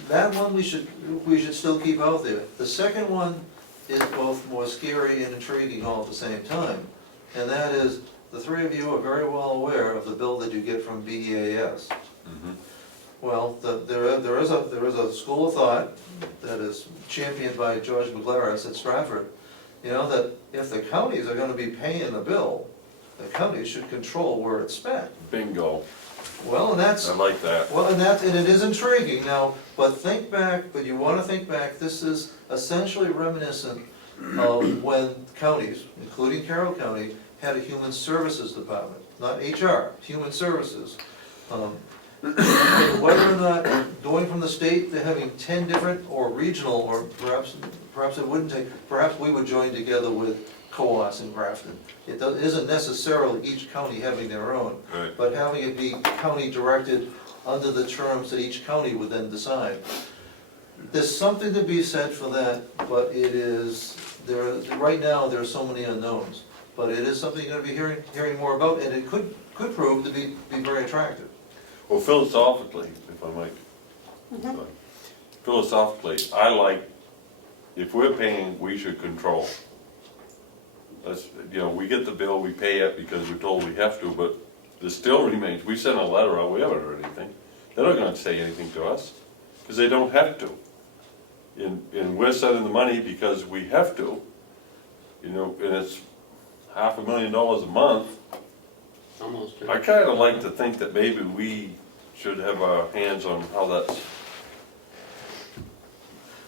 That one we should still keep out there. The second one is both more scary and intriguing all at the same time. And that is, the three of you are very well aware of the bill that you get from BEAS. Mhm. Well, there is a school of thought that is championed by George McGlarus at Stratford, that if the counties are gonna be paying the bill, the counties should control where it's spent. Bingo. Well, and that's, I like that. well, and it is intriguing now, but you wanna think back, this is essentially reminiscent of when counties, including Carroll County, had a human services department, not HR, human services. Whether or not going from the state to having 10 different or regional, or perhaps it wouldn't take, perhaps we would join together with COAS in Grafton. It isn't necessarily each county having their own, Right. but having it be county directed under the terms that each county would then decide. There's something to be said for that, but right now there are so many unknowns. But it is something you're gonna be hearing more about, and it could prove to be very attractive. Well, philosophically, if I might. Philosophically, I like, if we're paying, we should control. That's, we get the bill, we pay it because we're told we have to, but there still remains, we send a letter out, we haven't heard anything. They're not gonna say anything to us, because they don't have to. And we're sending the money because we have to, and it's $500,000 a month. almost. I kinda like to think that maybe we should have our hands on how that's.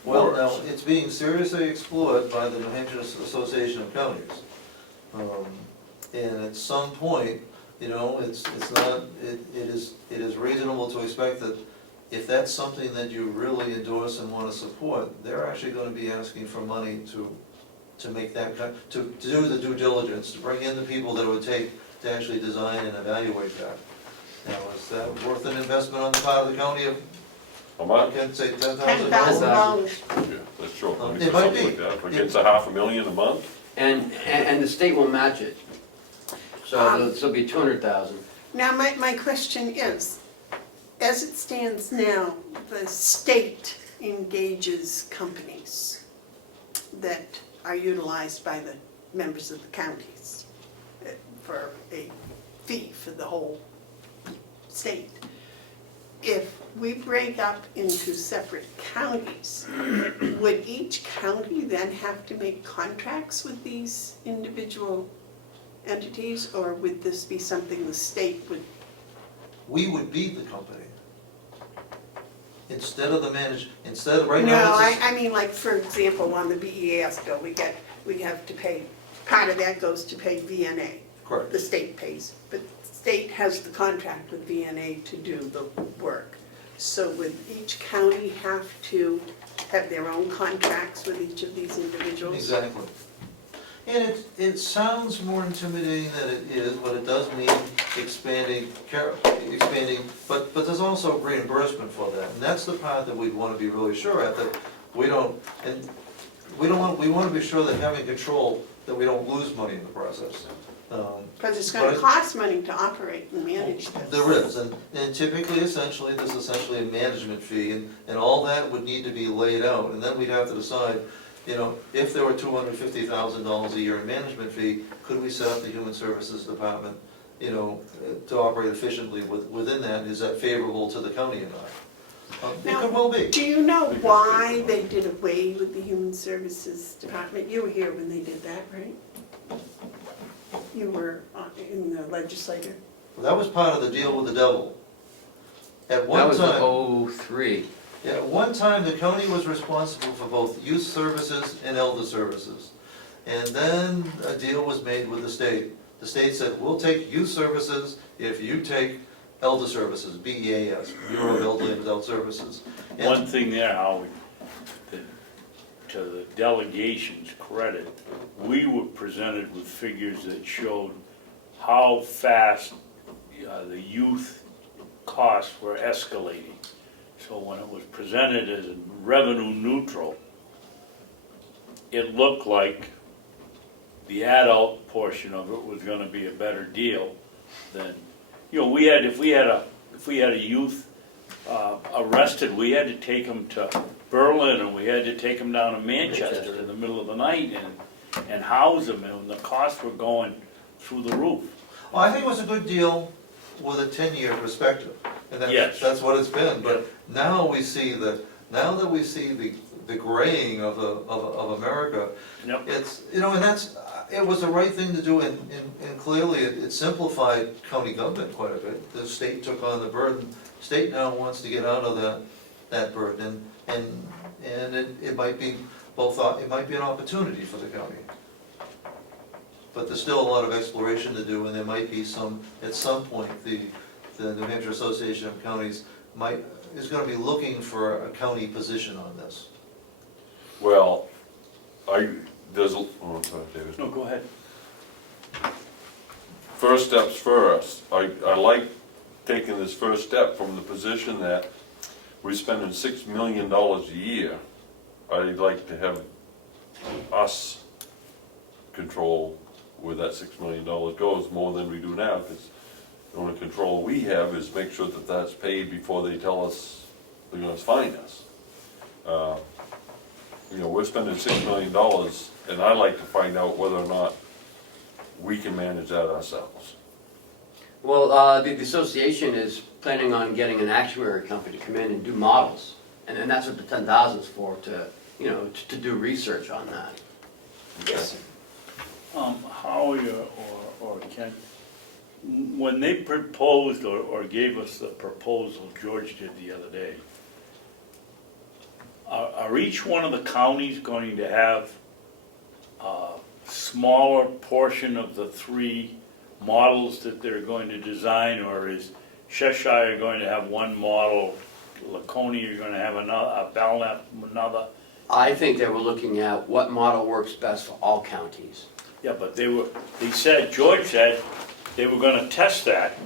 Well, now, works. it's being seriously explored by the New Hampshire Association of Counties. And at some point, you know, it's not, it is reasonable to expect that if that's something that you really endorse and wanna support, they're actually gonna be asking for money to make that, to do the due diligence, to bring in the people that it would take to actually design and evaluate that. Now, is that worth an investment on the part of the county of, How I much? can say $10,000? $10,000. Yeah, that's short, let me It say might something be. like that, if it gets $500,000 a month, And the state will match it. So it'll be 200,000. Now, my question is, as it stands now, the state engages companies that are utilized by the members of the counties for a fee for the whole state. If we break up into separate counties, would each county then have to make contracts with these individual entities, or would this be something the state would? We would be the company. Instead of instead of, right No, now, it's I mean, like, for example, on the BES bill, we have to pay, part of that goes to pay VNA. correct. The state pays, but the state has the contract with VNA to do the work. So would each county have to have their own contracts with each of these individuals? Exactly. And it sounds more intimidating than it is, but it does mean expanding, but there's also reimbursement for that. And that's the part that we'd want to be really sure at, that we want to be sure that having control, that we don't lose money in the process. Because it's gonna But- cost money to operate and manage this. There is, and typically, essentially, there's essentially a management fee, and all that would need to be laid out, and then we'd have to decide, you know, if there were $250,000 a year in management fee, could we set up the Human Services Department, you know, to operate efficiently within that, is that favorable to the county or not? It Now, could well be. Do you know why they did away with the Human Services Department? You were here when they did that, right? You were in the legislature. That was part of the deal with the devil. At That one was time. the 03. Yeah, at one time, the county was responsible for both youth services and elder services. And then a deal was made with the state. The state said, we'll take youth services if you take elder services, BEAS, Bureau of Elderly and Adult Services. And- One thing there, Howard, that to the delegation's credit, we were presented with figures that showed how fast the youth costs were escalating. So when it was presented as revenue neutral, it looked like the adult portion of it was gonna be a better deal than, you know, if we had a youth arrested, we had to take them to Berlin, and we had to take them down to Manchester in the middle of the night and house them, and the costs were going through the roof. Well, I think it was a good deal with a 10-year perspective. And Yes. that's what it's been. But now we see now that we see the graying of America, Yep. it's, you know, and it was the right thing to do, and clearly it simplified county government quite a bit. The state took on the burden. State now wants to get out of that burden, and it might be it might be an opportunity for the county. But there's still a lot of exploration to do, and there might be at some point, the New Hampshire Association of Counties is gonna be looking for a county position on this. well, I'm sorry, David. No, go ahead. First steps first. I like taking this first step from the position that we're spending $6 million a year. I'd like to have us control where that $6 million goes more than we do now, because the only control we have is make sure that that's paid before they tell us they're gonna fine us. You know, we're spending $6 million, and I'd like to find out whether or not we can manage that ourselves. Well, the association is planning on getting an actuary company to come in and do models. And that's what the 10,000 is for, to do research on that. Yes, sir. Howie or Ken, when they proposed or gave us the proposal George did the other day, are each one of the counties going to have a smaller portion of the three models that they're going to design, or is Cheshire going to have one model, Laconia going to have another, Belknap another? I think they were looking at what model works best for all counties. Yeah, but George said they were gonna test that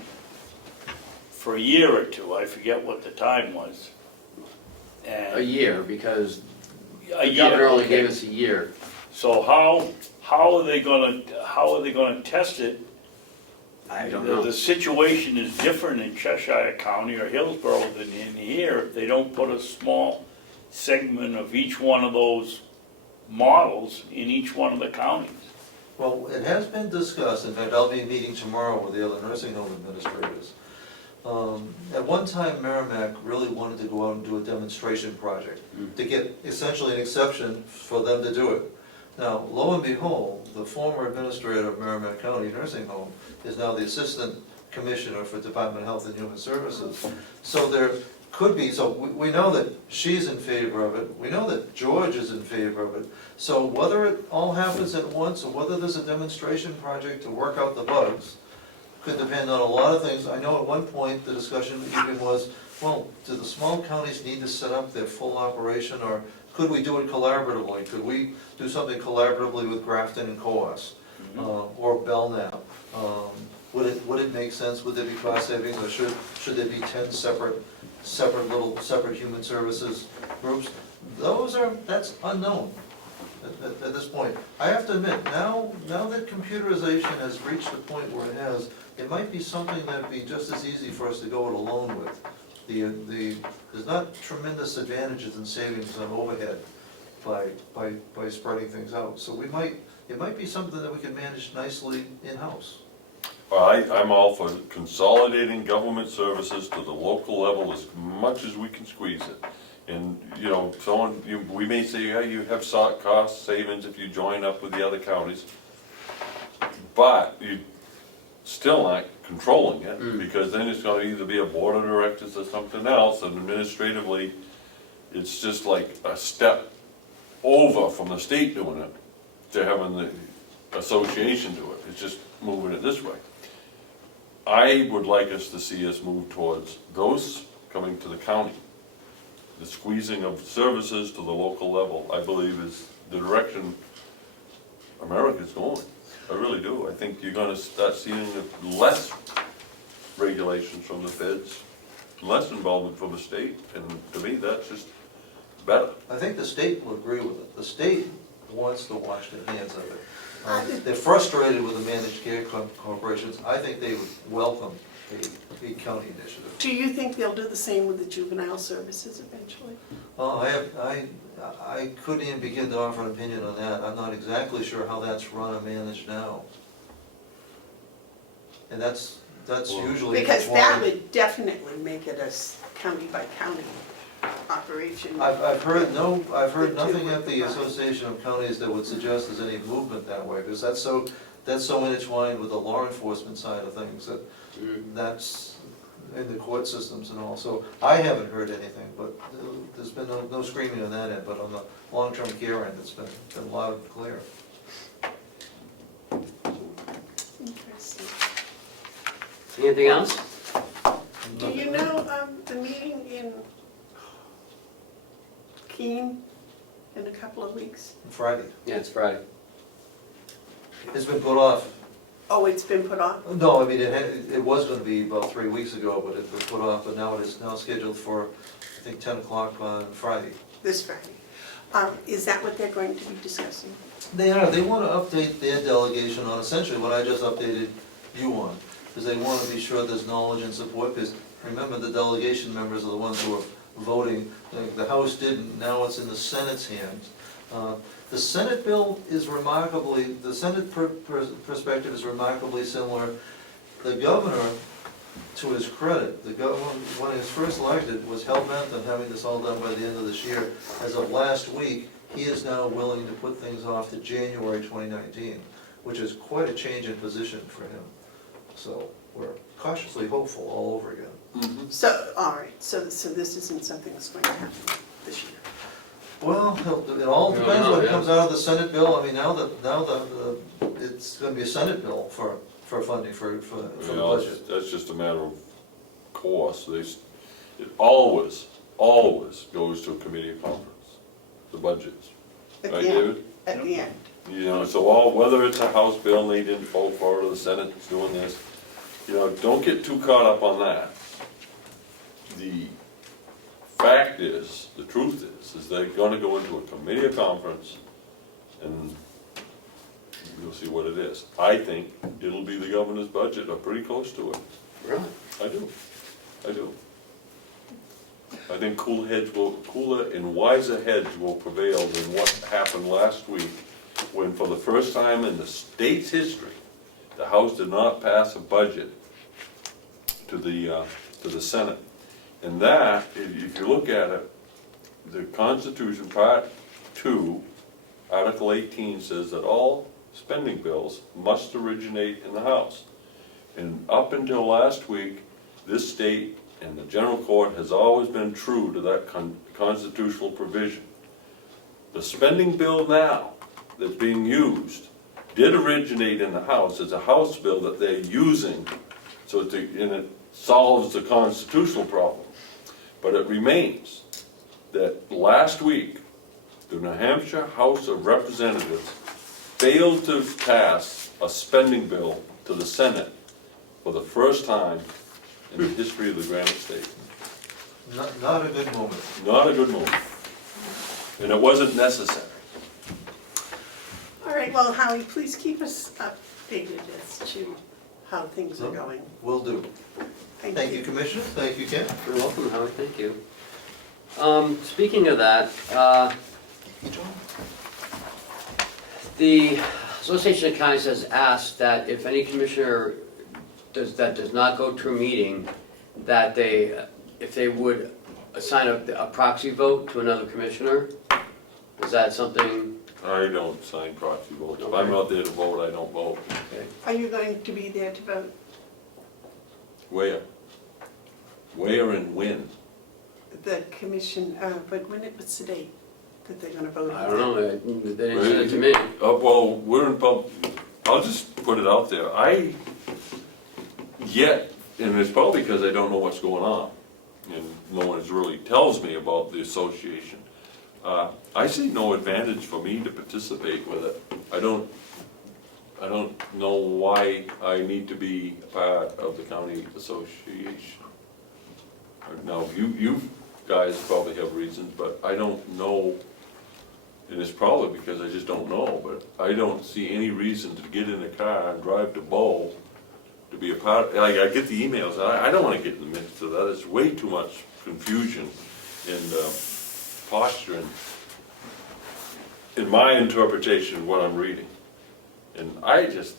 for a year or two, I forget what the time was. A And year, because a the year, governor only okay. gave us a year. So how are they gonna test it? I don't know. The situation is different in Cheshire County or Hillsborough than in here. They don't put a small segment of each one of those models in each one of the counties. Well, it has been discussed, in fact, I'll be meeting tomorrow with the other nursing home administrators. At one time, Merrimack really wanted to go out and do a demonstration project, to get essentially an exception for them to do it. Now, lo and behold, the former administrator of Merrimack County Nursing Home is now the Assistant Commissioner for Department of Health and Human Services. So there could be, so we know that she's in favor of it, we know that George is in favor of it. So whether it all happens at once, or whether there's a demonstration project to work out the bugs, could depend on a lot of things. I know at one point, the discussion even was, well, do the small counties need to set up their full operation, or could we do it collaboratively? Could we do something collaboratively with Grafton and Coas, or Belknap? Would it make sense, would there be cost savings, or should there be 10 separate human services groups? That's unknown at this point. I have to admit, now that computerization has reached the point where it has, it might be something that'd be just as easy for us to go it alone with. There's not tremendous advantages and savings on overhead by spreading things out. So it might be something that we can manage nicely in-house. Well, I'm all for consolidating government services to the local level as much as we can squeeze it. And, you know, we may say, yeah, you have cost savings if you join up with the other counties, but you still aren't controlling it, because then it's gonna either be a board of directors or something else, and administratively, it's just like a step over from the state doing it to having the association do it. It's just moving it this way. I would like us to see us move towards those coming to the county. The squeezing of services to the local level, I believe, is the direction America's going. I really do. I think you're gonna start seeing less regulations from the feds, less involvement from the state, and to me, that's just better. I think the state will agree with it. The state wants to wash their hands of it. They're frustrated with the managed care corporations. I think they would welcome a county initiative. Do you think they'll do the same with the juvenile services eventually? Oh, I couldn't even begin to offer an opinion on that. I'm not exactly sure how that's run and managed now. And that's usually. Because that would definitely make it a county by county operation. I've heard nothing at the Association of Counties that would suggest there's any movement that way, because that's so intertwined with the law enforcement side of things, that that's in the court systems and all. So I haven't heard anything, but there's been no screaming on that end, but on the long-term care end, it's been loud and clear. Interesting. Anything else? Do you know the meeting in Keene in a couple of weeks? Friday. Yeah, it's Friday. It's been put off. Oh, it's been put off? No, I mean, it was gonna be about 3 weeks ago, but it was put off, but now it is now scheduled for, I think, 10 o'clock on Friday. This Friday. Is that what they're going to be discussing? They want to update their delegation on essentially what I just updated you on, because they want to be sure there's knowledge and support, because remember, the delegation members are the ones who are voting. The House didn't, now it's in the Senate's hands. The Senate bill is remarkably, the Senate perspective is remarkably similar. The governor, to his credit, the governor, when he was first elected, was hell-bent on having this all done by the end of this year. As of last week, he is now willing to put things off to January 2019, which is quite a change in position for him. So we're cautiously hopeful all over again. So, all right, so this isn't something that's going to happen this year. Well, it all depends what yeah. comes out of the Senate bill. I mean, now it's gonna be a Senate bill for funding for the Well, budget. that's just a matter of course. It always goes to a committee of conference, the budgets. At Right, the end, David? at the end. You know, so whether it's a House bill and they didn't vote for it, or the Senate's doing this, you know, don't get too caught up on that. The fact is, the truth is they're gonna go into a committee of conference and you'll see what it is. I think it'll be the governor's budget or pretty close to it. Really? I do. I think cooler and wiser heads will prevail than what happened last week, when for the first time in the state's history, the House did not pass a budget to the Senate. And that, if you look at it, the Constitution, Part 2, Article 18 says that all spending bills must originate in the House. And up until last week, this state and the general court has always been true to that constitutional provision. The spending bill now that's being used did originate in the House. It's a House bill that they're using, and it solves the constitutional problem. But it remains that last week, the New Hampshire House of Representatives failed to pass a spending bill to the Senate for the first time in the history of the Granite State. Not a good moment. Not a good move. And it wasn't necessary. All right, well, Howie, please keep us updated as to how things are going. Will do. Thank you, Commissioner. Thank you, Ken. You're welcome, Howard, thank you. Speaking of that, the Association of Counties has asked that if any commissioner does not go to a meeting, that if they would assign a proxy vote to another commissioner. Is that something? I don't sign proxy votes. If I'm not there to vote, I don't vote. Okay. Are you going to be there to vote? Where? Where and when? The commission, but what's the date that they're gonna vote on? I don't know, they didn't send it to me. Well, we're in I'll just put it out there. And it's probably because I don't know what's going on, and no one really tells me about the association. I see no advantage for me to participate with it. I don't know why I need to be a part of the county association. Now, you guys probably have reasons, but I don't know, and it's probably because I just don't know, but I don't see any reason to get in a car and drive to Bow to be a part. I get the emails, I don't want to get in the midst of that. There's way too much confusion and posturing in my interpretation of what I'm reading. And I just,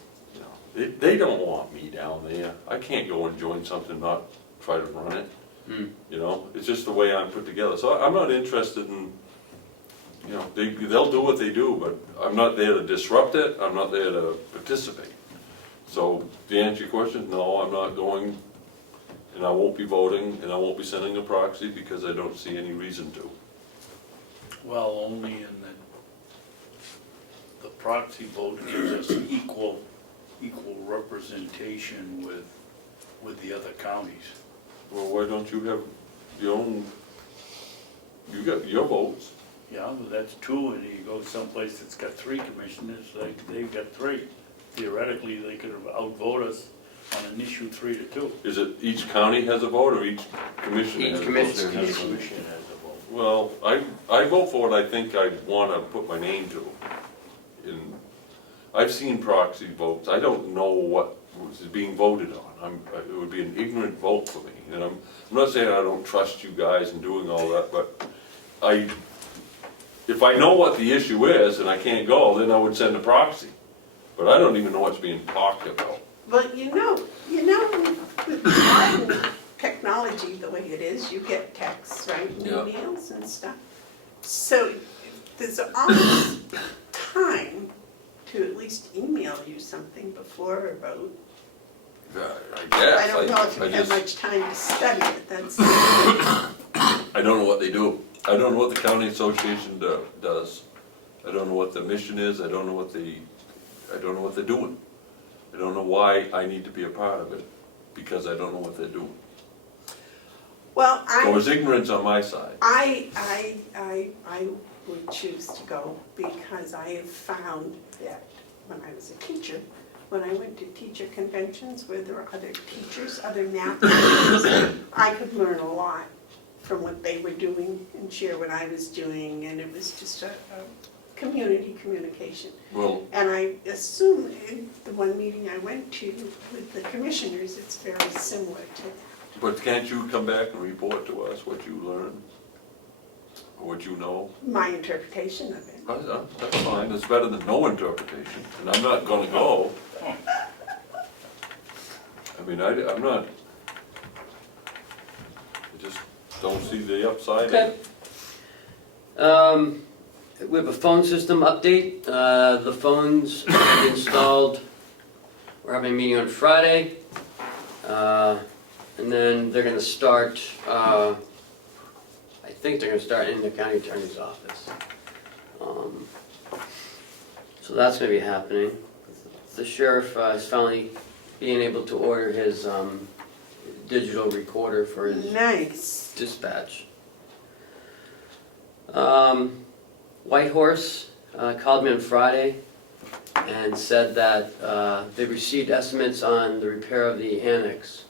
they don't want me down there. I can't go and join something, not try to run it. It's just the way I'm put together. So I'm not interested in, they'll do what they do, but I'm not there to disrupt it. I'm not there to participate. So to answer your question, no, I'm not going, and I won't be voting, and I won't be sending a proxy because I don't see any reason to. Well, only in the proxy vote gives us equal representation with the other counties. Well, why don't you have your own, you got your votes? Yeah, but that's two, and you go someplace that's got three commissioners, they've got three. Theoretically, they could have outvoted us on an issue 3-2. Is it each county has a vote or each commissioner has a vote? commissioner has a Each vote. commission has a vote. Well, I vote for what I think I want to put my name to. And I've seen proxy votes. I don't know what is being voted on. It would be an ignorant vote for me. And I'm not saying I don't trust you guys in doing all that, but if I know what the issue is and I can't go, then I would send a proxy. But I don't even know what's being talked about. But with modern technology the way it is, you get texts, right, and Yeah. emails and stuff. So there's always time to at least email you something before a vote. I guess. I don't know if you I have just- much time to study it, that's, I don't know what they do. I don't know what the county association does. I don't know what the mission is, I don't know what they're doing. I don't know why I need to be a part of it, because I don't know what they're doing. well, So it's ignorance on my side. I would choose to go because I have found that when I was a teacher, when I went to teacher conventions where there were other teachers, other math teachers, I could learn a lot from what they were doing and share what I was doing, and it was just a community communication. Well, And I assume in the one meeting I went to with the commissioners, it's very similar to that. but can't you come back and report to us what you learned? Or what you know? My interpretation of it. That's fine, it's better than no interpretation, and I'm not gonna go. I mean, I'm not, I just don't see the upside in Okay. it. We have a phone system update. The phones installed, we're having a meeting on Friday. And then they're gonna start, I think they're gonna start in the county attorney's office. So that's gonna be happening. The sheriff is finally being able to order his digital recorder for his Nice. dispatch. Whitehorse called me on Friday and said that they received estimates on the repair of the annex.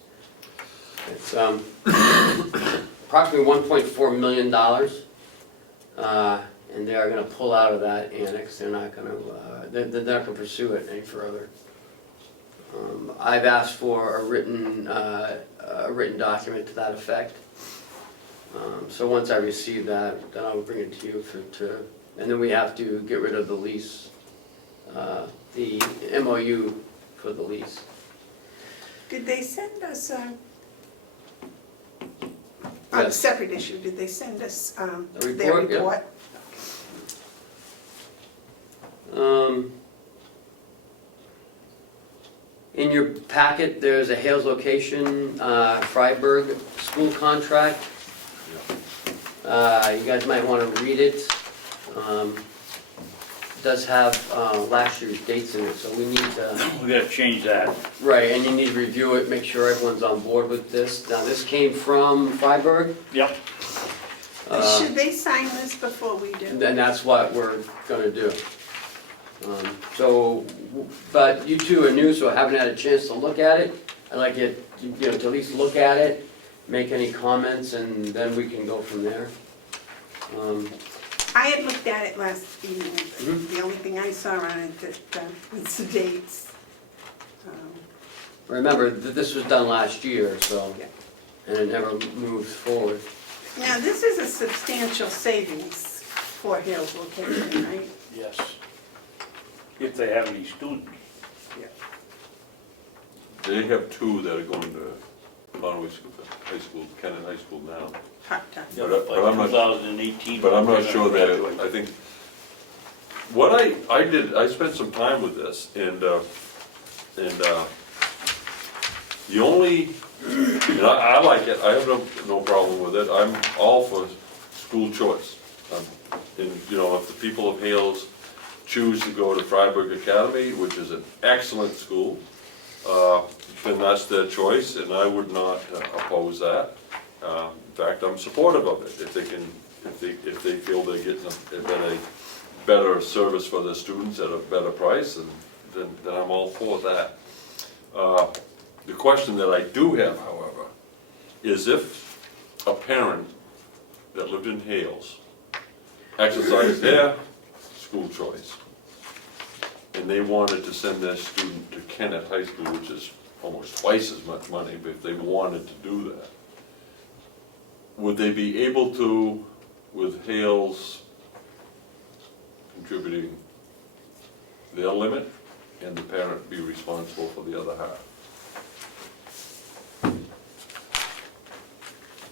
It's approximately $1.4 million, and they are going to pull out of that annex. They're not going to. They're not going to pursue it any further. I've asked for a written document to that effect. So once I receive that, then I will bring it to you and then we have to get rid of the lease, the MOU for the lease. Did they send us, on a Yes. separate issue, did they send us their report, yeah. report? In your packet, there's a Hales location, Freiburg school contract. You guys might want to read it. It does have last year's dates in it, so we need to, We gotta change that. right, and you need to review it, make sure everyone's on board with this. Now, this came from Freiburg. Yep. Should they sign this before we do? Then that's what we're gonna do. But you two are new, so I haven't had a chance to look at it. I'd like you to at least look at it, make any comments, and then we can go from there. I had looked at it last evening, but Mhm. the only thing I saw on it that was the dates. Remember, this was done last year, so, Yeah. and it never moved forward. Now, this is a substantial savings for Hales location, right? Yes. If they have any students. They have two that are going to Conway School, High School, Kennet High School now. Part-time. But By I'm not- 2018. But I'm not they're sure gonna that, graduate. I think, what I did, I spent some time with this, and the only, and I like it, I have no problem with it, I'm all for school choice. And, you know, if the people of Hales choose to go to Freiburg Academy, which is an excellent school, then that's their choice, and I would not oppose that. In fact, I'm supportive of it, if they feel they're getting a better service for their students at a better price, then I'm all for that. The question that I do have, however, is if a parent that lived in Hales exercised their school choice, and they wanted to send their student to Kennet High School, which is almost twice as much money, but if they wanted to do that, would they be able to, with Hales contributing their limit, and the parent be responsible for the other half?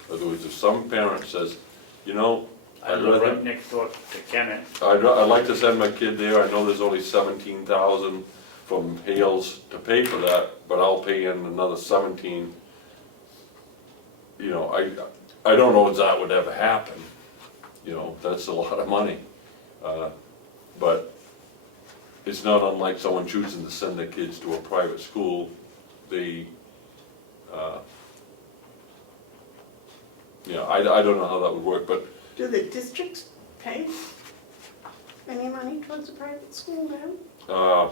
In other words, if some parent says, you know, I live right next door to Kennet. I'd like to send my kid there, I know there's only 17,000 from Hales to pay for that, but I'll pay in another 17. You know, I don't know if that would ever happen, you know, that's a lot of money. But it's not unlike someone choosing to send their kids to a private school. They, you know, I don't know how that would work, but Do the districts pay any money towards a private school now?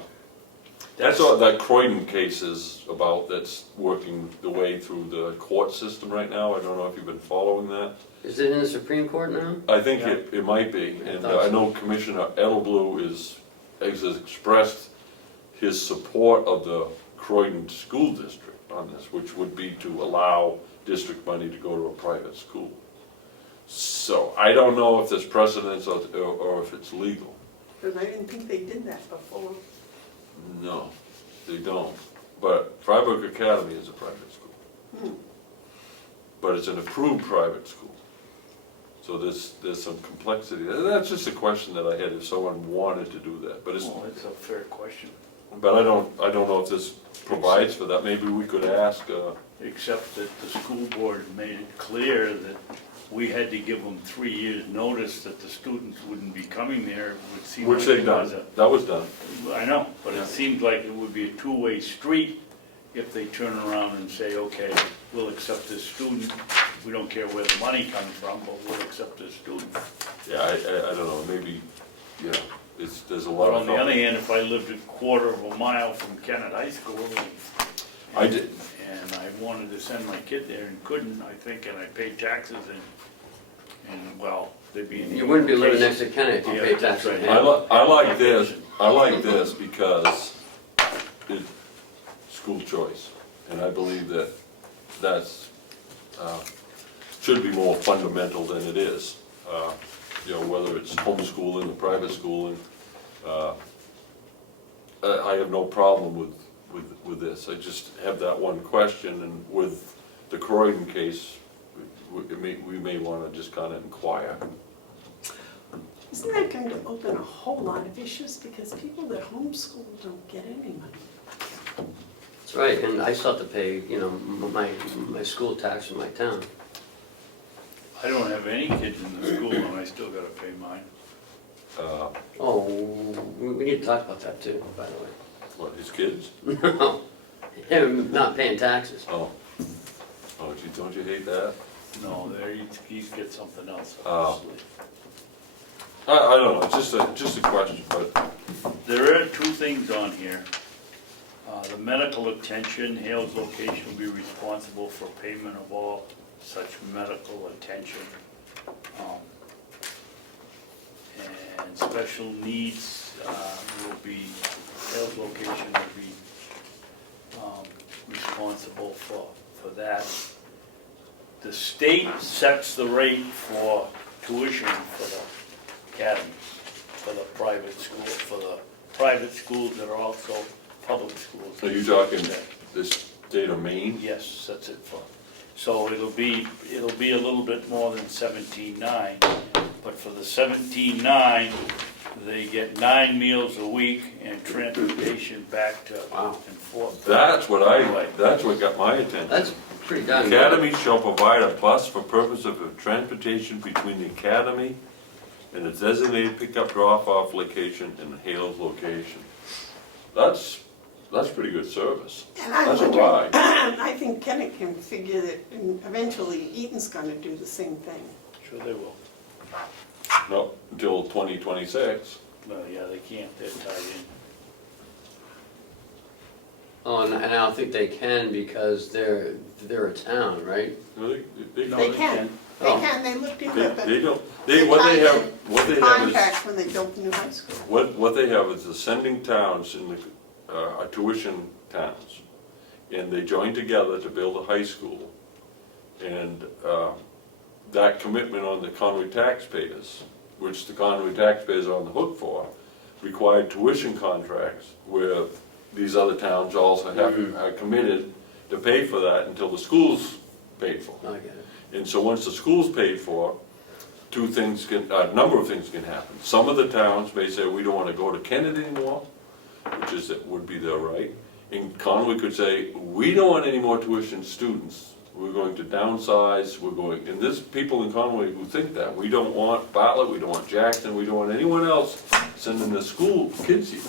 that's what that Croydon case is about, that's working the way through the court system right now. I don't know if you've been following that. Is it in the Supreme Court now? I think it might be, and I know Commissioner Edelblue has expressed his support of the Croydon School District on this, which would be to allow district money to go to a private school. So I don't know if there's precedence or if it's legal. Because I didn't think they did that before. No, they don't. But Frybrook Academy is a private school. But it's an approved private school. So there's some complexity. That's just a question that I had if someone wanted to do that. But it's a fair question. But I don't know if this provides for that. Maybe we could ask. Except that the school board made it clear that we had to give them 3 years' notice that the students wouldn't be coming there. It would seem Which like they've it done. was That was done. I know, but Yeah. it seems like it would be a two-way street if they turn around and say, okay, we'll accept this student. We don't care where the money comes from, but we'll accept this student. Yeah, I don't know. Maybe, yeah. There's a lot But of. on the other hand, if I lived a quarter of a mile from Kennett High School, I did. and I wanted to send my kid there and couldn't, I think, and I paid taxes and well, they'd be in the. You wouldn't be living next to Kenneth if you Yeah, paid that's taxes. right. I like this because it's school choice, and I believe that's should be more fundamental than it is. You know, whether it's homeschooling or private schooling, I have no problem with this. I just have that one question, and with the Croydon case, we may want to just kind of inquire. Isn't that going to open a whole lot of issues? Because people that homeschool don't get any money. That's right, and I still have to pay, you know, my school tax in my town. I don't have any kids in the school and I still gotta pay mine. Oh, we need to talk about that too, by the way. What, his kids? No, him not paying taxes. Oh, don't you hate that? No, there, he's get something else, Oh. obviously. I don't know, it's just a question, but There are two things on here. The medical attention, Hale's location will be responsible for payment of all such medical attention. And special needs will be, Hale's location will be responsible for that. The state sets the rate for tuition for the academies, for the private schools that are also public schools. are you talking this state of Maine? Yes, that's it for, so it'll be a little bit more than 17.9, but for the 17.9, they get 9 meals a week and transportation back to Wow. and forth. That's what got my attention. That's pretty darn good. Academy shall provide a bus for purpose of transportation between the academy and its designated pickup drop-off location and Hale's location. That's pretty good service. And I That's a wonder, ride. I think Kenneth can figure that eventually Eaton's gonna do the same thing. Sure they will. No, until 2026. Well, yeah, they can't, they're tied in. Oh, and I don't think they can because they're a town, right? No, they No, They they can, can. they Oh. can, they looked into it, but They don't, what they have is, contract when they built the new high school. what they have is ascending towns in the, tuition towns. And they join together to build a high school. And, that commitment on the Conway taxpayers, which the Conway taxpayers are on the hook for, required tuition contracts where these other towns also are committed to pay for that until the school's paid for. I get it. And so once the school's paid for, a number of things can happen. Some of the towns may say, we don't want to go to Kennedy anymore, would be their right. in Conway could say, we don't want any more tuition students. We're going to downsize, and there's people in Conway who think that. We don't want Bartlett, we don't want Jackson, we don't want anyone else sending their school kids here.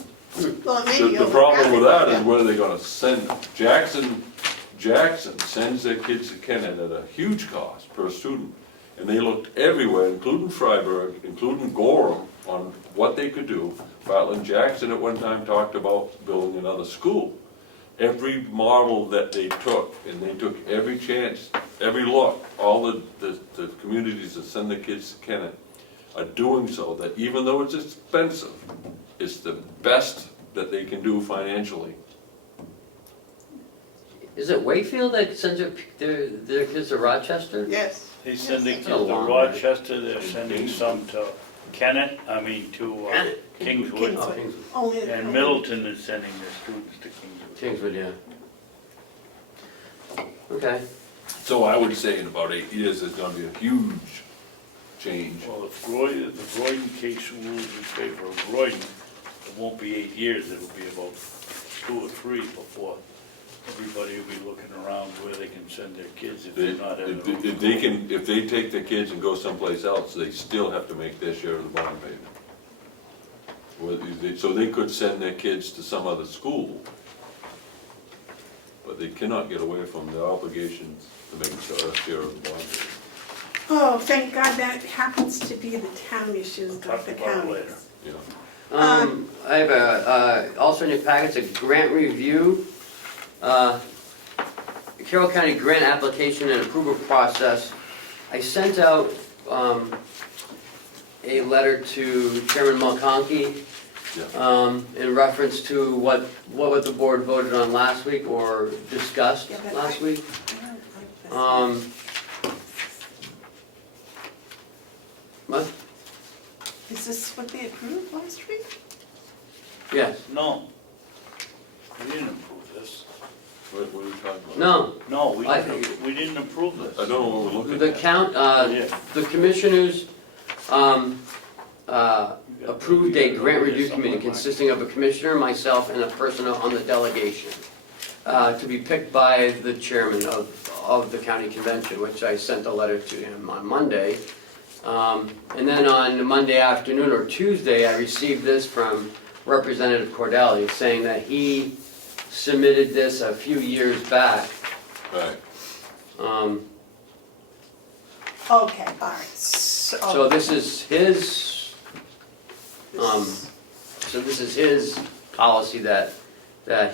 Well, it may be The problem with that is overcrowded, where are they gonna send them? Jackson sends their kids to Kennet at a huge cost per student. And they looked everywhere, including Freiburg, including Gorham, on what they could do. Bartlett and Jackson at one time talked about building another school. Every model that they took, and they took every chance, every look, all the communities that send their kids to Kennet are doing so, that even though it's expensive, it's the best that they can do financially. Is it Wakefield that sends their kids to Rochester? Yes. They send their Yes. kids to Rochester, they're sending some to Kennet, to Kennet. Kingswood. Oh, Kingswood. Only. And Middleton is sending their students to Kingswood. Kingswood, yeah. Okay. So I would say in about 8 years, there's gonna be a huge change. Well, if the Croydon case rules in favor of Croydon, it won't be 8 years, it'll be about 2 or 3 before everybody will be looking around where they can send their kids if they're not at If home. if they take their kids and go someplace else, they still have to make their share of the bond payment. So they could send their kids to some other school, but they cannot get away from their obligations to make a share of the bond payment. Oh, thank God that happens to be the town issues, not Talk the about it later. counties. Yeah. I have also in your packets, a grant review. Carroll County grant application and approval process. I sent out a letter to Chairman Mulconky in reference to what the board voted on last week or discussed Yeah, but last I- week. I don't like this. What? Is this what they approved last week? Yes. No, we didn't approve this. What are you talking about? No. No, I- we didn't approve this. I don't know what we're looking The at. Yeah. the commissioners approved a grant review committee consisting of a commissioner, myself, and a person on the delegation, to be picked by the chairman of the county convention, which I sent a letter to him on Monday. And then on Monday afternoon or Tuesday, I received this from Representative Cordelli saying that he submitted this a few years back. Right. Okay, all right. So this is his, so this is his policy that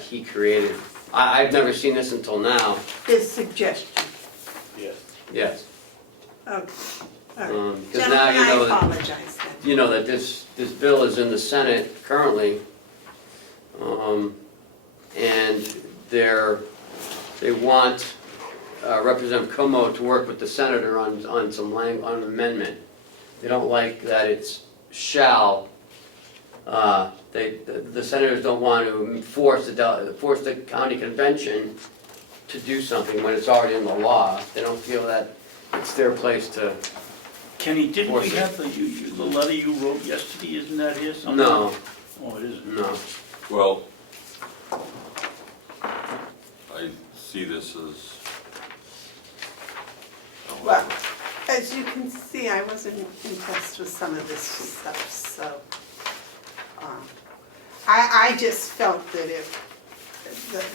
he created. I've never seen this until now, His suggestion. Yes. yes. Okay, all right. Because now Gentlemen, I you know, apologize then. you know that this bill is in the Senate currently. And they want Representative Comeau to work with the senator on an amendment. They don't like that it's shall. The senators don't want to force the county convention to do something when it's already in the law. They don't feel that it's their place to. Kenny, didn't we Force it. have the letter you wrote yesterday, isn't that here somewhere? No, Oh, it isn't? no. Well, I see this as. Well, as you can see, I wasn't impressed with some of this stuff, so. I just felt that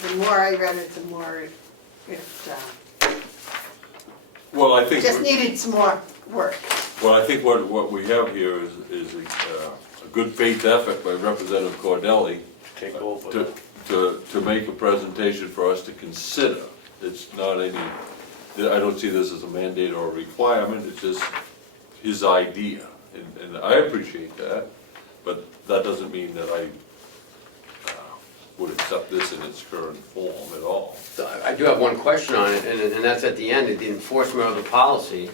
the more I read it, the more it Well, I think. just needed some more work. Well, I think what we have here is a good faith effort by Representative Cordelli Take over. to make a presentation for us to consider. It's not any, I don't see this as a mandate or a requirement, it's just his idea. And I appreciate that, but that doesn't mean that I would accept this in its current form at all. So I do have one question on it, and that's at the end, the enforcement of the policy.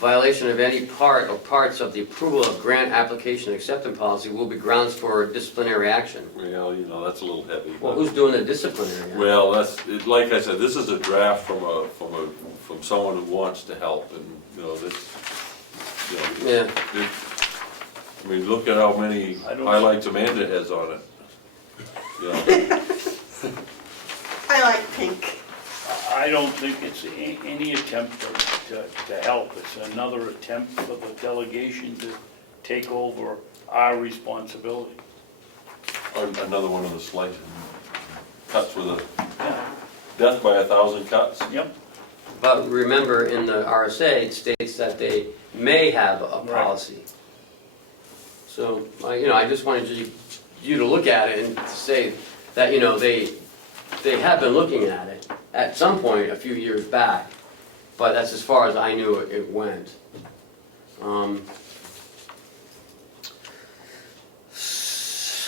Violation of any part or parts of the approval of grant application acceptance policy will be grounds for disciplinary action. Well, you know, that's a little heavy. Well, but- who's doing the disciplinary action? Well, like I said, this is a draft from someone who wants to help, and, you know, this, you know. Yeah. I mean, look at how many I don't- highlights Amanda has on it. You know, I like pink. I don't think it's any attempt to help. It's another attempt for the delegation to take over our responsibility. Another one of the slice cuts with a Yeah. death by 1,000 cuts. Yep. But remember, in the RSA, it states that they may have a Right. policy. So, I just wanted you to look at it and to say that, they have been looking at it at some point a few years back, but that's as far as I knew it went.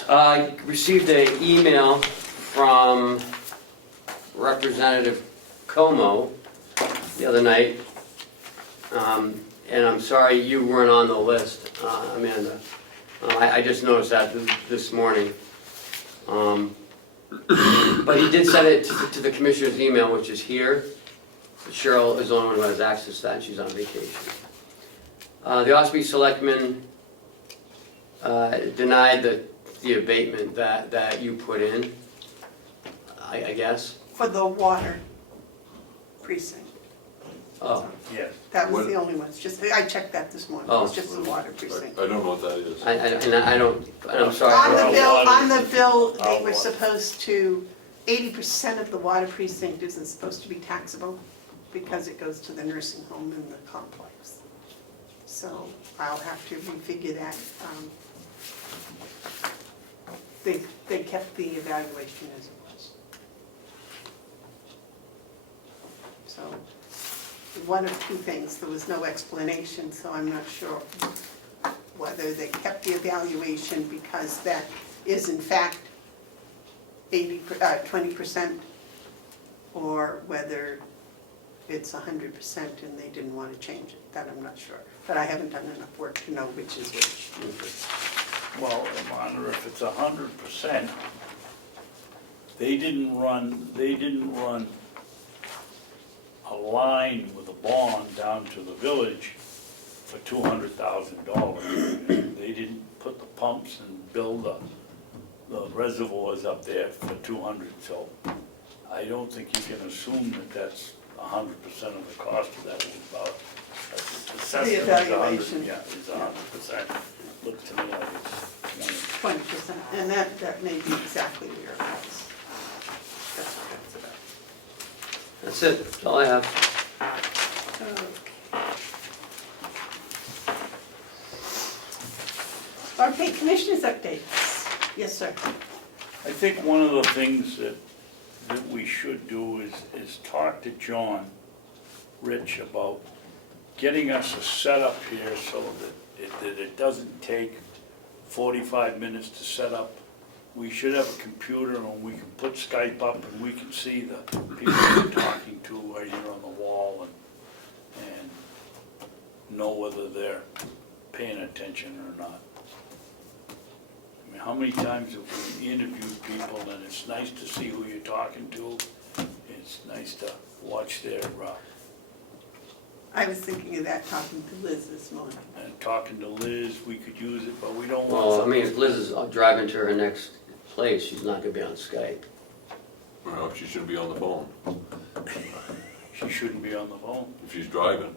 I received an email from Representative Comeau the other night, and I'm sorry you weren't on the list, Amanda. I just noticed that this morning. But he did send it to the commissioner's email, which is here. Cheryl is the only one who has access to that, and she's on vacation. The Ossipee Selectmen denied the abatement that you put in, I guess. For the water precinct. Oh, Yes. That was What- the only one. It's just, I checked that this morning. Oh. It's just the water precinct. I don't know what that is. I don't, I'm sorry. On the Our bill, water on the bill, our they were water. supposed to, 80% of the water precinct isn't supposed to be taxable because it goes to the nursing home in the complex. So I'll have to refigure that. They kept the evaluation as it was. So, one of two things, there was no explanation, so I'm not sure whether they kept the evaluation because that is in fact 20%, or whether it's 100% and they didn't want to change it. That I'm not sure, but I haven't done enough work to know which is which. Well, I wonder if it's 100%. They didn't run a line with a bond down to the village for $200,000. They didn't put the pumps and build the reservoirs up there for 200, so I don't think you can assume that that's 100% of the cost of that. It's about, assessment is 100, evaluation. yeah, it's 100%. Looks to me like it's 20. 20%, and that may be exactly where it was. That's what that's about. That's it, that's all I have. Okay, commissioners' updates. Yes, sir. I think one of the things that we should do is talk to John Rich about getting us a setup here so that it doesn't take 45 minutes to set up. We should have a computer and we can put Skype up and we can see the people we're talking to right here on the wall and know whether they're paying attention or not. I mean, how many times have we interviewed people and it's nice to see who you're talking to. It's nice to watch their, I was thinking of that talking to Liz this morning. and talking to Liz, we could use it, but we don't want Well, I something. mean, if Liz is driving to her next place, she's not gonna be on Skype. Well, she shouldn't be on the phone She shouldn't be on the phone. if she's driving.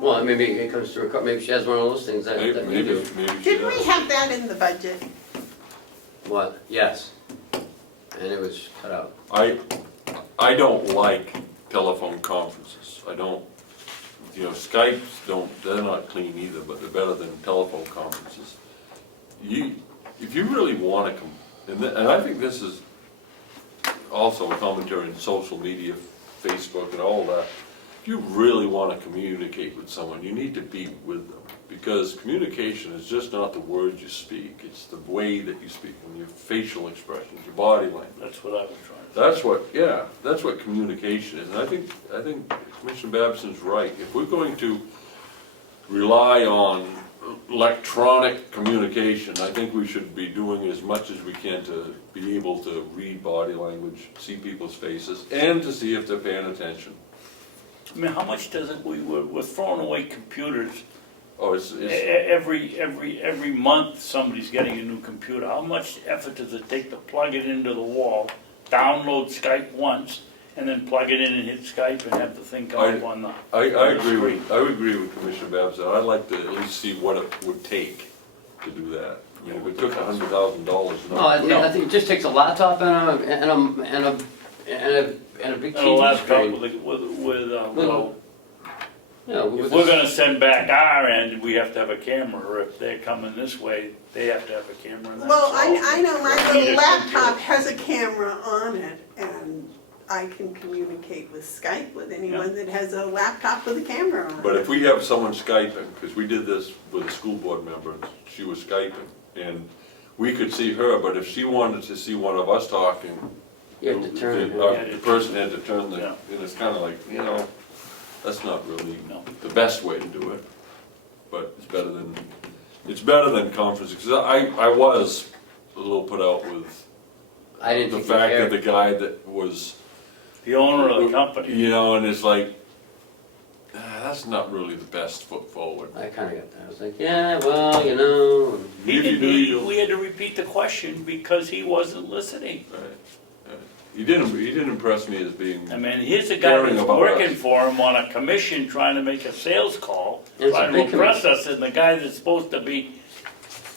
Well, maybe it comes through a car, maybe she has one of those things that Maybe you do. she Didn't we does. have that in the budget? What? Yes. And it was cut out. I don't like telephone conferences. I don't, Skypes they're not clean either, but they're better than telephone conferences. If you really want to and I think this is also a commentary on social media, Facebook and all that. If you really want to communicate with someone, you need to be with them. Because communication is just not the words you speak, it's the way that you speak, and your facial expressions, your body language. That's what I was trying to say. That's what communication is. And I think Commissioner Babson's right. If we're going to rely on electronic communication, I think we should be doing as much as we can to be able to read body language, see people's faces, and to see if they're paying attention. I mean, how much does it, we're throwing away computers Oh, it's, Every month, somebody's getting a new computer. How much effort does it take to plug it into the wall, download Skype once, and then plug it in and hit Skype and have the thing come up on the... I would agree with Commissioner Babson. I'd like to at least see what it would take to do that. I mean, if it took $100,000, No, I think it just takes a laptop and a big And a TV laptop screen. well, Yeah, if we're gonna send back our end, we have to have a camera, or if they're coming this way, they have to have a camera. and that's Well, all. I know my Need little a laptop computer. has a camera on it, and I can communicate with Skype with anyone that has a laptop with a camera on it. but if we have someone Skyping, because we did this with a school board member, she was Skyping, and we could see her, but if she wanted to see one of us talking, You have to turn the person had to turn the, Yeah. and it's kind of like, that's not really No. the best way to do it, but it's better than conferences, because I was a little put out with I didn't the think you fact that cared. the guy that was, The owner of the company. and it's like, that's not really the best foot forward. I kinda got that. I was like, yeah, well, you know. He If you didn't, do, you'll- we had to repeat the question because he wasn't listening. Right, right. He didn't impress me as being, I mean, here's a guy Caring that's about working us. for him on a commission, trying to make a sales call, It's a trying to big impress us, and the guy that's supposed to be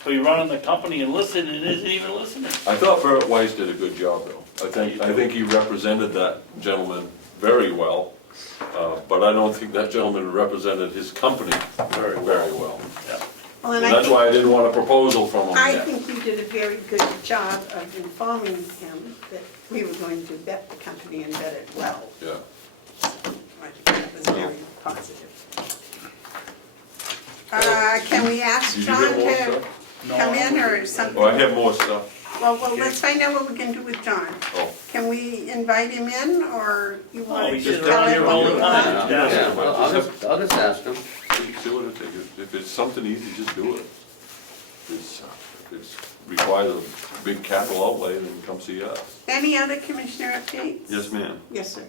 running the company and listening isn't even listening. I thought Barrett Weiss did a good job though. I think he represented that gentleman very well, but I don't think that gentleman represented his company very well. Well, And and that's why I didn't want a proposal from him I yet. think you did a very good job of informing him that we were going to vet the company and vet it well. Yeah. I think that was very positive. Can we ask Did you John get more to stuff? come in or something? Oh, I have more stuff. Well, let's find out what we can do with John. Oh. Can we invite him in, or you want he to just tell down him here what all we the want? time. Yeah, well, I'll just ask him. See what it takes. If it's something easy, just do it. If it requires a big capital outlay, then come see us. Any other commissioner updates? Yes, ma'am. Yes, sir.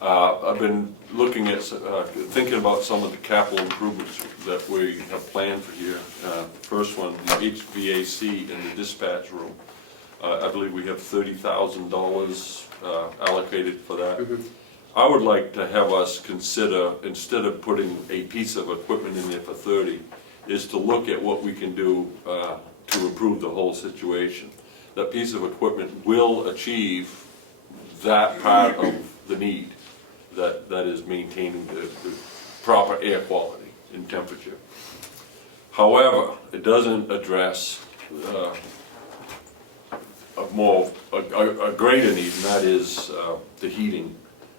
I've been looking at, thinking about some of the capital improvements that we have planned for here. First one, the HVAC in the dispatch room. I believe we have $30,000 allocated for that. I would like to have us consider, instead of putting a piece of equipment in there for 30, is to look at what we can do to improve the whole situation. That piece of equipment will achieve that part of the need, that is maintaining the proper air quality and temperature. However, it doesn't address a greater need, and that is the heating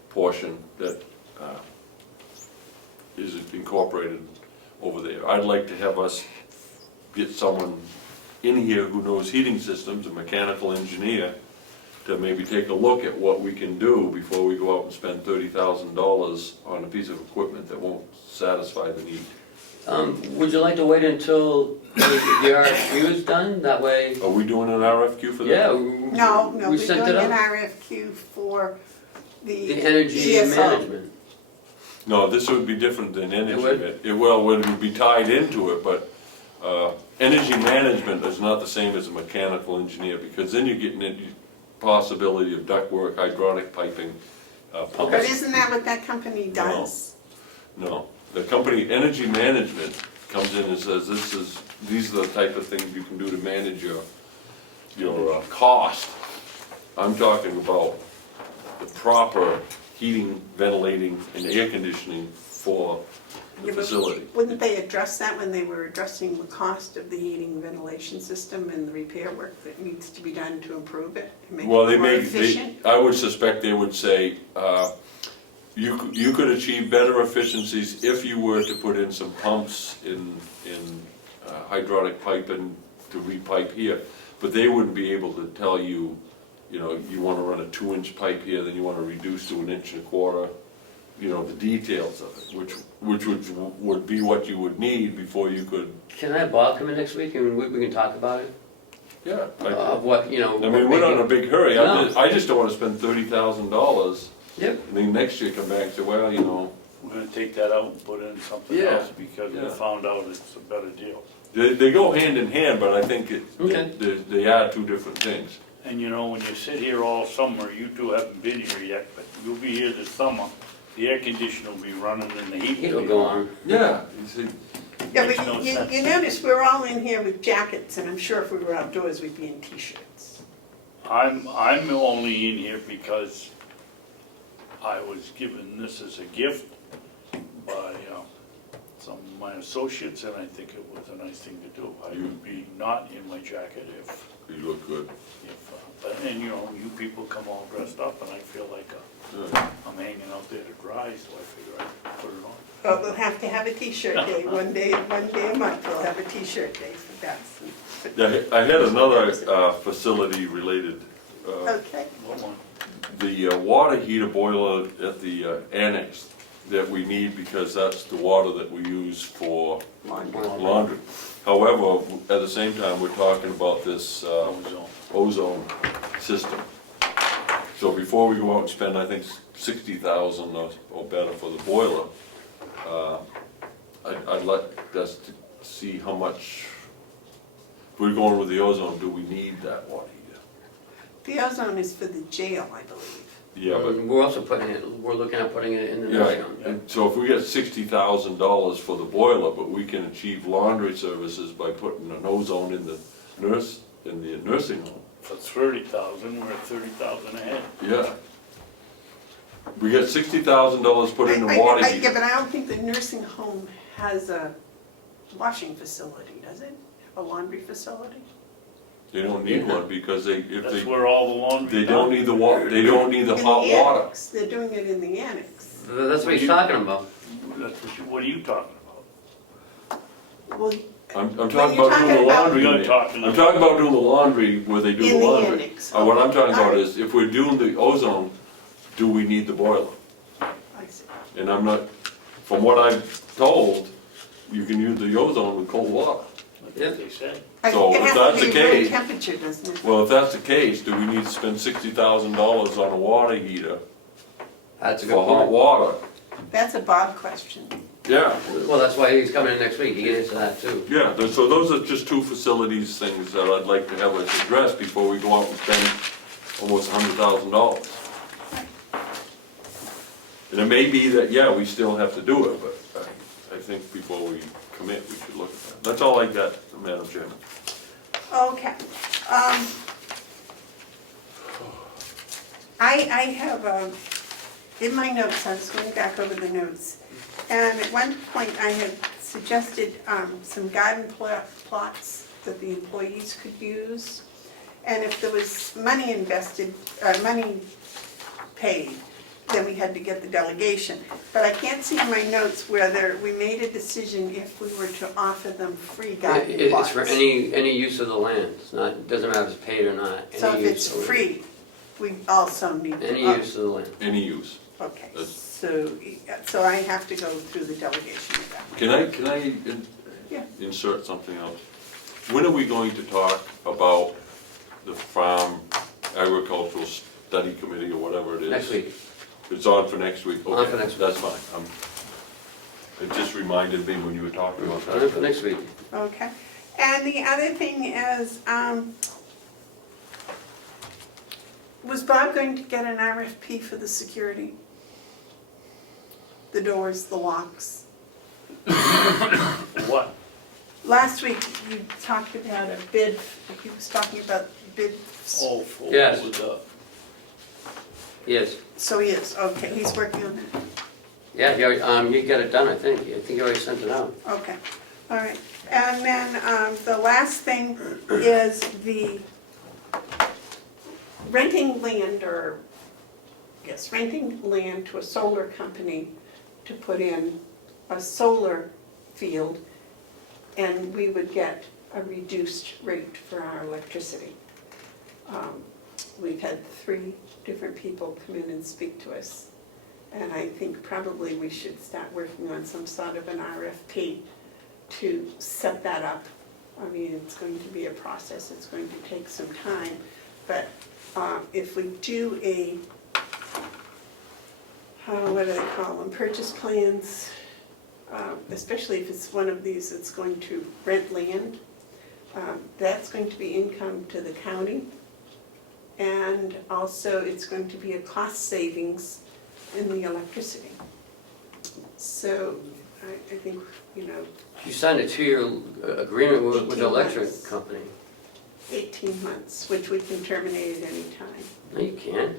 portion that is incorporated over there. I'd like to have us get someone in here who knows heating systems, a mechanical engineer, to maybe take a look at what we can do before we go out and spend $30,000 on a piece of equipment that won't satisfy the need. Would you like to wait until the RFQ is done? That way, Are we doing an RFQ for that? yeah. No, we we're sent doing it an up. RFQ for the The energy ESO. management. No, this would be different than energy. would? It would be tied into it, but energy management is not the same as a mechanical engineer, because then you're getting into possibility of ductwork, hydraulic piping. But isn't that what that company does? No, the company, energy management, comes in and says, these are the type of things you can do to manage your cost. I'm talking about the proper heating, ventilating, and air conditioning for the Yeah, but facility. Wouldn't they address that when they were addressing the cost of the heating and ventilation system and the repair work that needs to be done to improve it? And make Well, it more efficient? I would suspect they would say, you could achieve better efficiencies if you were to put in some pumps in hydraulic piping to repipe here. But they wouldn't be able to tell you, you wanna run a 2-inch pipe here, then you wanna reduce to 1.25 inches, the details of it, which would be what you would need before you could, Can I have Bob come in next week and we can talk about it? yeah. Of what, I mean, we're not in a big hurry. No. I just don't wanna spend $30,000, Yep. and then next year come back and say, well, We're gonna take that out and put in something Yeah, else because we yeah. found out it's a better deal. They go hand in hand, but I think Okay. they are two different things. And you know, when you sit here all summer, you two haven't been here yet, but you'll be here this summer. The air conditioner will be running and the heat Heat will will be go on. on. Yeah, you see, Yeah, Makes but no sense. you notice we're all in here with jackets, and I'm sure if we were outdoors, we'd be in t-shirts. I'm only in here because I was given this as a gift by some of my associates, and I think it was a nice thing to do. I would be not in my jacket if you look good. and you know, you people come all dressed up, and I feel like Yeah. I'm hanging out there to dry, so I figure I'd put it on. But we'll have to have a t-shirt day, one day a month, we'll have a t-shirt day for Babson. Yeah, I had another facility related, Okay, What one? the water heater boiler at the annex that we need because that's the water that we use for laundry. However, at the same time, we're talking about this ozone system. So before we go out and spend, I think, 60,000 or better for the boiler, I'd like us to see how much, if we're going with the ozone, do we need that water heater? the ozone is for the jail, I believe. Yeah, but, We're also we're looking at putting it in the nursing yeah, home. and so if we get $60,000 for the boiler, but we can achieve laundry services by putting an ozone in the nursing home. For 30,000, we're at 30,000 ahead. Yeah. We got $60,000 put in the water Yeah, heater. but I don't think the nursing home has a washing facility, does it? A laundry facility? They don't need one because That's where all the laundry. they don't need the water, they don't need the In hot water. annex. They're doing it in the annex. That's what he's talking about. That's what are you talking about? Well, I'm When talking you're about doing the talking about- laundry. You're in it. talking I'm talking about doing the laundry where they do in the the laundry. annex. What I'm talking about Alright. is if we're doing the ozone, do we need the boiler? I see. And I'm not, from what I'm told, you can use the ozone with cold water. That's what they said. I So think if it that's has to the be room case- temperature, doesn't it? Well, if that's the case, do we need to spend $60,000 on a water heater That's a good for hot point. water? That's a Bob question. Yeah, Well, that's why he's coming in next week, he can answer that too. yeah, so those are just two facilities things that I'd like to have us address before we go out and spend almost $100,000. And it may be that, yeah, we still have to do it, but I think before we commit, we should look at that. That's all I got, Madam Chairman. Okay. I have, in my notes, I was going back over the notes, and at one point I had suggested some garden plots that the employees could use. And if there was money invested, money paid, then we had to get the delegation. But I can't see in my notes whether we made a decision if we were to offer them free garden plots. It's for any use of the land, it's not, it doesn't matter if it's paid or not. So Any if it's use of the- free, we also need. Any use of the land. Any use. Okay, That's- so I have to go through the delegation of that. Can I Yeah. insert something else? When are we going to talk about the Farm Agricultural Study Committee or whatever it is? Next week. It's on for next week? On Okay, for next week. That's fine. It just reminded me when you were talking about Put it for that. next week. Okay, and the other thing is, was Bob going to get an RFP for the security? The doors, the locks? For what? Last week, you talked about a bid, he was talking about bids. Oh, for Yes. with the, Yes. So he is, okay, he's working on that. Yeah, you got it done, I think. I think you already sent it out. Okay, all right. And then the last thing is the renting land renting land to a solar company to put in a solar field, and we would get a reduced rate for our electricity. We've had 3 different people come in and speak to us, and I think probably we should start working on some sort of an RFP to set that up. I mean, it's going to be a process, it's going to take some time, but if we do what do they call them, purchase plans, especially if it's one of these that's going to rent land. That's going to be income to the county. And also it's going to be a cost savings in the electricity. So I think, You signed a 2-year agreement with the 18 electric months. company. 18 months, which we can terminate at any time. No, you can't.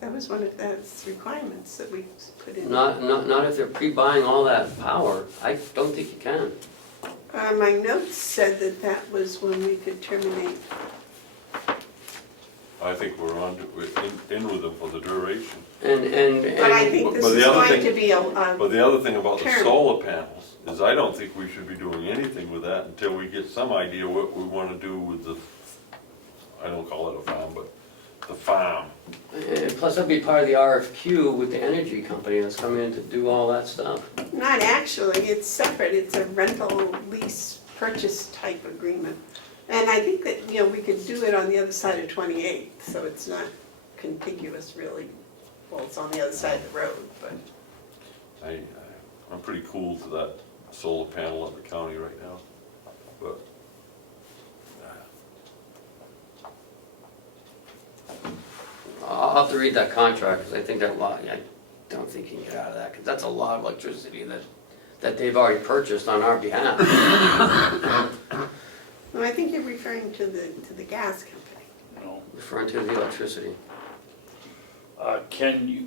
That was one of those requirements that we put in. Not if they're pre-buying all that power. I don't think you can. My notes said that that was when we could terminate. I think we're in with them for the duration. But I think this But the is other going thing- to be But the other thing about the Term. solar panels is I don't think we should be doing anything with that until we get some idea what we wanna do with the, I don't call it a farm, but the farm. And plus, that'd be part of the RFQ with the energy company that's coming in to do all that stuff. Not actually, it's separate, it's a rental lease purchase type agreement. And I think that, we could do it on the other side of 28th, so it's not contiguous really. Well, it's on the other side of the road, but. I'm pretty cool to that solar panel at the county right now, but. I'll have to read that contract, because I think that lot, I don't think you can get out of that, because that's a lot of electricity that they've already purchased on our behalf. No, I think you're referring to the gas company. No. Referring to the electricity.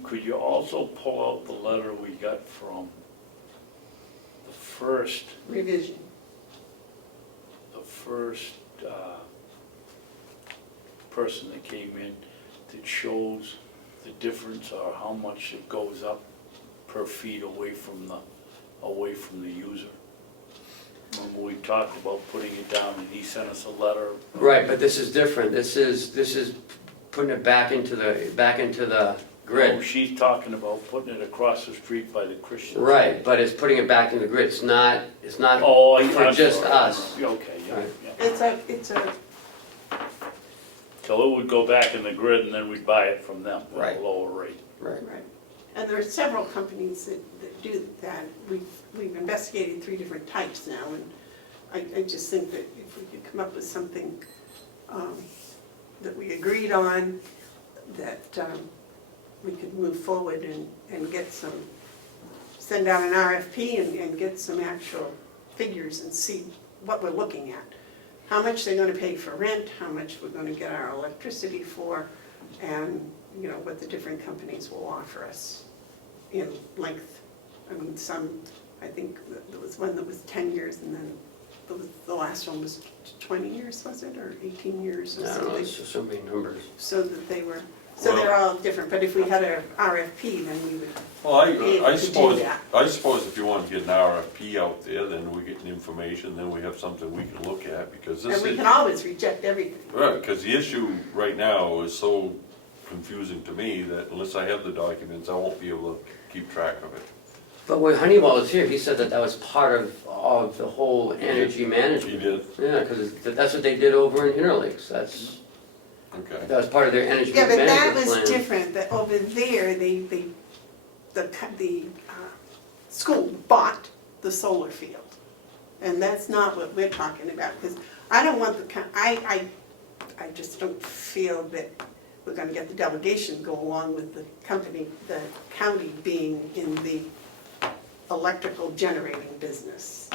Could you also pull out the letter we got from the first Revision. person that came in that shows the difference or how much it goes up per feet away from the user? Remember we talked about putting it down and he sent us a letter? Right, but this is different. This is putting it back into the grid. Oh, she's talking about putting it across the street by the Christian. Right, but it's putting it back in the grid. It's not Oh, for just sorry. us. Okay, yeah, Right. yeah. It's a, So it would go back in the grid and then we'd buy it from them at Right. a lower rate. Right. right. And there are several companies that do that. We've investigated 3 different types now, and I just think that if we could come up with something that we agreed on, that we could move forward and get send out an RFP and get some actual figures and see what we're looking at. How much they're gonna pay for rent, how much we're gonna get our electricity for, and what the different companies will offer us in length. I mean, I think there was one that was 10 years, and then the last one was 20 years, was it, or 18 years or I don't know, something? it's just so many numbers. So that they're all different, but if we had a RFP, then we would Well, be able I to do suppose, that. if you want to get an RFP out there, then we get the information, then we have something we can look at, because this And we is, can always reject everything. right, because the issue right now is so confusing to me that unless I have the documents, I won't be able to keep track of it. But when Honeywell was here, he said that was part of the whole energy management. He did? Yeah, because that's what they did over in Interlakes. That Okay. was part of their energy Yeah, but management that plan. was different, that over there, the school bought the solar field. And that's not what we're talking about, because I don't want I just don't feel that we're gonna get the delegation to go along with the county being in the electrical generating business.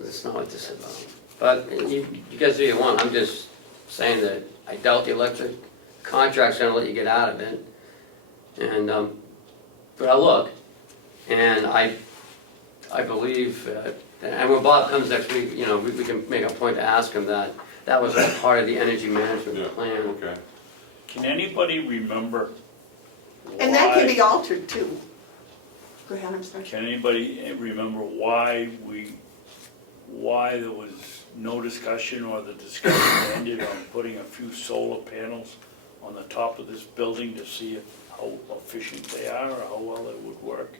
That's not what this is about. But you guys do what you want. I'm just saying that I doubt the electric contract's gonna let you get out of it. And, but I'll look. And I believe, and when Bob comes next week, we can make a point to ask him that was all part of the energy management Yeah, plan. okay. Can anybody remember And that can why- be altered too. Go ahead, I'm sorry. Can anybody remember why there was no discussion or the discussion ended on putting a few solar panels on the top of this building to see how efficient they are or how well they would work?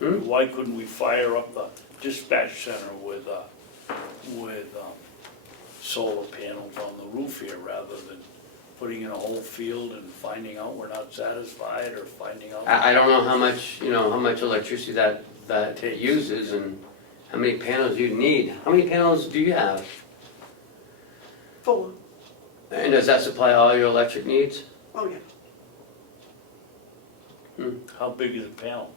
Why couldn't we fire up the dispatch center with solar panels on the roof here rather than putting in a whole field and finding out we're not satisfied, or finding out. I don't know how much, how much electricity that it uses and how many panels you need. How many panels do you have? 4. And does that supply all your electric needs? Oh, yeah. How big is the panel?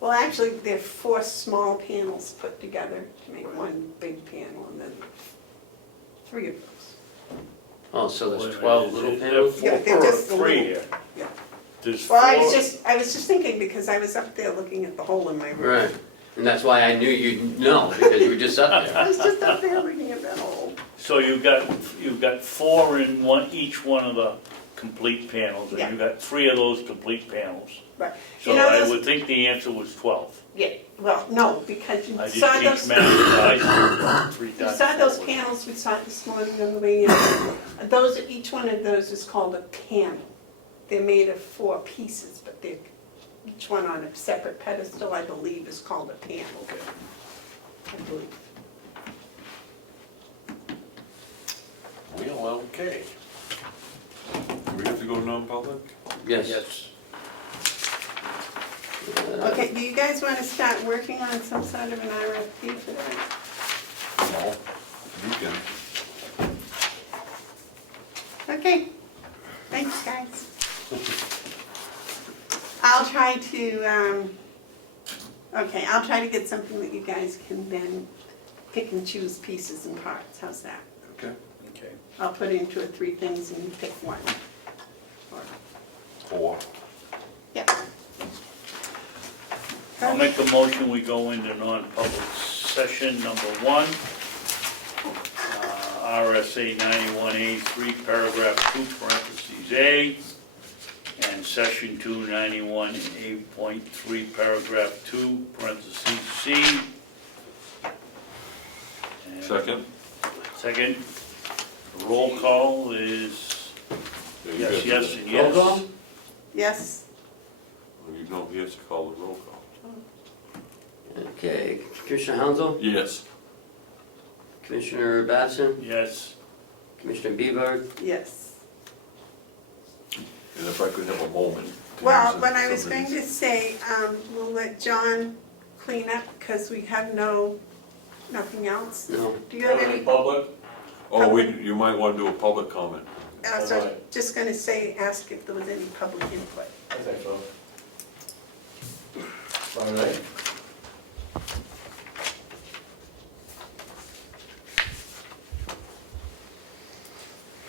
Well, actually, they're 4 small panels put together to make one big panel, and then 3 of those. Oh, so Wait a there's minute, 12 is little there panels? Yeah, 4 they're or just a 3 little- here? yeah. There's Well, 4. I was just thinking, because I was up there looking at the hole in my roof. Right, and that's why I knew you'd know, because you were just up I there. was just up there looking at that hole. So you've got 4 in each one of the complete panels, and Yeah. you've got 3 of those complete panels. Right. So You know I those- would think the answer was 12. Yeah, well, no, because you I saw did those, teach math in high school 3 you times. saw those forward. panels we saw this morning on the way in. Those, each one of those is called a panel. They're made of 4 pieces, but they're each one on a separate pedestal, I believe, is called a panel. I believe. Well, okay. Do we have to go non-public? Yes. Yes. Okay, do you guys want to start working on some sort of an RFP for that? No. You can. Okay, thanks, guys. I'll try to get something that you guys can then pick and choose pieces and parts, how's that? Okay. Okay. I'll put it into 3 things and you pick one. Or- 4. Yeah. I'll make a motion, we go into non-public session number 1. RSA 91A3, paragraph 2, parentheses A, and section 291A.3, paragraph 2, parentheses C. And Second? Second, roll call is Yeah, you yes, got yes, that. and yes. Roll call? Yes, Well, you know, he has to call the roll call. Okay, Commissioner Hounsell, Yes. Commissioner Babson, Yes. Commissioner Bevard. yes. And if I could have a moment. to Well, use what I was somebody's- going to say, we'll let John clean up because we have nothing else. No. Do you have any? Public? Oh, you might want to do a public comment. So I was just gonna say, ask if there was any public input. I think so. All right.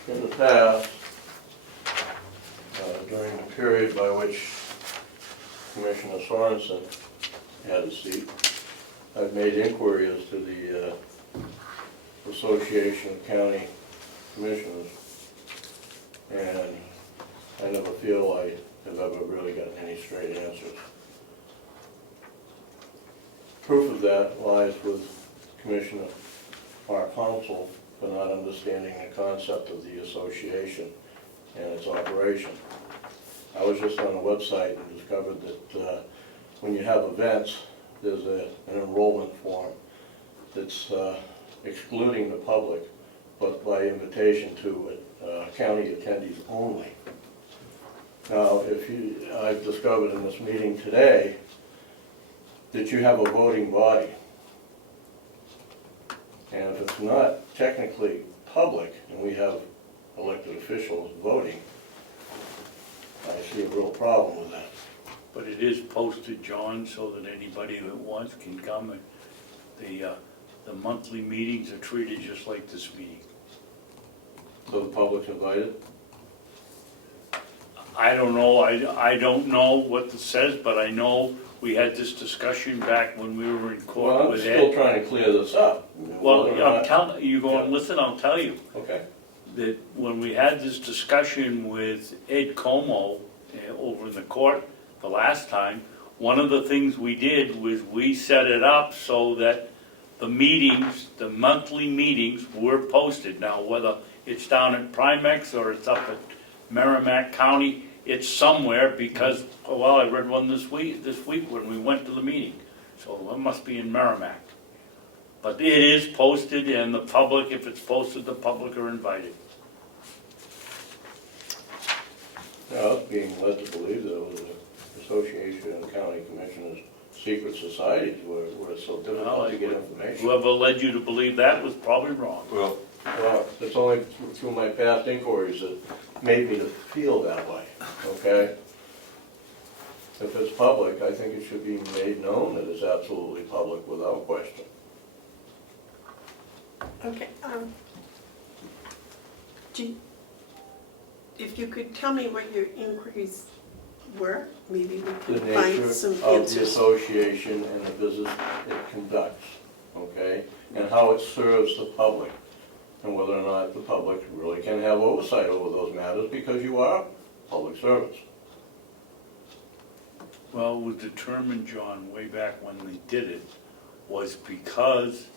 In the past, during the period by which Commissioner Sorensen had a seat, I've made inquiries to the Association of County Commissioners, and I never feel I have ever really gotten any straight answers. Proof of that lies with Commissioner Mark Hounsell for not understanding the concept of the association and its operation. I was just on the website and discovered that when you have events, there's an enrollment form that's excluding the public, but by invitation to county attendees only. Now, I've discovered in this meeting today that you have a voting body. And if it's not technically public and we have elected officials voting, I see a real problem with that. But it is posted, John, so that anybody that wants can come, and the monthly meetings are treated just like this meeting. So the public's invited? I don't know, I don't know what this says, but I know we had this discussion back when we were in Well, court I'm with still Ed. trying to clear this up. Well, Whether or I'm not- telling, you go and listen, I'll tell you. Okay. That when we had this discussion with Ed Comeau over in the court the last time, one of the things we did was we set it up so that the meetings, the monthly meetings were posted. Now, whether it's down at Primex or it's up at Merrimack County, it's somewhere because, well, I read one this week when we went to the meeting. So it must be in Merrimack. But it is posted and the public, if it's posted, the public are invited. I was being led to believe that it was an association of county commissioners, secret societies where it's so difficult to get information. Whoever led you to believe that was probably wrong. Well, Well, it's only through my past inquiries that made me to feel that way, okay? If it's public, I think it should be made known that it's absolutely public without question. Okay, if you could tell me what your inquiries were, maybe we The could nature find some of the answers. association and the business it conducts, okay? And how it serves the public, and whether or not the public really can have oversight over those matters because you are public servants. Well, it was determined, John, way back when they did it, was because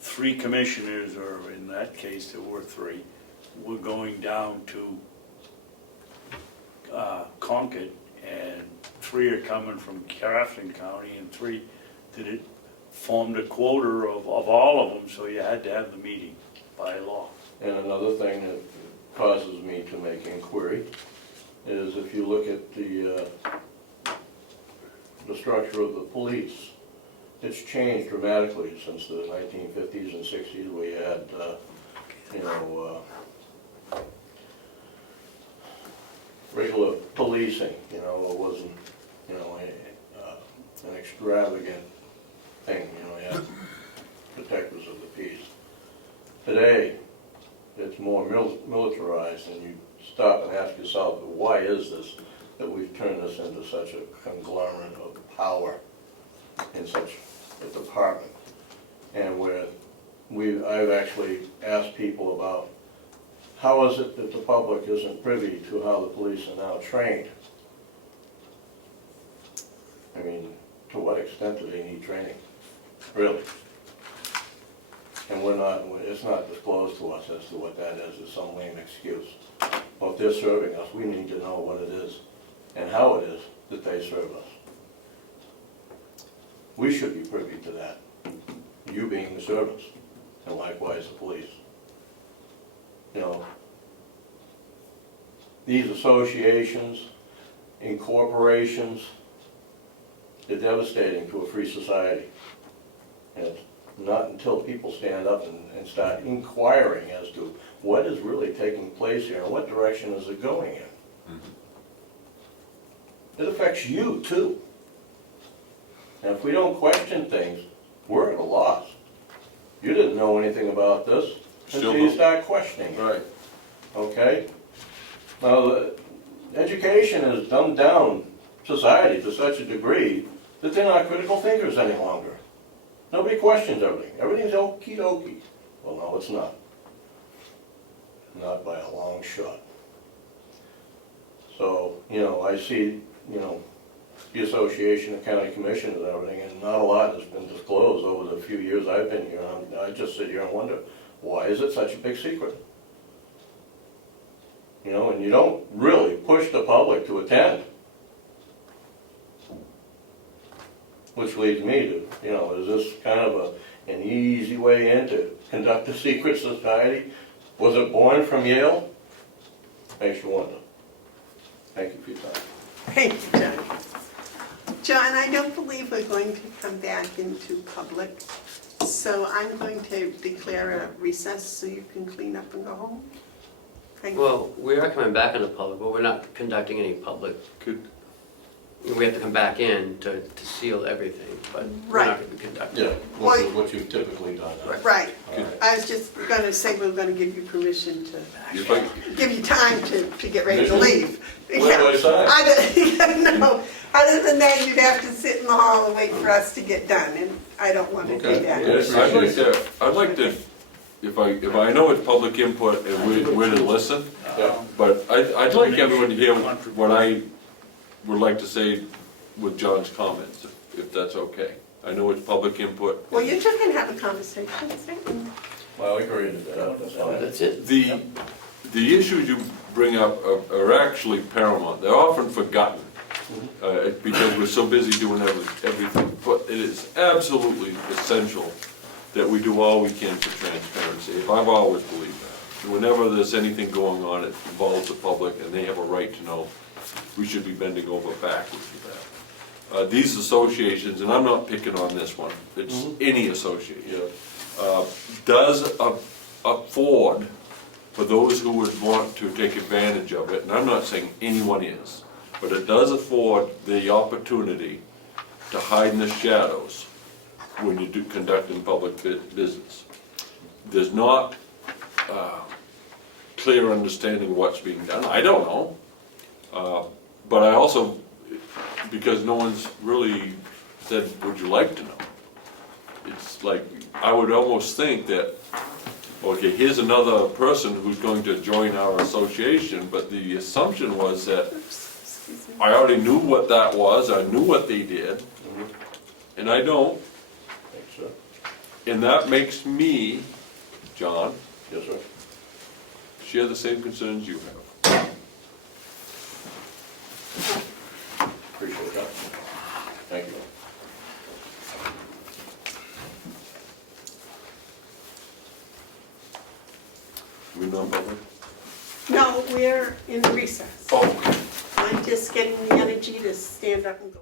3 commissioners, or in that case, there were 3, were going down to Concord, and 3 are coming from Carroll County, and 3 that it formed a quota of all of them, so you had to have the meeting by law. And another thing that causes me to make inquiry is if you look at the structure of the police, it's changed dramatically since the 1950s and 60s. We had, regular policing, it wasn't, an extravagant thing, you had protectors of the peace. Today, it's more militarized, and you stop and ask yourself, why is this, that we've turned this into such a conglomerate of power in such a department? And where I've actually asked people about, how is it that the public isn't privy to how the police are now trained? I mean, to what extent do they need training, really? And it's not disclosed to us as to what that is. It's some lame excuse. Well, if they're serving us, we need to know what it is and how it is that they serve us. We should be privy to that, you being the servants, and likewise the police. These associations, incorporations, they're devastating to a free society. And it's not until people stand up and start inquiring as to what is really taking place here and what direction is it going in. It affects you too. And if we don't question things, we're at a loss. You didn't know anything about this until you start questioning. right. Okay? Now, the education has dumbed down society to such a degree that they're not critical thinkers any longer. Nobody questions everything. Everything's okie dokie. Well, no, it's not. Not by a long shot. So, I see, the Association of County Commissioners and everything, and not a lot has been disclosed over the few years I've been here. I just sit here and wonder, why is it such a big secret? And you don't really push the public to attend. Which leads me to, is this kind of an easy way in to conduct a secret society? Was it born from Yale? Makes you wonder. Thank you for your time. Thank you, John. John, I don't believe we're going to come back into public, so I'm going to declare a recess so you can clean up and go home. Thank you. Well, we are coming back into public, but we're not conducting any public. We have to come back in to seal everything, but we're Right. not going to be conducting. Yeah, Well, what you've typically done. Right. All right. I was just going to say we're going to give you permission to, If I, give you time to get ready to leave. Where do I sign? No, other than that, you'd have to sit in the hall and wait for us to get done, and I don't want to do Okay. that. Yes. I'd like to, if I know it's public input and we're to listen, Yeah. but I'd like everyone to hear what I would like to say with John's comments, if that's okay. I know it's public input. Well, you two can have a conversation, see? Well, I agree with that. That's fine. That's it. The issues you bring up are actually paramount. They're often forgotten because we're so busy doing everything. But it is absolutely essential that we do all we can for transparency. I've always believed that. whenever there's anything going on, it involves the public, and they have a right to know, we should be bending over backwards for that. These associations, and I'm not picking on this one, it's any association, does afford for those who would want to take advantage of it, and I'm not saying anyone is, but it does afford the opportunity to hide in the shadows when you do conducting public business. There's not clear understanding of what's being done. I don't know. But I also, because no one's really said, would you like to know? It's like, I would almost think that, okay, here's another person who's going to join our association, but the assumption was that Excuse me. I already knew what that was, I knew what they did, and I don't. Thanks, sir. And that makes me, John, Yes, sir. share the same concerns you have. Appreciate that. Thank you. We non-public? No, we're in recess. Oh, okay. I'm just getting the energy to stand up and go.